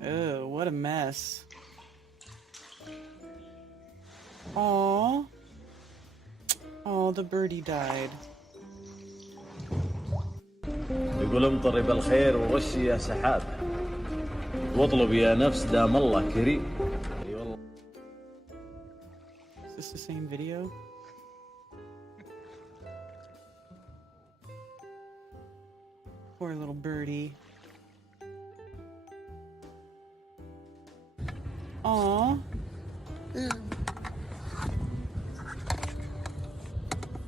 Oh, what a mess. Aww. Oh, the birdie died. يقول امطر بالخير وغشي يا سحاب واطلب يا نفس دام الله كريم. Is this the same video? Poor little birdie. Aww.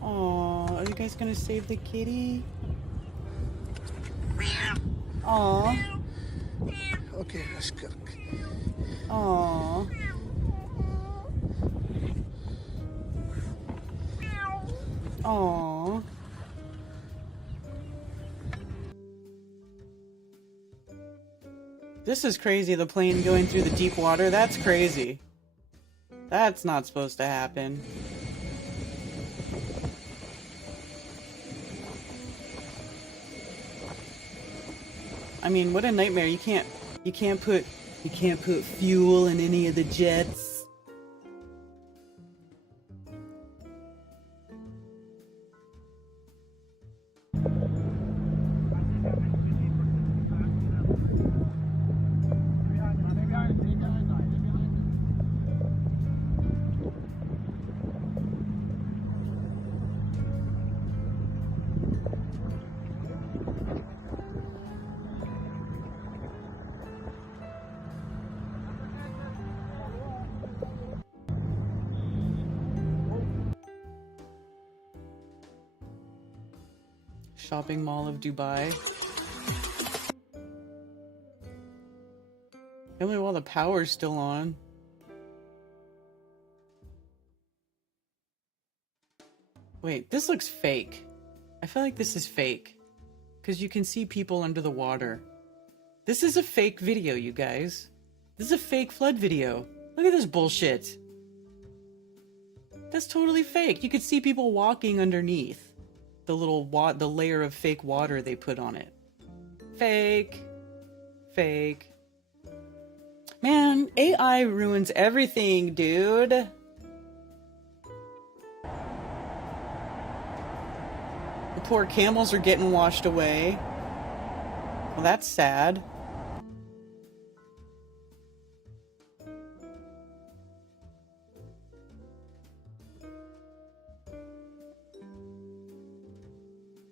Aww, are you guys gonna save the kitty? Aww. اوكي اشكرك. Aww. Aww. This is crazy, the plane going through the deep water. That's crazy. That's not supposed to happen. I mean, what a nightmare. You can't put fuel in any of the jets. Shopping mall of Dubai. Only while the power's still on. Wait, this looks fake. I feel like this is fake. Because you can see people under the water. This is a fake video, you guys. This is a fake flood video. Look at this bullshit. That's totally fake. You could see people walking underneath. The layer of fake water they put on it. Fake. Fake. Man, AI ruins everything, dude. The poor camels are getting washed away. Well, that's sad.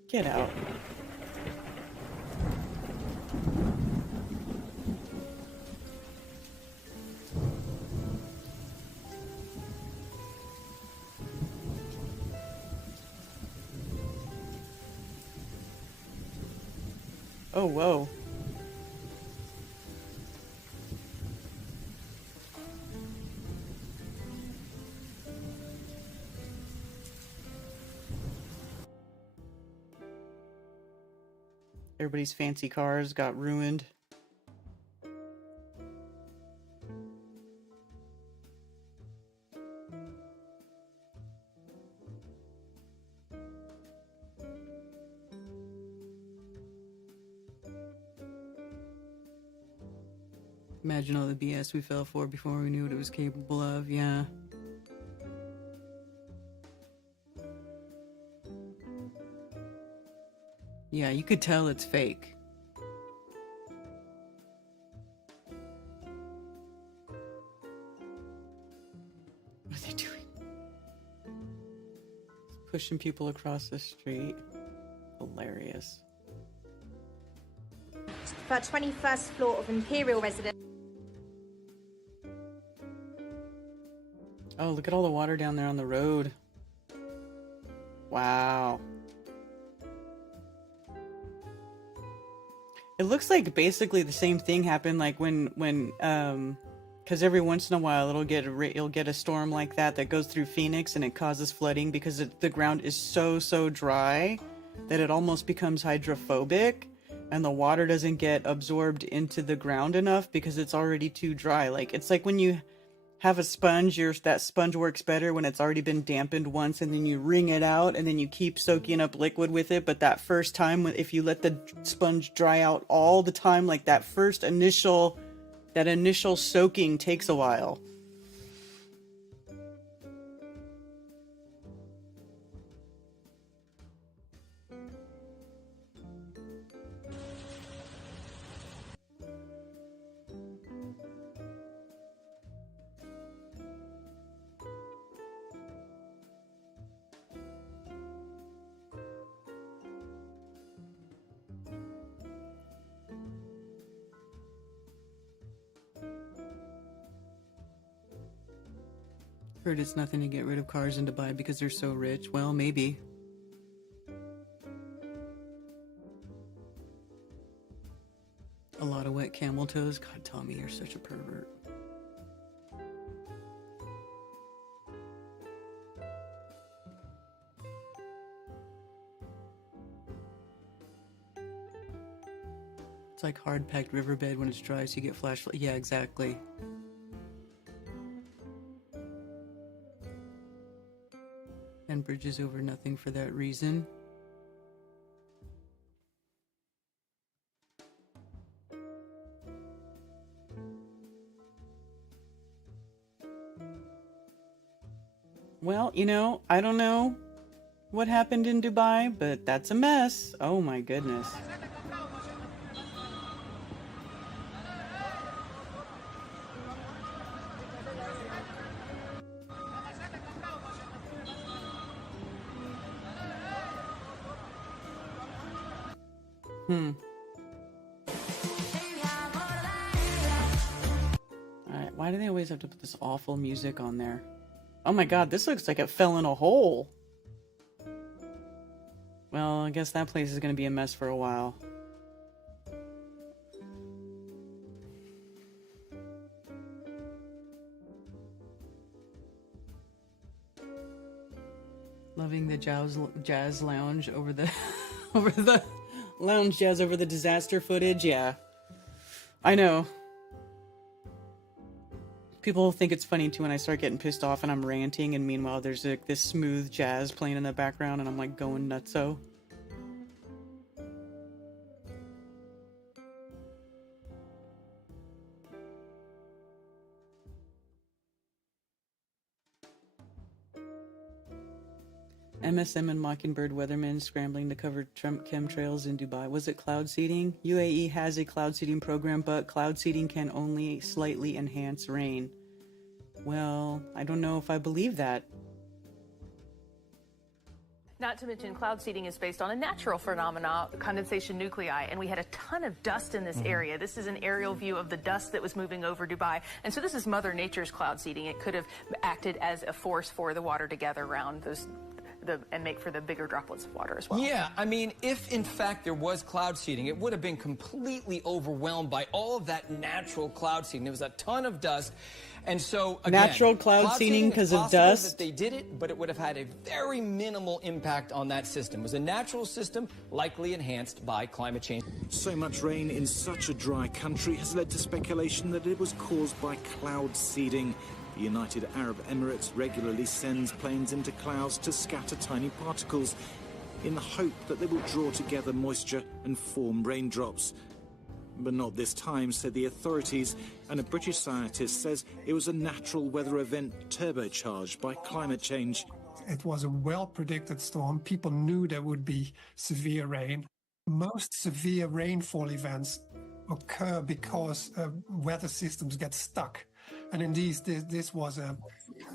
Get out. Oh, whoa. Everybody's fancy cars got ruined. Imagine all the BS we fell for before we knew what it was capable of. Yeah. Yeah, you could tell it's fake. What are they doing? Pushing people across the street. Hilarious. For 21st floor of Imperial residence. Oh, look at all the water down there on the road. Wow. It looks like basically the same thing happened like when because every once in a while you'll get a storm like that goes through Phoenix and it causes flooding because the ground is so dry that it almost becomes hydrophobic and the water doesn't get absorbed into the ground enough because it's already too dry. Like it's like when you have a sponge, that sponge works better when it's already been dampened once and then you wring it out and then you keep soaking up liquid with it. But that first time, if you let the sponge dry out all the time, like that initial soaking takes a while. Heard it's nothing to get rid of cars in Dubai because they're so rich. Well, maybe. A lot of wet camel toes. God, Tommy, you're such a pervert. It's like hard-packed riverbed when it's dry, so you get flash flood. Yeah, exactly. And bridges over nothing for that reason. Well, I don't know what happened in Dubai, but that's a mess. Oh my goodness. Alright, why do they always have to put this awful music on there? Oh my god, this looks like it fell in a hole. Well, I guess that place is gonna be a mess for a while. Loving the jazz lounge over the lounge jazz over the disaster footage. Yeah, I know. People think it's funny too when I start getting pissed off and I'm ranting, and meanwhile there's like this smooth jazz playing in the background, and I'm like going nutso. MSM and Mockingbird weathermen scrambling to cover Trump chemtrails in Dubai. Was it cloud seeding? UAE has a cloud seeding program, but cloud seeding can only slightly enhance rain. Well, I don't know if I believe that. Not to mention, cloud seeding is based on a natural phenomenon, condensation nuclei, and we had a ton of dust in this area. This is an aerial view of the dust that was moving over Dubai, and so this is Mother Nature's cloud seeding. It could have acted as a force for the water to gather around those and make for the bigger droplets of water as well. Yeah, I mean, if in fact there was cloud seeding, it would have been completely overwhelmed by all of that natural cloud seeding. There was a ton of dust. And so, again, natural cloud seeding because of dust. That they did it, but it would have had a very minimal impact on that system. It was a natural system, likely enhanced by climate change. So much rain in such a dry country has led to speculation that it was caused by cloud seeding. The United Arab Emirates regularly sends planes into clouds to scatter tiny particles in the hope that they will draw together moisture and form raindrops. But not this time, said the authorities, and a British scientist says it was a natural weather event turbocharged by climate change. It was a well-predicted storm. People knew there would be severe rain. Most severe rainfall events occur because weather systems get stuck. And indeed, this was a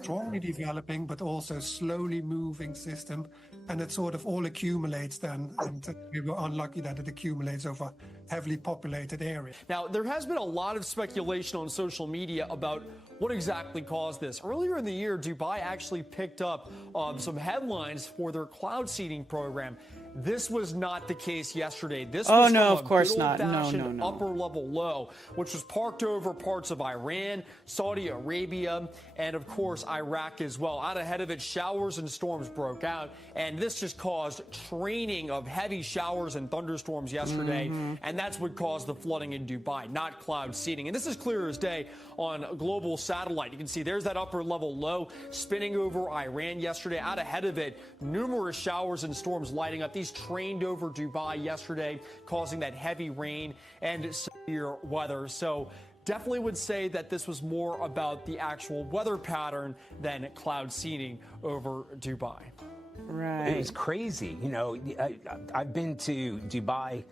strongly developing but also slowly moving system, and it sort of all accumulates then, and we were unlucky that it accumulates over heavily populated areas. Now, there has been a lot of speculation on social media about what exactly caused this. Earlier in the year, Dubai actually picked up some headlines for their cloud seeding program. This was not the case yesterday. This was no, from of course a not. good-old-fashioned No. upper level low, which was parked over parts of Iran, Saudi Arabia, and of course Iraq as well. Out ahead of it, showers and storms broke out, and this just caused training of heavy showers and thunderstorms yesterday, and that's what caused the flooding in Dubai, not cloud seeding. And this is clear as day on global satellite. You can see there's that upper level low spinning over Iran yesterday. Out ahead of it, numerous showers and storms lighting up. These trained over Dubai yesterday, causing that heavy rain and severe weather. So definitely would say that this was more about the actual weather pattern than cloud seeding over Dubai. Right. It was crazy. You know, I've been to Dubai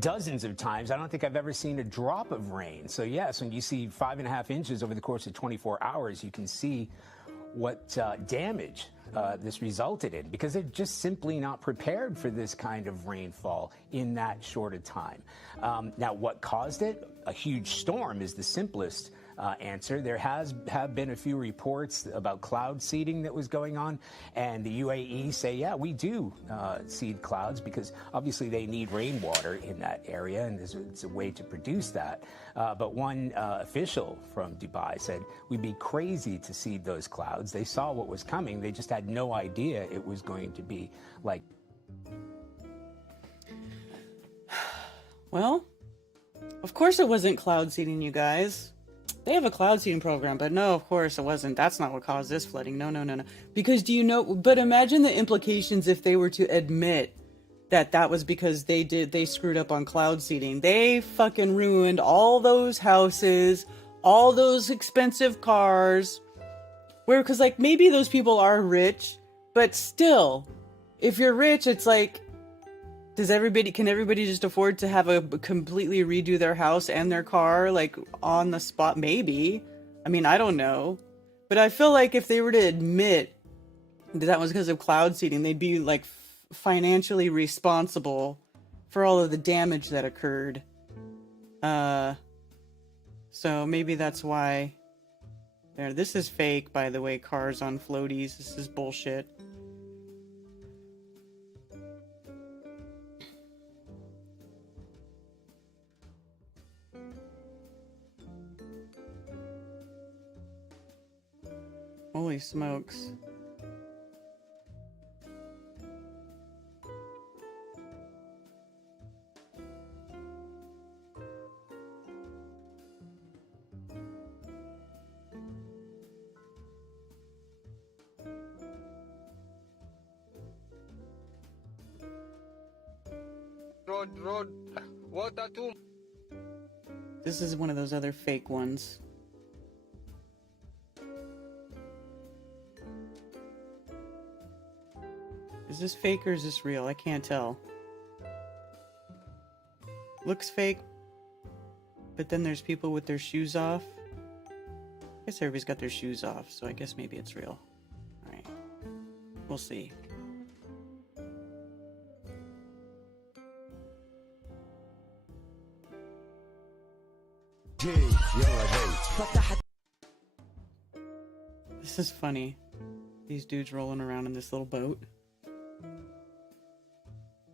dozens of times. I don't think I've ever seen a drop of rain. So yes, when you see 5.5 inches over the course of 24 hours, you can see what damage this resulted in, because they're just simply not prepared for this kind of rainfall in that short a time. Now, what caused it? A huge storm is the simplest answer. There have been a few reports about cloud seeding that was going on, and the UAE say, yeah, we do seed clouds because obviously they need rainwater in that area, and it's a way to produce that. But one official from Dubai said, we'd be crazy to seed those clouds. They saw what was coming. They just had no idea it was going to be like. Well, of course it wasn't cloud seeding, you guys. They have a cloud seeding program, but no, of course it wasn't. That's not what caused this flooding. No. Because do you know, but imagine the implications if they were to admit that that was because they screwed up on cloud seeding. They fucking ruined all those houses, all those expensive cars. Because like maybe those people are rich, but still, if you're rich, it's like, can everybody just afford to have a completely redo their house and their car, like, on the spot? Maybe. I mean, I don't know. But I feel like if they were to admit that was because of cloud seeding, they'd be, like, financially responsible for all of the damage that occurred. So maybe that's why. There, this is fake, by the way, cars on floaties. This is bullshit. Holy smokes. Road, water too. This is one of those other fake ones. Is this fake or is this real? I can't tell. Looks fake, but then there's people with their shoes off. I guess everybody's got their shoes off, so I guess maybe it's real. Alright. We'll see. This is funny. These dudes rolling around in this little boat.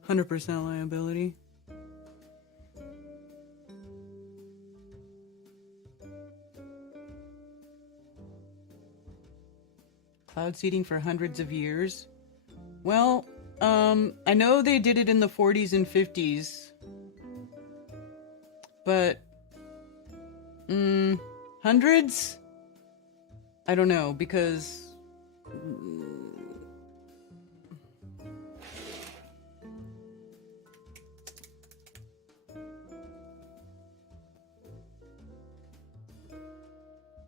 100% liability. Cloud seeding for hundreds of years. Well, I know they did it in the 40s and 50s, but hundreds? I don't know, because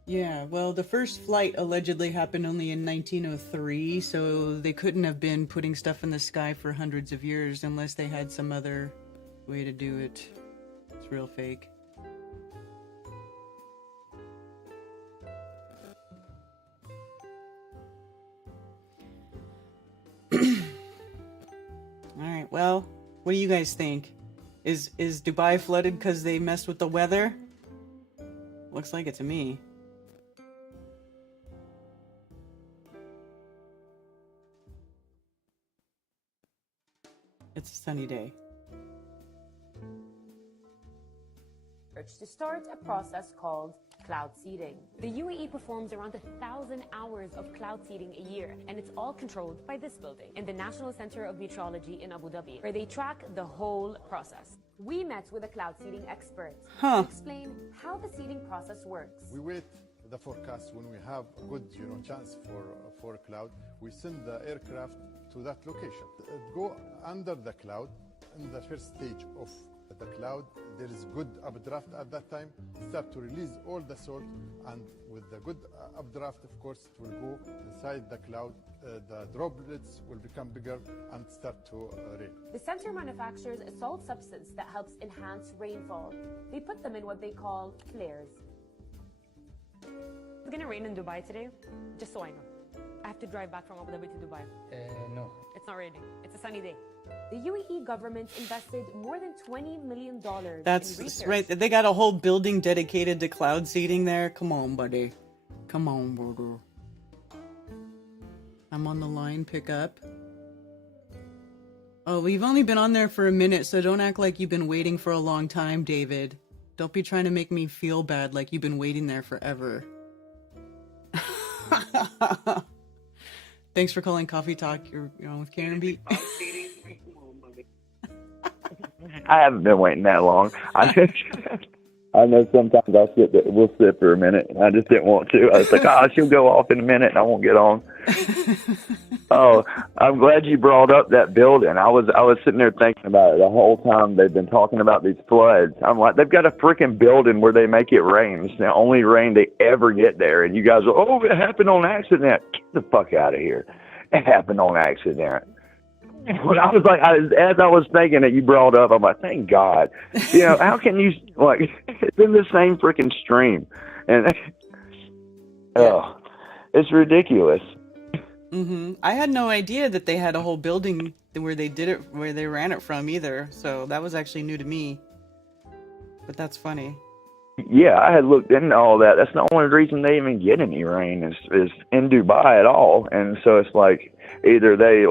yeah, well, the first flight allegedly happened only in 1903, so they couldn't have been putting stuff in the sky for hundreds of years unless they had some other way to do it. It's real fake. Alright, well, what do you guys think? Is Dubai flooded because they messed with the weather? Looks like it to me. It's a sunny day. To start a process called cloud seeding. The UAE performs around 1,000 hours of cloud seeding a year, and it's all controlled by this building in the National Center of Meteorology in Abu Dhabi, where they track the whole process. We met with a cloud seeding expert to explain how the seeding process works. We wait the forecast when we have a good chance for a cloud. We send the aircraft to that location. Go under the cloud in the first stage of the cloud. There is good updraft at that time. Start to release all the salt, and with the good updraft, of course, it will go inside the cloud. The droplets will become bigger and start to rain. The center manufactures a salt substance that helps enhance rainfall. They put them in what they call flares. It's gonna rain in Dubai today, just so I know. I have to drive back from Abu Dhabi to Dubai. No. It's not raining. It's a sunny day. The UAE government invested more than $20 million in That's research. right. They got a whole building dedicated to cloud seeding there. Come on, buddy. Come on, brother. I'm on the line. Pick up. Oh, we've only been on there for a minute, so don't act like you've been waiting for a long time, David. Don't be trying to make me feel bad like you've been waiting there forever. Thanks for calling Coffee Talk. You're on with Karen B. I haven't been waiting that long. I know sometimes we'll sit for a minute, and I just didn't want to. I was like, she'll go off in a minute, and I won't get on. Oh, I'm glad you brought up that building. I was sitting there thinking about it the whole time they've been talking about these floods. I'm like, they've got a freaking building where they make it rain. It's the only rain they ever get there. And you guys are, oh, it happened on accident. Get the fuck out of here. It happened on accident. When I was like, as I was thinking that you brought up, I'm like, thank God. How can you, like, it's in the same freaking stream. And, it's ridiculous. I had no idea that they had a whole building where they did it, where they ran it from either. So that was actually new to me. But that's funny. Yeah, I had looked into all that. That's the only reason they even get any rain is in Dubai at all. And so it's like either they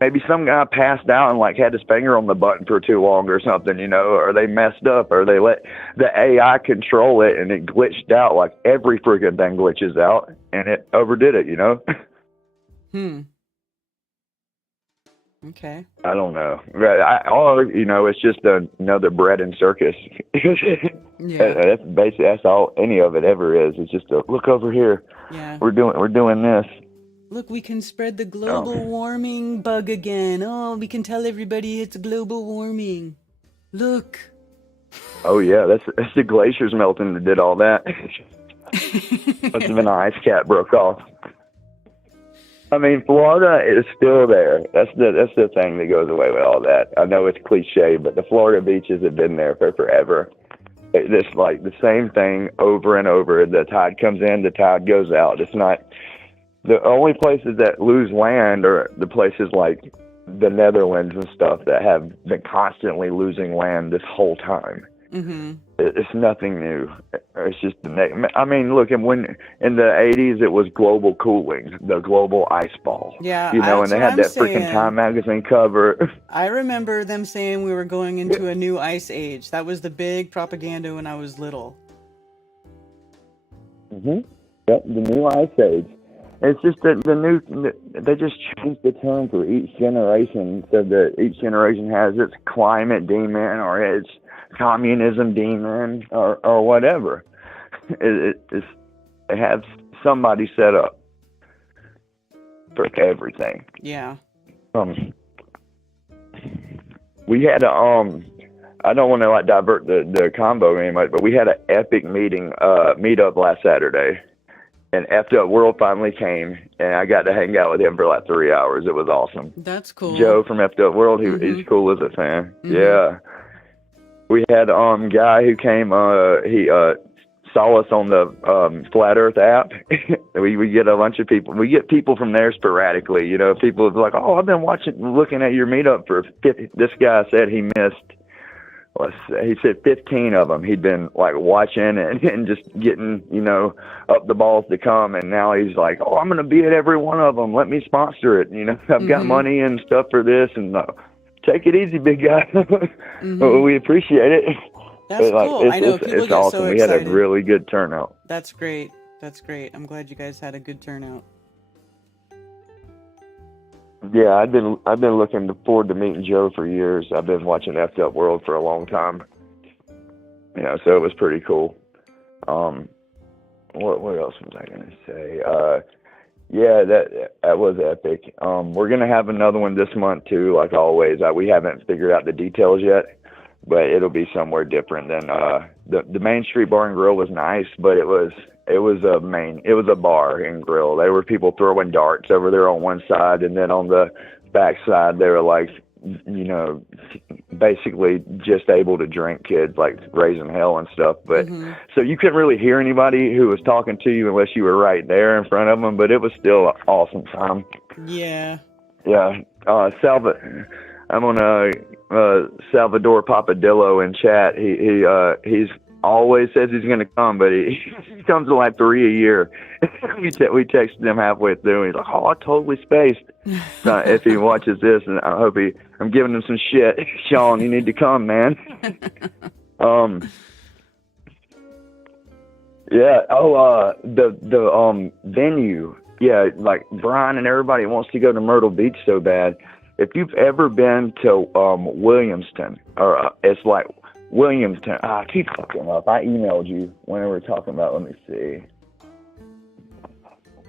maybe some guy passed out and had his finger on the button for too long or something, or they messed up, or they let the AI control it and it glitched out. Like every freaking thing glitches out, and it overdid it. Okay. I don't know. It's just another bread and circus. Yeah. That's basically that's all any of it ever is. It's just a look over here. Yeah. We're doing this. Look, we can spread the global warming bug again. Oh, we can tell everybody it's global warming. Look. Oh yeah, that's the glaciers melting that did all that. Must have been an ice cap broke off. I mean, Florida is still there. That's the thing that goes away with all that. I know it's cliche, but the Florida beaches have been there for forever. It's like the same thing over and over. The tide comes in, the tide goes out. It's not the only places that lose land are the places like the Netherlands and stuff that have been constantly losing land this whole time. Mm-hmm. It's nothing new. it's just the next. I mean, look, and when in the '80s it was global cooling, the global ice ball. Yeah, You know, that's and they what had I'm that freaking saying. Time magazine cover. I remember them saying we were going into a new ice age. That was the big propaganda when I was little. Yep, the new ice age. It's just that they just changed the term for each generation, so that each generation has its climate demon or its communism demon or whatever. They have somebody set up for everything. Yeah. We had a I don't want to like divert the combo very much, but we had an epic meetup last Saturday, and Effed Up World finally came, and I got to hang out with him for like 3 hours. It was awesome. That's cool. Joe from Effed Up World, he's cool as a fan. Yeah. We had guy who came. He saw us on the Flat Earth app. we get a bunch of people. We get people from there sporadically. You know, people like, oh, I've been looking at your meetup for 50. This guy said he missed. He said 15 of them. He'd been like watching and just getting, you know, up the balls to come. And now he's like, oh, I'm going to be at every one of them. Let me sponsor it. You know, I've got money and stuff for this. And take it easy, big guy. We appreciate it. That's cool. I know people it's get awesome. so We had excited. a really good turnout. That's great. That's great. I'm glad you guys had a good turnout. Yeah, I've been looking forward to meeting Joe for years. I've been watching Effed Up World for a long time. You know, so it was pretty cool. What else was I gonna say? Yeah, that was epic. We're gonna have another one this month too, like always. We haven't figured out the details yet, but it'll be somewhere different than the Main Street Bar and Grill was nice, but it was a bar and grill. There were people throwing darts over there on one side, and then on the back side, they were like, you know, basically just able to drink kids, like raising hell and stuff. But so you couldn't really hear anybody who was talking to you unless you were right there in front of them, but it was still an awesome time. Yeah. Yeah. I'm on Salvador Papadillo in chat. He's always says he's going to come, but he comes to like 3 a year. we texted him halfway through, and he's like, oh, I totally spaced. So if he watches this, and I hope I'm giving him some shit. Sean, you need to come, man. Yeah. Oh, the venue. Yeah, like Brian and everybody wants to go to Myrtle Beach so bad. If you've ever been to Williamston, or it's like Williamston. I keep fucking up. I emailed you when we were talking about. Let me see.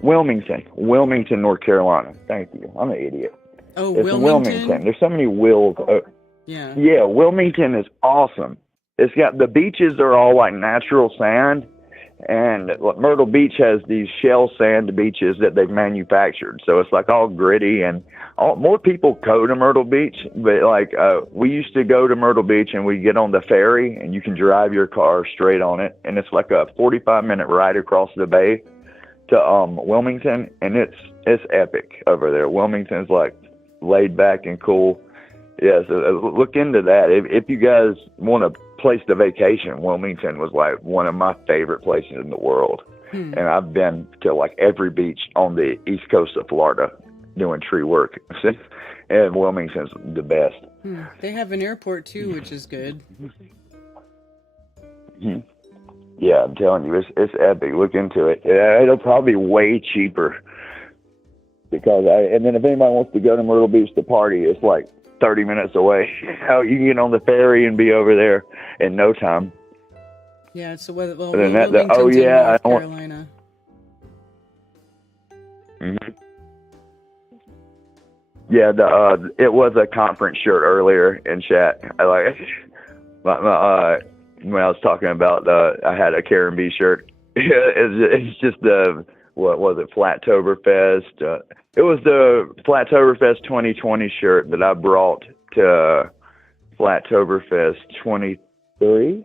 Wilmington, North Carolina. Thank you. I'm an idiot. Oh, it's Wilmington. There's so many Wills. Yeah. Yeah, Wilmington is awesome. It's got the beaches are all like natural sand, and Myrtle Beach has these shell sand beaches that they've manufactured. So it's like all gritty, and more people go to Myrtle Beach. But like we used to go to Myrtle Beach, and we get on the ferry, and you can drive your car straight on it, and it's like a 45-minute ride across the bay to Wilmington, and it's epic over there. Wilmington's like laid back and cool. Yeah, so look into that. If you guys want a place to vacation, Wilmington was like one of my favorite places in the world. And I've been to like every beach on the east coast of Florida doing tree work. And Wilmington's the best. They have an airport too, which is good. Yeah, I'm telling you, it's epic. Look into it. It'll probably be way cheaper. Because and then if anybody wants to go to Myrtle Beach to party, it's like 30 minutes away. You can get on the ferry and be over there in no time. Yeah, it's Wilmington's in North Carolina. Yeah, it was a conference shirt earlier in chat. I like when I was talking about I had a Karen B shirt. It's just what was it, Flattoberfest? It was the Flattoberfest 2020 shirt that I brought to Flattoberfest 23.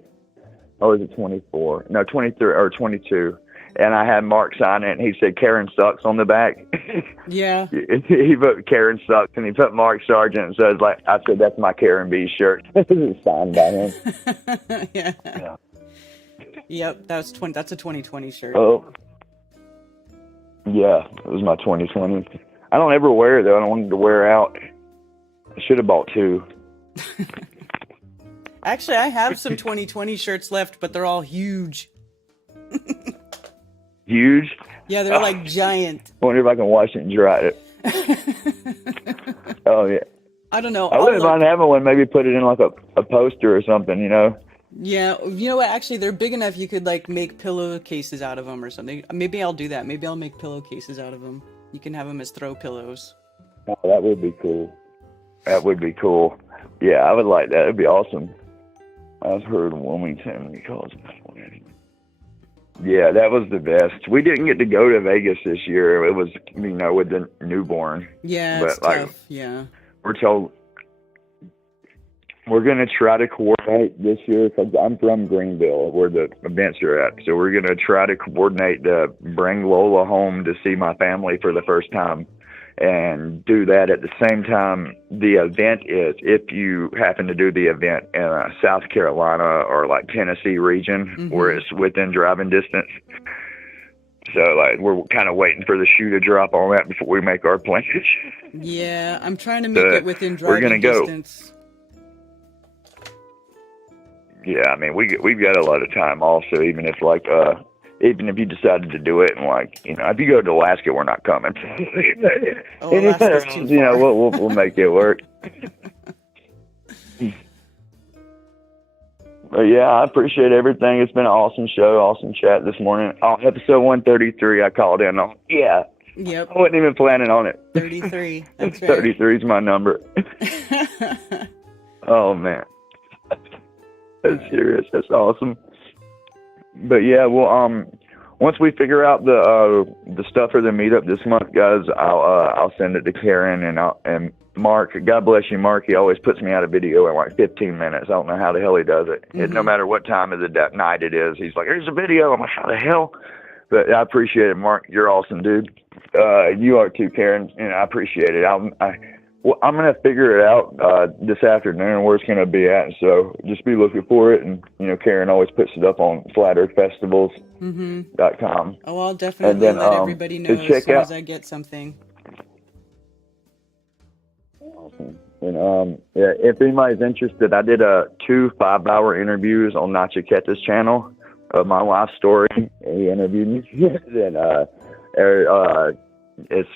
Or is it 24? No, 23 or 22. And I had Mark sign it, and he said Karen sucks on the back. Yeah. He put Karen sucks, and he put Mark Sargent. So it's like I said, that's my Karen B shirt. It's signed by him. Yeah. Yep, that's a 2020 shirt. Oh, yeah, it was my 2020. I don't ever wear it though. I don't want it to wear out. I should have bought two. Actually, I have some 2020 shirts left, but they're all huge. Huge. Yeah, they're like giant. I wonder if I can wash it and dry it. Oh yeah. I don't know. I wouldn't mind having one. Maybe put it in like a poster or something. You know. Yeah, you know what? Actually, they're big enough you could like make pillowcases out of them or something. Maybe I'll do that. Maybe I'll make pillowcases out of them. You can have them as throw pillows. Oh, that would be cool. That would be cool. Yeah, I would like that. It'd be awesome. I've heard Wilmington because of that one. Yeah, that was the best. We didn't get to go to Vegas this year. It was, with the newborn. Yeah, but it's tough. Yeah. We're told we're going to try to coordinate this year because I'm from Greenville, where the events are at. So we're going to try to coordinate to bring Lola home to see my family for the first time and do that at the same time. The event is, if you happen to do the event in South Carolina or like Tennessee region, where it's within driving distance. So like we're kind of waiting for the shoe to drop on that before we make our plans. Yeah, I'm trying to make it within driving we're gonna distance. Yeah, I mean we've got a lot of time also, even if you decided to do it and if you go to Alaska, we're not coming. Alaska's too far. We'll make it work. But yeah, I appreciate everything. It's been an awesome show, awesome chat this morning. Oh, episode 133, I called in on. Yeah. Yep. I wasn't even planning on it. 33. That's right. 33 is my number. Oh man, that's serious. That's awesome. But yeah, well, once we figure out the stuff for the meetup this month, guys, I'll send it to Karen and Mark. God bless you, Mark. He always puts me out a video in like 15 minutes. I don't know how the hell he does it. And no matter what time of the night it is, he's like, "Here's a video." I'm like, "How the hell?" But I appreciate it, Mark. You're awesome, dude. You are too, Karen, and I appreciate it. I'm gonna figure it out this afternoon where it's gonna be at. So just be looking for it. And Karen always puts it up on FlatEarthFestivals.com. Oh, I'll definitely let everybody know as soon as I get something. Awesome. And yeah, if anybody's interested, I did 2 5-hour interviews on Nachiketa's channel of my life story. He interviewed me, and it's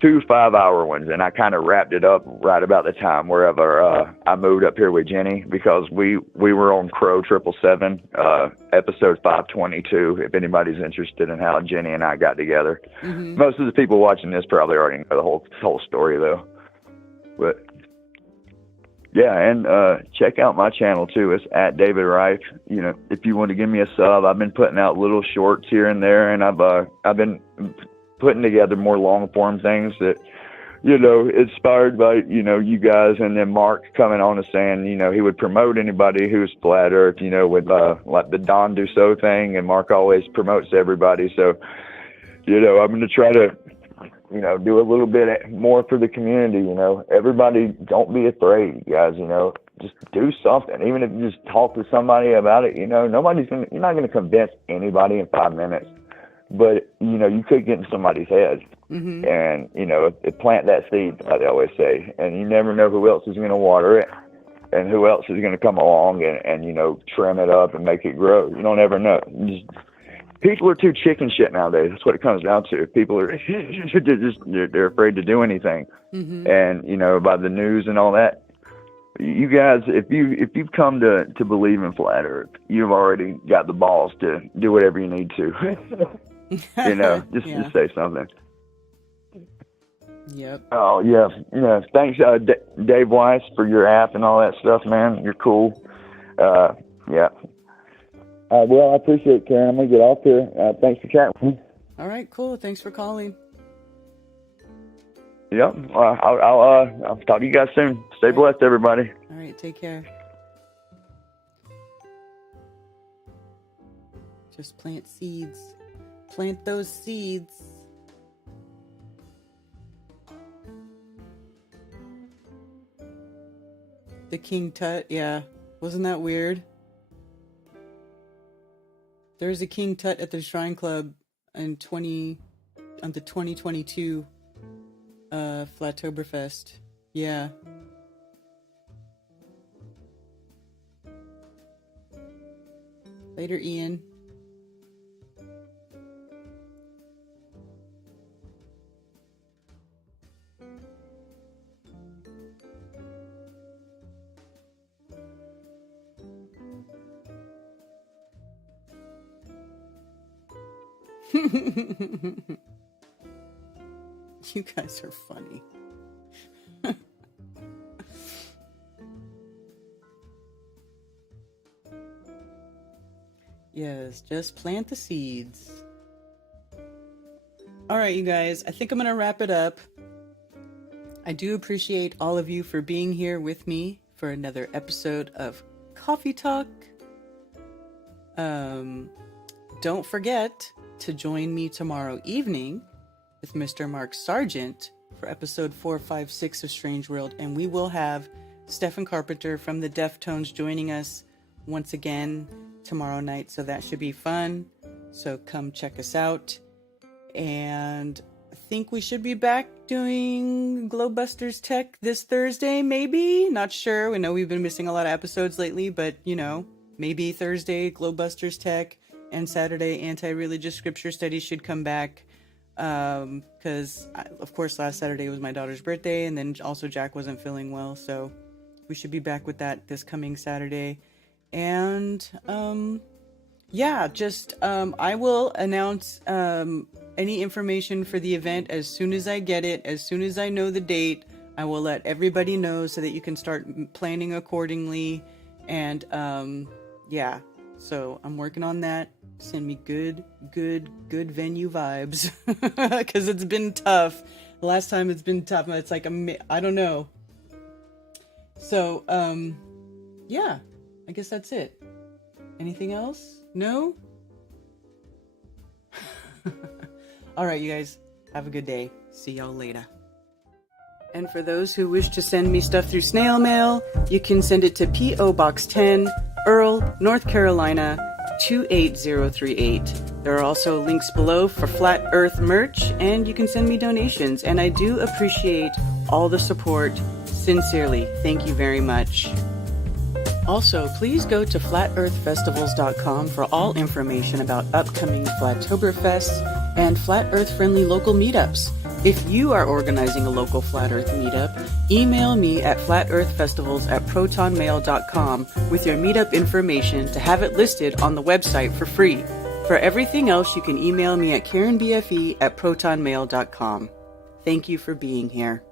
2 5-hour ones, and I kind of wrapped it up right about the time wherever I moved up here with Jenny, because we were on Crow 777, episode 522. If anybody's interested in how Jenny and I got together, most of the people watching this probably already know the whole story though. But yeah, and check out my channel too. It's at David Reif. If you want to give me a sub, I've been putting out little shorts here and there, and I've been putting together more long form things that, inspired by, you guys, and then Mark coming on and saying, he would promote anybody who's flat earth, with like the Don Dussault thing, and Mark always promotes everybody. So, I'm going to try to, do a little bit more for the community. Everybody, don't be afraid, guys, just do something. Even if you just talk to somebody about it, you're not going to convince anybody in 5 minutes. But, you could get in somebody's head and, plant that seed, like they always say. And you never know who else is going to water it and who else is going to come along and trim it up and make it grow. You don't ever know. People are too chicken shit nowadays. That's what it comes down to. People are, they're afraid to do anything. And, by the news and all that. You guys, if you've come to believe in flat earth, you've already got the balls to do whatever you need to. Just say something. Yep. Oh yeah. Thanks, Dave Weiss, for your app and all that stuff, man. You're cool. Yeah. Well, I appreciate it, Karen. I'm gonna get off here. Thanks for chatting with me. All right, cool. Thanks for calling. Yep. I'll talk to you guys soon. Stay blessed, everybody. All right, take care. Just plant seeds. Plant those seeds. The King Tut, yeah. Wasn't that weird? There's a King Tut at the Shrine Club on the 2022 Flattoberfest. Yeah. Later, Ian. You guys are funny. Yes, just plant the seeds. All right, you guys, I think I'm going to wrap it up. I do appreciate all of you for being here with me for another episode of Coffee Talk. Don't forget to join me tomorrow evening with Mr. Mark Sargent for episode 456 of Strange World, and we will have Stephen Carpenter from the Deftones joining us once again tomorrow night, so that should be fun. So come check us out. And I think we should be back doing Glowbusters Tech this Thursday, maybe? Not sure. We know we've been missing a lot of episodes lately, but maybe Thursday Glowbusters Tech, and Saturday Anti-Religious Scripture Studies should come back. Because of course last Saturday was my daughter's birthday, and then also Jack wasn't feeling well, so we should be back with that this coming Saturday. And I will announce any information for the event as soon as I get it. As soon as I know the date, I will let everybody know so that you can start planning accordingly. And so I'm working on that. Send me good venue vibes, because it's been tough. The last time it's been tough. It's like I don't know. So I guess that's it. Anything else? No? All right, you guys, have a good day. See y'all later. And for those who wish to send me stuff through snail mail, you can send it to P.O. Box 10, Earl, North Carolina, 28038. There are also links below for Flat Earth merch, and you can send me donations. And I do appreciate all the support. Sincerely, thank you very much. Also, please go to flatearthfestivals.com for all information about upcoming Flattoberfests and Flat Earth-friendly local meetups. If you are organizing a local Flat Earth meetup, email me at flatearthfestivals@protonmail.com with your meetup information to have it listed on the website for free. For everything else, you can email me at karenbfe@protonmail.com. Thank you for being here.